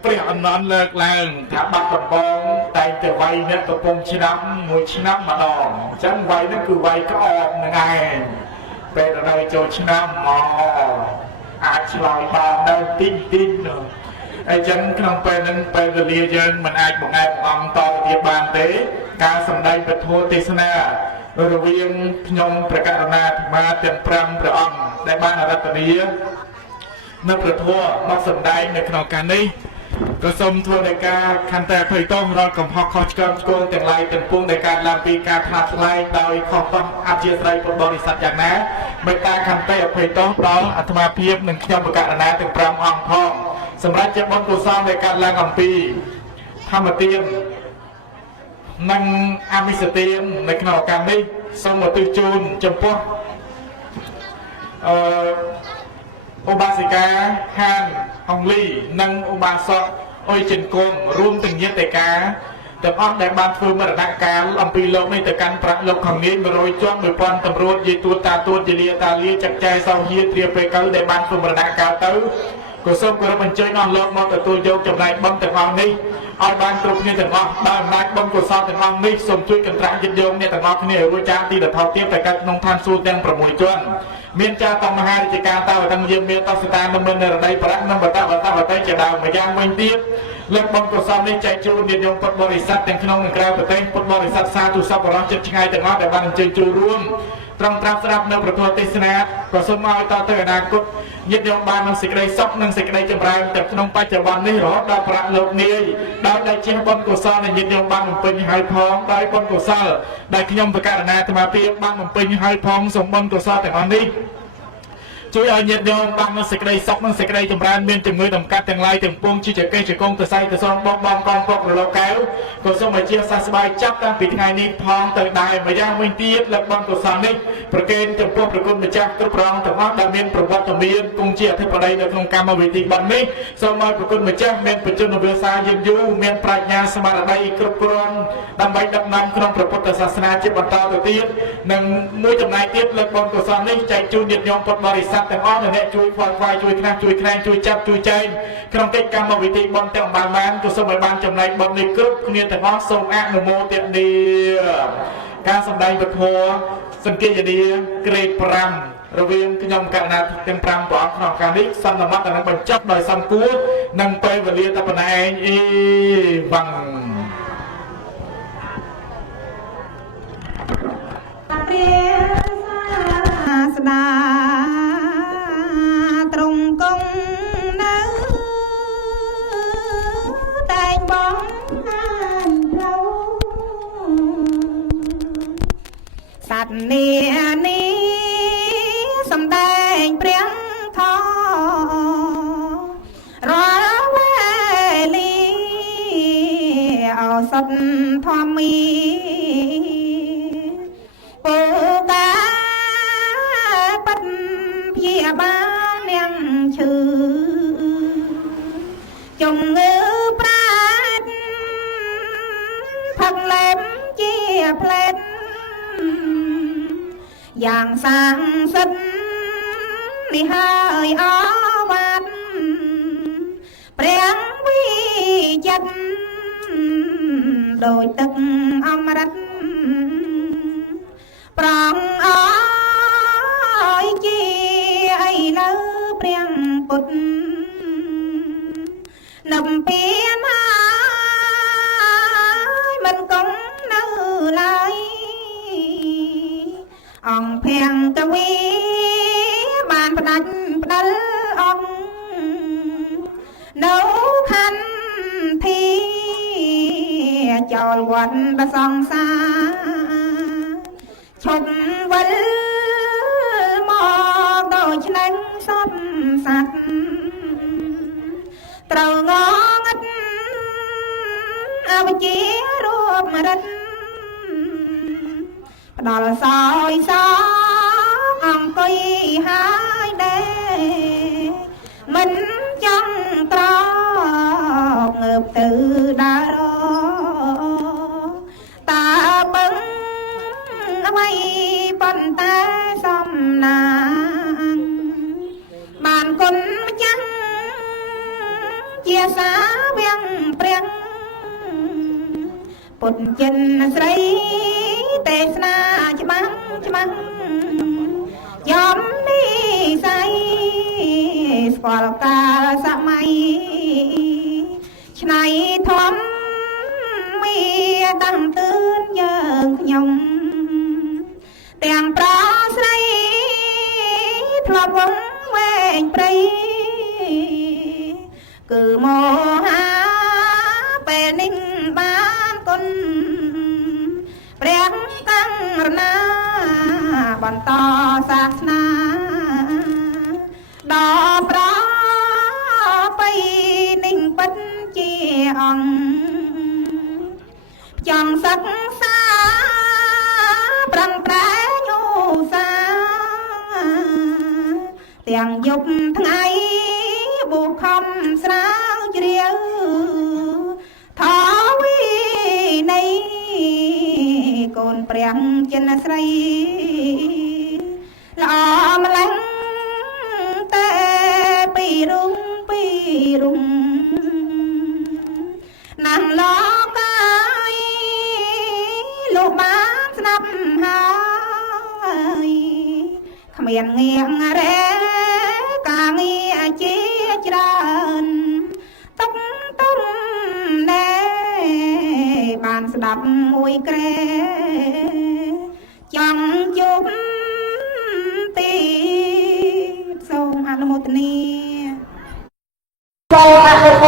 ព្រះអនន្តលើកឡើងថាបាត់ដំបងតែងតែវាយអ្នកកំពុងឆ្នាំមួយឆ្នាំម្ដងអញ្ចឹងវាយនោះគឺវាយក្អមនឹងឯងពេលដល់ចូលឆ្នាំមកអាចឆ្លើយបានដល់ទីនោះអញ្ចឹងក្នុងពេលហ្នឹងពេលវេលាយើងមិនអាចបង្អែកអង្គតទៀតបានទេការសម្ដែងពធទេសនារវាងខ្ញុំព្រះករុណាអាត្មាទាំង5ព្រះអង្គដែលបានអរតនានៅព្រះធម៌មកសម្ដែងនៅក្នុងការនេះក៏សូមធ្វើដោយការខន្តីអភ័យទោសរាល់កំហុសខុសឆ្គងឆ្គងទាំងឡាយទាំងពួងដែលកើតឡើងពីការផ្លាត់ថ្លៃដោយខុសបអធិស្ឋានពុទ្ធបរិស័ទយ៉ាងណាមេត្តាខន្តីអភ័យទោសដល់អាត្មាភាពនិងខ្ញុំព្រះករុណាទាំង5អង្គផងសម្រាប់ជាបុណ្យកុសលដែលកើតឡើងអំពីធម្មទាននិងអមិសទាននៅក្នុងឱកាសនេះសូមឧទ្ទិសជូនចំពោះឧបាសិកាហានអង្លីនិងឧបាសកអុយចិនគង់រួមទាំងញាតិកាទាំងអស់ដែលបានធ្វើមរណកាលអំពីលោកនេះទៅកាន់ប្រាក់លោកខងៀន100ជាន់1000តម្រួតយាយទួតតាទួតយាលាតាលាចាក់ចែសោហៀត្រៀបពេលកៅដែលបានធ្វើមរណកាលទៅក៏សូមគោរពអញ្ជើញអស់លោកមកទទួលយកចំណែកបុណ្យទាំងអស់នេះឲ្យបានគ្រប់គ្នាទាំងអស់ដោយអំណាចបុណ្យកុសលទាំងអស់នេះសូមជួយកន្ត្រាក់យិត្តយោមអ្នកទាំងអស់គ្នារួចចាទីដថោទៀបតែកើតក្នុងឋានសួគ៌ទាំង6ជាន់មានចាតមហារាជការតាវទាំងយើងមានតស្តានមិននរដីប្រាក់និងបតបតជាដើមម្យ៉ាងវិញទៀតលើកបុណ្យកុសលនេះចែកជូនញាតិញោមពុទ្ធបរិស័ទទាំងក្នុងនិងក្រៅប្រទេសពុទ្ធបរិស័ទសាធុសប្បុរសចិត្តឆ្ងាយទាំងអស់ដែលបានអញ្ជើញចូលរួមត្រង់ត្រាប់ស្ដាប់នៅប្រធមទេសនាក៏សូមឲ្យតទៅអនាគតញាតិញោមបាននឹងសេចក្តីសុខនិងសេចក្តីចម្រើនទាំងក្នុងបច្ចុប្បន្ននេះរហូតដល់ប្រាក់លោកនាយដោយដែលជាបុណ្យកុសលដែលញាតិញោមបានបំពេញឲ្យផងដោយបុណ្យកុសលដែលខ្ញុំប្រកាសណាអាត្មាភាពបានបំពេញឲ្យផងសូមបុណ្យកុសលទាំងអស់នេះជួយឲ្យញាតិញោមបាននូវសេចក្តីសុខនិងសេចក្តីចម្រើនមានជំងឺដំកាត់ទាំងឡាយទាំងពួងជាចកេះចកងទៅស័យទៅសងបងកងពុករលកែវក៏សូមឲ្យជាសះស្បើយចាប់តាំងពីថ្ងៃនេះផងទៅដែរម្យ៉ាងវិញទៀតលើកបុណ្យកុសលនេះប្រគេនចំពោះព្រះគុណម្ចាស់គ្រប់ព្រះអង្គទាំងអស់ដែលមានប្រវត្តិ តមានគង់ជាអធិបតីនៅក្នុងកម្មវិធីបទនេះសូមឲ្យប្រគុណម្ចាស់មានបច្ចុប្បន្នវាសាយឺនយូរមានប្រាជ្ញាស្មារតីគ្រប់គ្រាន់ដើម្បីដឹកនាំក្នុងព្រះពុទ្ធសាសនាជាបន្តទៅទៀតនិងមួយចំណែកទៀតលើកបុណ្យកុសលនេះចែកជូនញាតិញោមពុទ្ធបរិស័ទទាំងអស់អ្នកជួយខ្វល់ខ្វាយជួយខ្នះជួយខ្នែងជួយចាប់ជួយចែកក្នុងកិច្ចកម្មវិធីបុណ្យទាំងបានក៏សូមឲ្យបានចំណែកបុណ្យនេះគ្រប់គ្នាទាំងអស់សូមអនុមោទនាការសម្ដែងពធសង្កេតនាក្រេត5រវាងខ្ញុំកណ្ណាទាំង5ព្រះអង្គក្នុងការនេះសន្មតនឹងបញ្ចប់ដោយសំគួរនិងពេលវេលាតែប៉ុណ្ណេះឯងអីវ៉ាំងព្រះសាស្តាទ្រង់គង់នៅតែងបងអានត្រូវសត្វនានេះសំដែងព្រះធម៌រាល់វេលាឱសថធម្មីពូកាបិទព្យាបាលនាងឈឺជំងឺប្រាជ្ញផឹកលែមជាផ្លែតយ៉ាងសាងសិទ្ធនេះហើយអវត្តព្រះវិចិត្រដោយទឹកអមរិតប្រងអើយជាអីនៅព្រះពុទ្ធនឹមពៀនហើយមិនគង់នៅឡើយអង្គភៀងកវីបានផ្ដាច់ផ្ដិលអង្គនៅខណ្ឌធីចោលវត្តបសង្សារឈប់វិលមកដោយឆ្នឹងសពសัตว์ត្រូវងងឹតអវិជ្ជារូបរិទ្ធផ្ដល់សោយសោអង្គុយហើយដែរមិនចង់ក្រងើបទៅដើរតាបឹងអ្វីប៉ុន្តែសំណាងបានគុណម្ចាស់ជាសាវាំងព្រះពុទ្ធចិនស្រីទេសនាច្បាស់ច្បាស់យំនេះស័យស្គាល់កាលសម័យឆ្នៃធំមានតាំងទឿនយើងខ្ញុំទាំងប្រស្រីធ្លាប់វងវែងព្រៃគឺមហាពេលនេះបានគុណព្រះតាំងរណាបន្តសាសនាដល់ប្របីនឹងពិតជាអង្គចង់សិក្សាប្រឹងប្រែងឧស្សាហ៍ទាំងយប់ថ្ងៃបួសខំស្រាវជ្រាវថវិន័យកូនព្រះចិនស្រីល្អម្លឹងតែពីរុងណាស់លោកហើយលោកបានស្ដាប់ហើយគ្មានងៀងរែការងារជាច្រើនទុកទុំណែបានស្ដាប់មួយក្រែចង់ជួបទីសូមអនុមោទនាសូមអនុមោ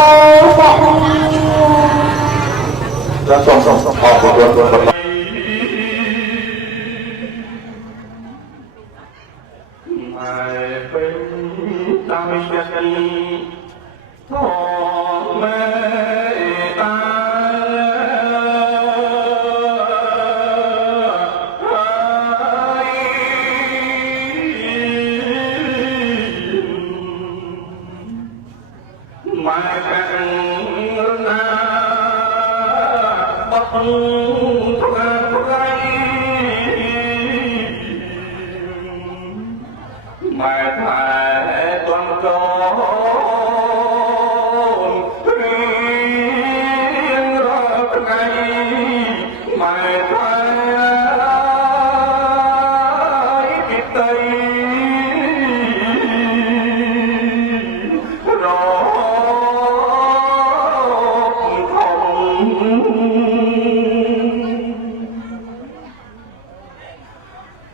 ទនាแล้วส่งออกบทไม่เป็นตามใจพ่อแม่ตา mai cạn na bắc lai mai thái toàn cầu riêng ra ngày mai thái kịp tây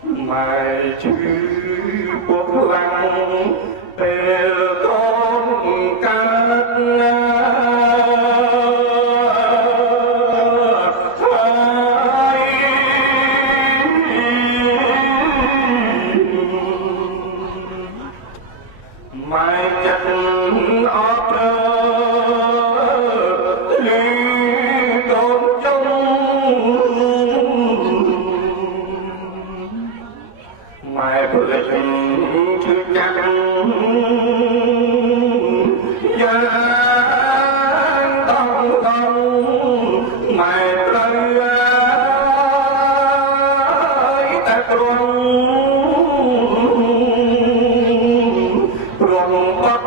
mai chữ quốc lăng bèo con cát thái mai chặt óc lý tôn mai bữa chữ chắc gian tông tông mai trời ta ruộng bắc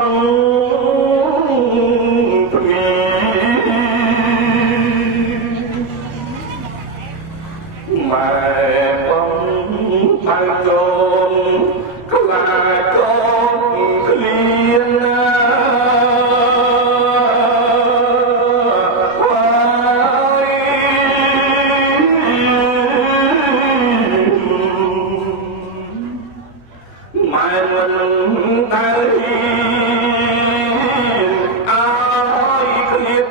mai bóng mai côn lại con liên mai mình tay ai khiết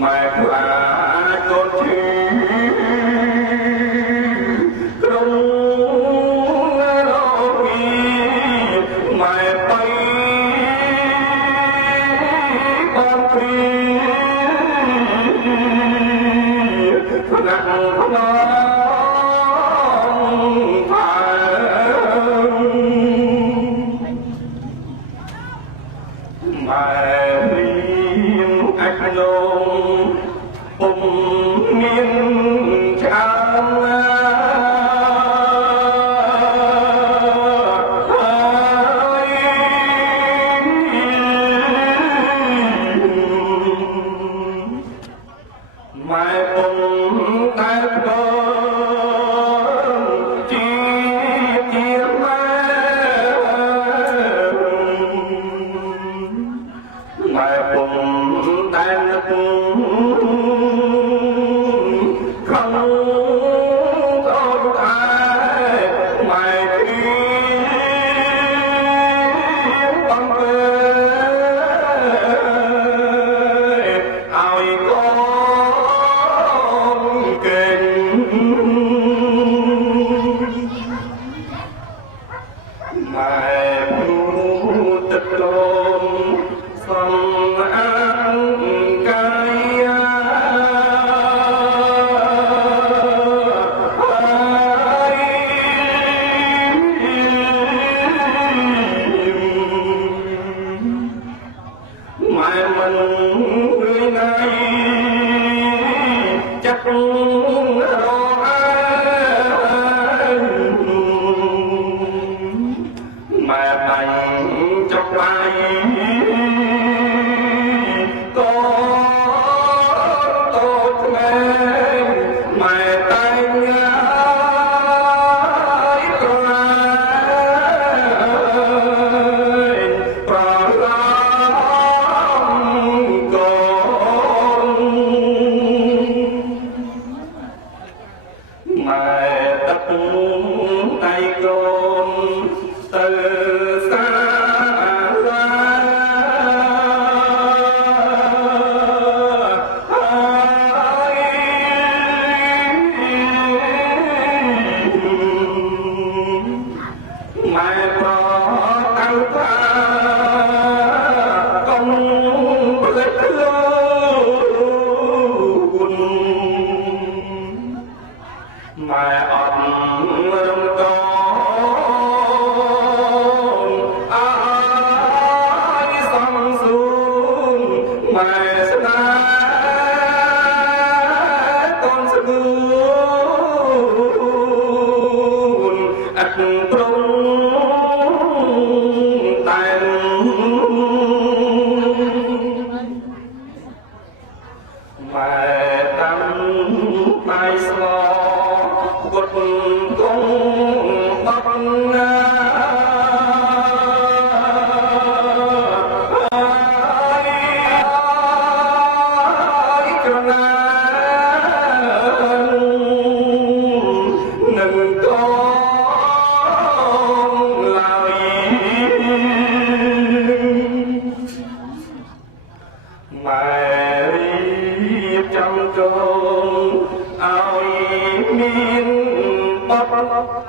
mai là con chim không lo nghĩ mai bay con phi nặng nó mai riêng anh nông cùng miền trắng mai cùng tay con chi chia mai cùng tay không tồn tại mai khi bằng ai con kênh mai bu tịch lôn sông ăn cay mai mình người này chắc lo anh mai thành trong bay có tốt mẹ mai tay mai tất tay con từ xa mai có tăng pha công lết luôn mai ẩn rừng to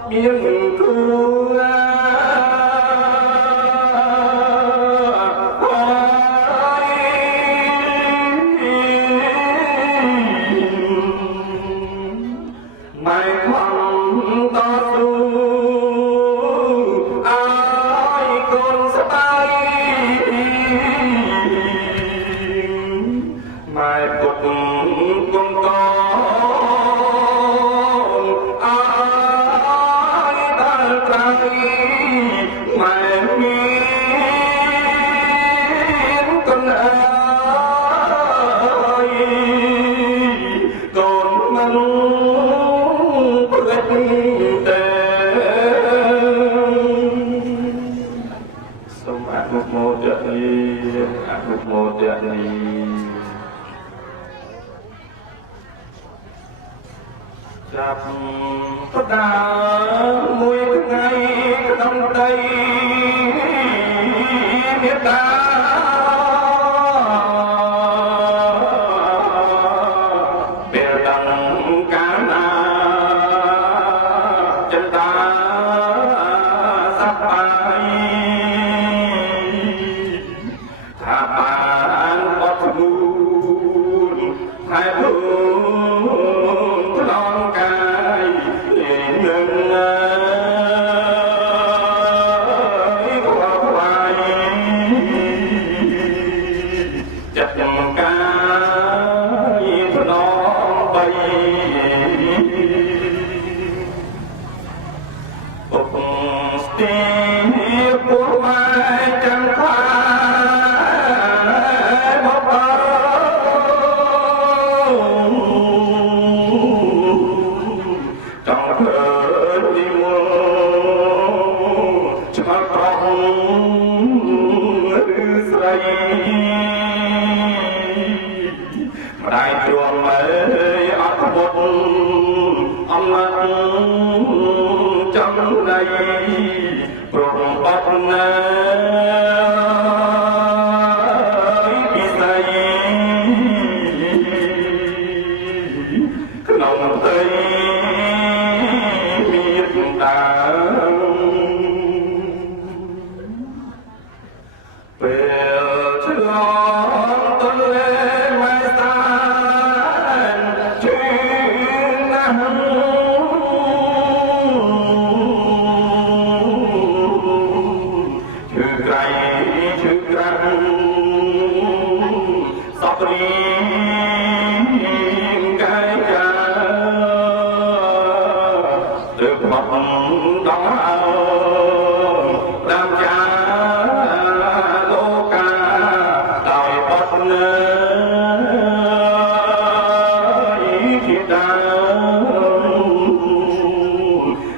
miền thu mai khoan to su ai còn sẽ bay mai cột con mai miên con ơi còn mong quyết tề sông ác một một đi chắp đà mùi ngày đông tây biết ta bè tầng cá na chân ta sắp bay thả bàn bọt buồn hai buồn lòng cài nâng chặt cái nó bay bốc tiếc của mai chẳng phải bốc trong cơn đi mua cho con say đại chuông ấy ắt một âm trong đây cùng bắt đi say lòng tây miệt ta về trường tân lên mai san chuyên nắng chữ răng sắp đi cái cha từ mặt đó làm cha lô ca tại bất ý khi ta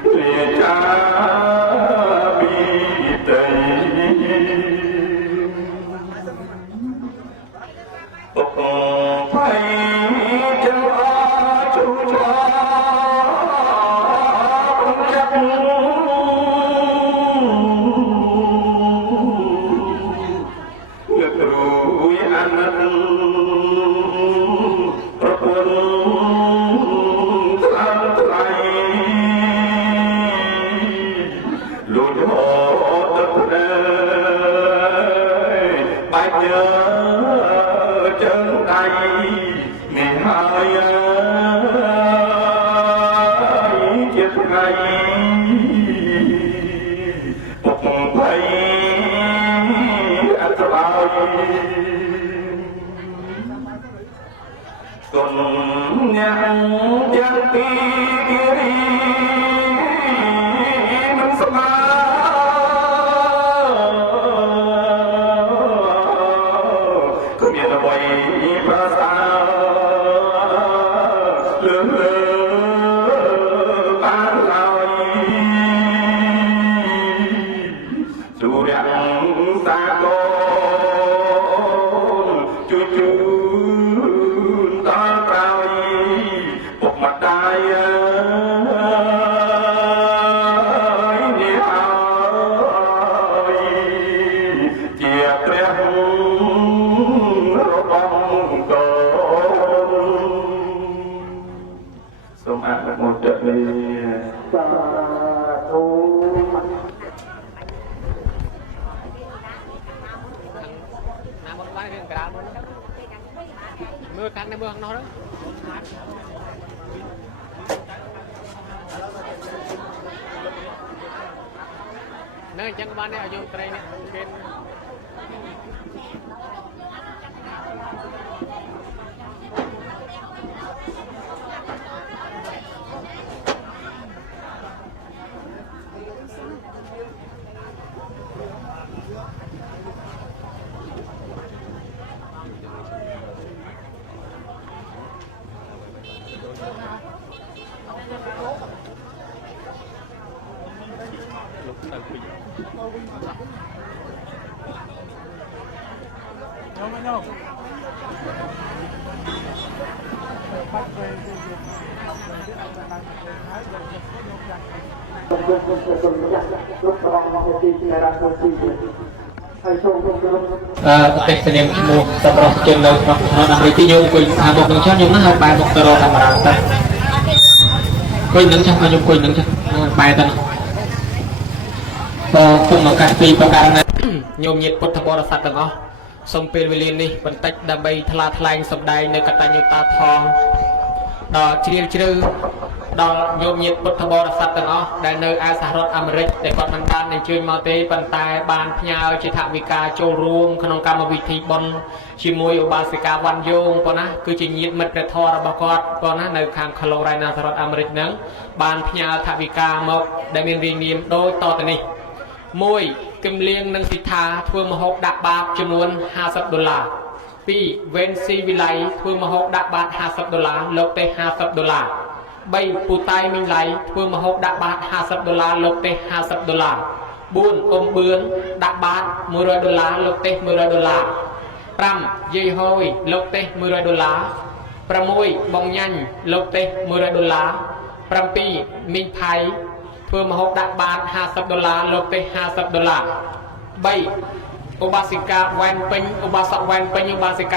lìa cha bị tây bốc phải chân ở chú cho không chắc ngược rủi ănประพนทั้งไตรลุยหอตะเพลไปเจอchân tay ngày hai chết ngay một thấy anh bao còn nhang giang ti kia đi mình sống quay ra xa lơ bán lại dù đang xa con chú ta trai một mặt đai Nam một cái cái đá mưa cắnในเมืองnó đó nơi chẳng ban này ở dùng cây này bênติดเสนียมมูตำรวจจนเรานำไปที่โยงคุยทางบอกหนึ่งชั้นโยงนะไปบอกตลอดธรรมดาแต่คุยหนึ่งชั้นโยงคุยหนึ่งชั้นไปแต่พอคุมมาการปีประการนั้นโยมยิดพุทธบริษัทต่างอ๋อสมเป็นเวลีนี่บรรทัดดำใบทลาทลายสมได้ในกตัญญูตาทองดอกเชียร์ชื่อดอกโยมยิดพุทธบริษัทต่างอ๋อได้ในอาสารัฐอเมริกแต่ก่อนมันบ้านในชื่อมาเตปันตายบานพญาจิตวิกาโจรวมขนมกรรมวิธีบนชิมวยอุบาสิกาวันโยงปนะคือจิยิดมัดประทอระบกอดปนะในทางคโลไรนาสารัฐอเมริกนั้นบานพญาทวิกามกได้มีเรียงเนียมโดยต่อแต่นี้มวยกำเลียงนังสิทธาทั่วมหกดับบาทจำนวน$50ปีเวนซีวิไลทั่วมหกดับบาท$50ลบไป$50ใบปูไตมิงไลทั่วมหกดับบาท$50ลบไป$50บุญอมเบือนดับบาท$100ลบไป$100ปรำยี่ห้อยลบไป$100ประมวยบองยันลบไป$100ปรำปีมิงไพเพื่อมาหกดับบาท$50ลบไป$50ใบอุบาสิกาแวนเป็นอุบาสกแวนเป็นอุบาสิกา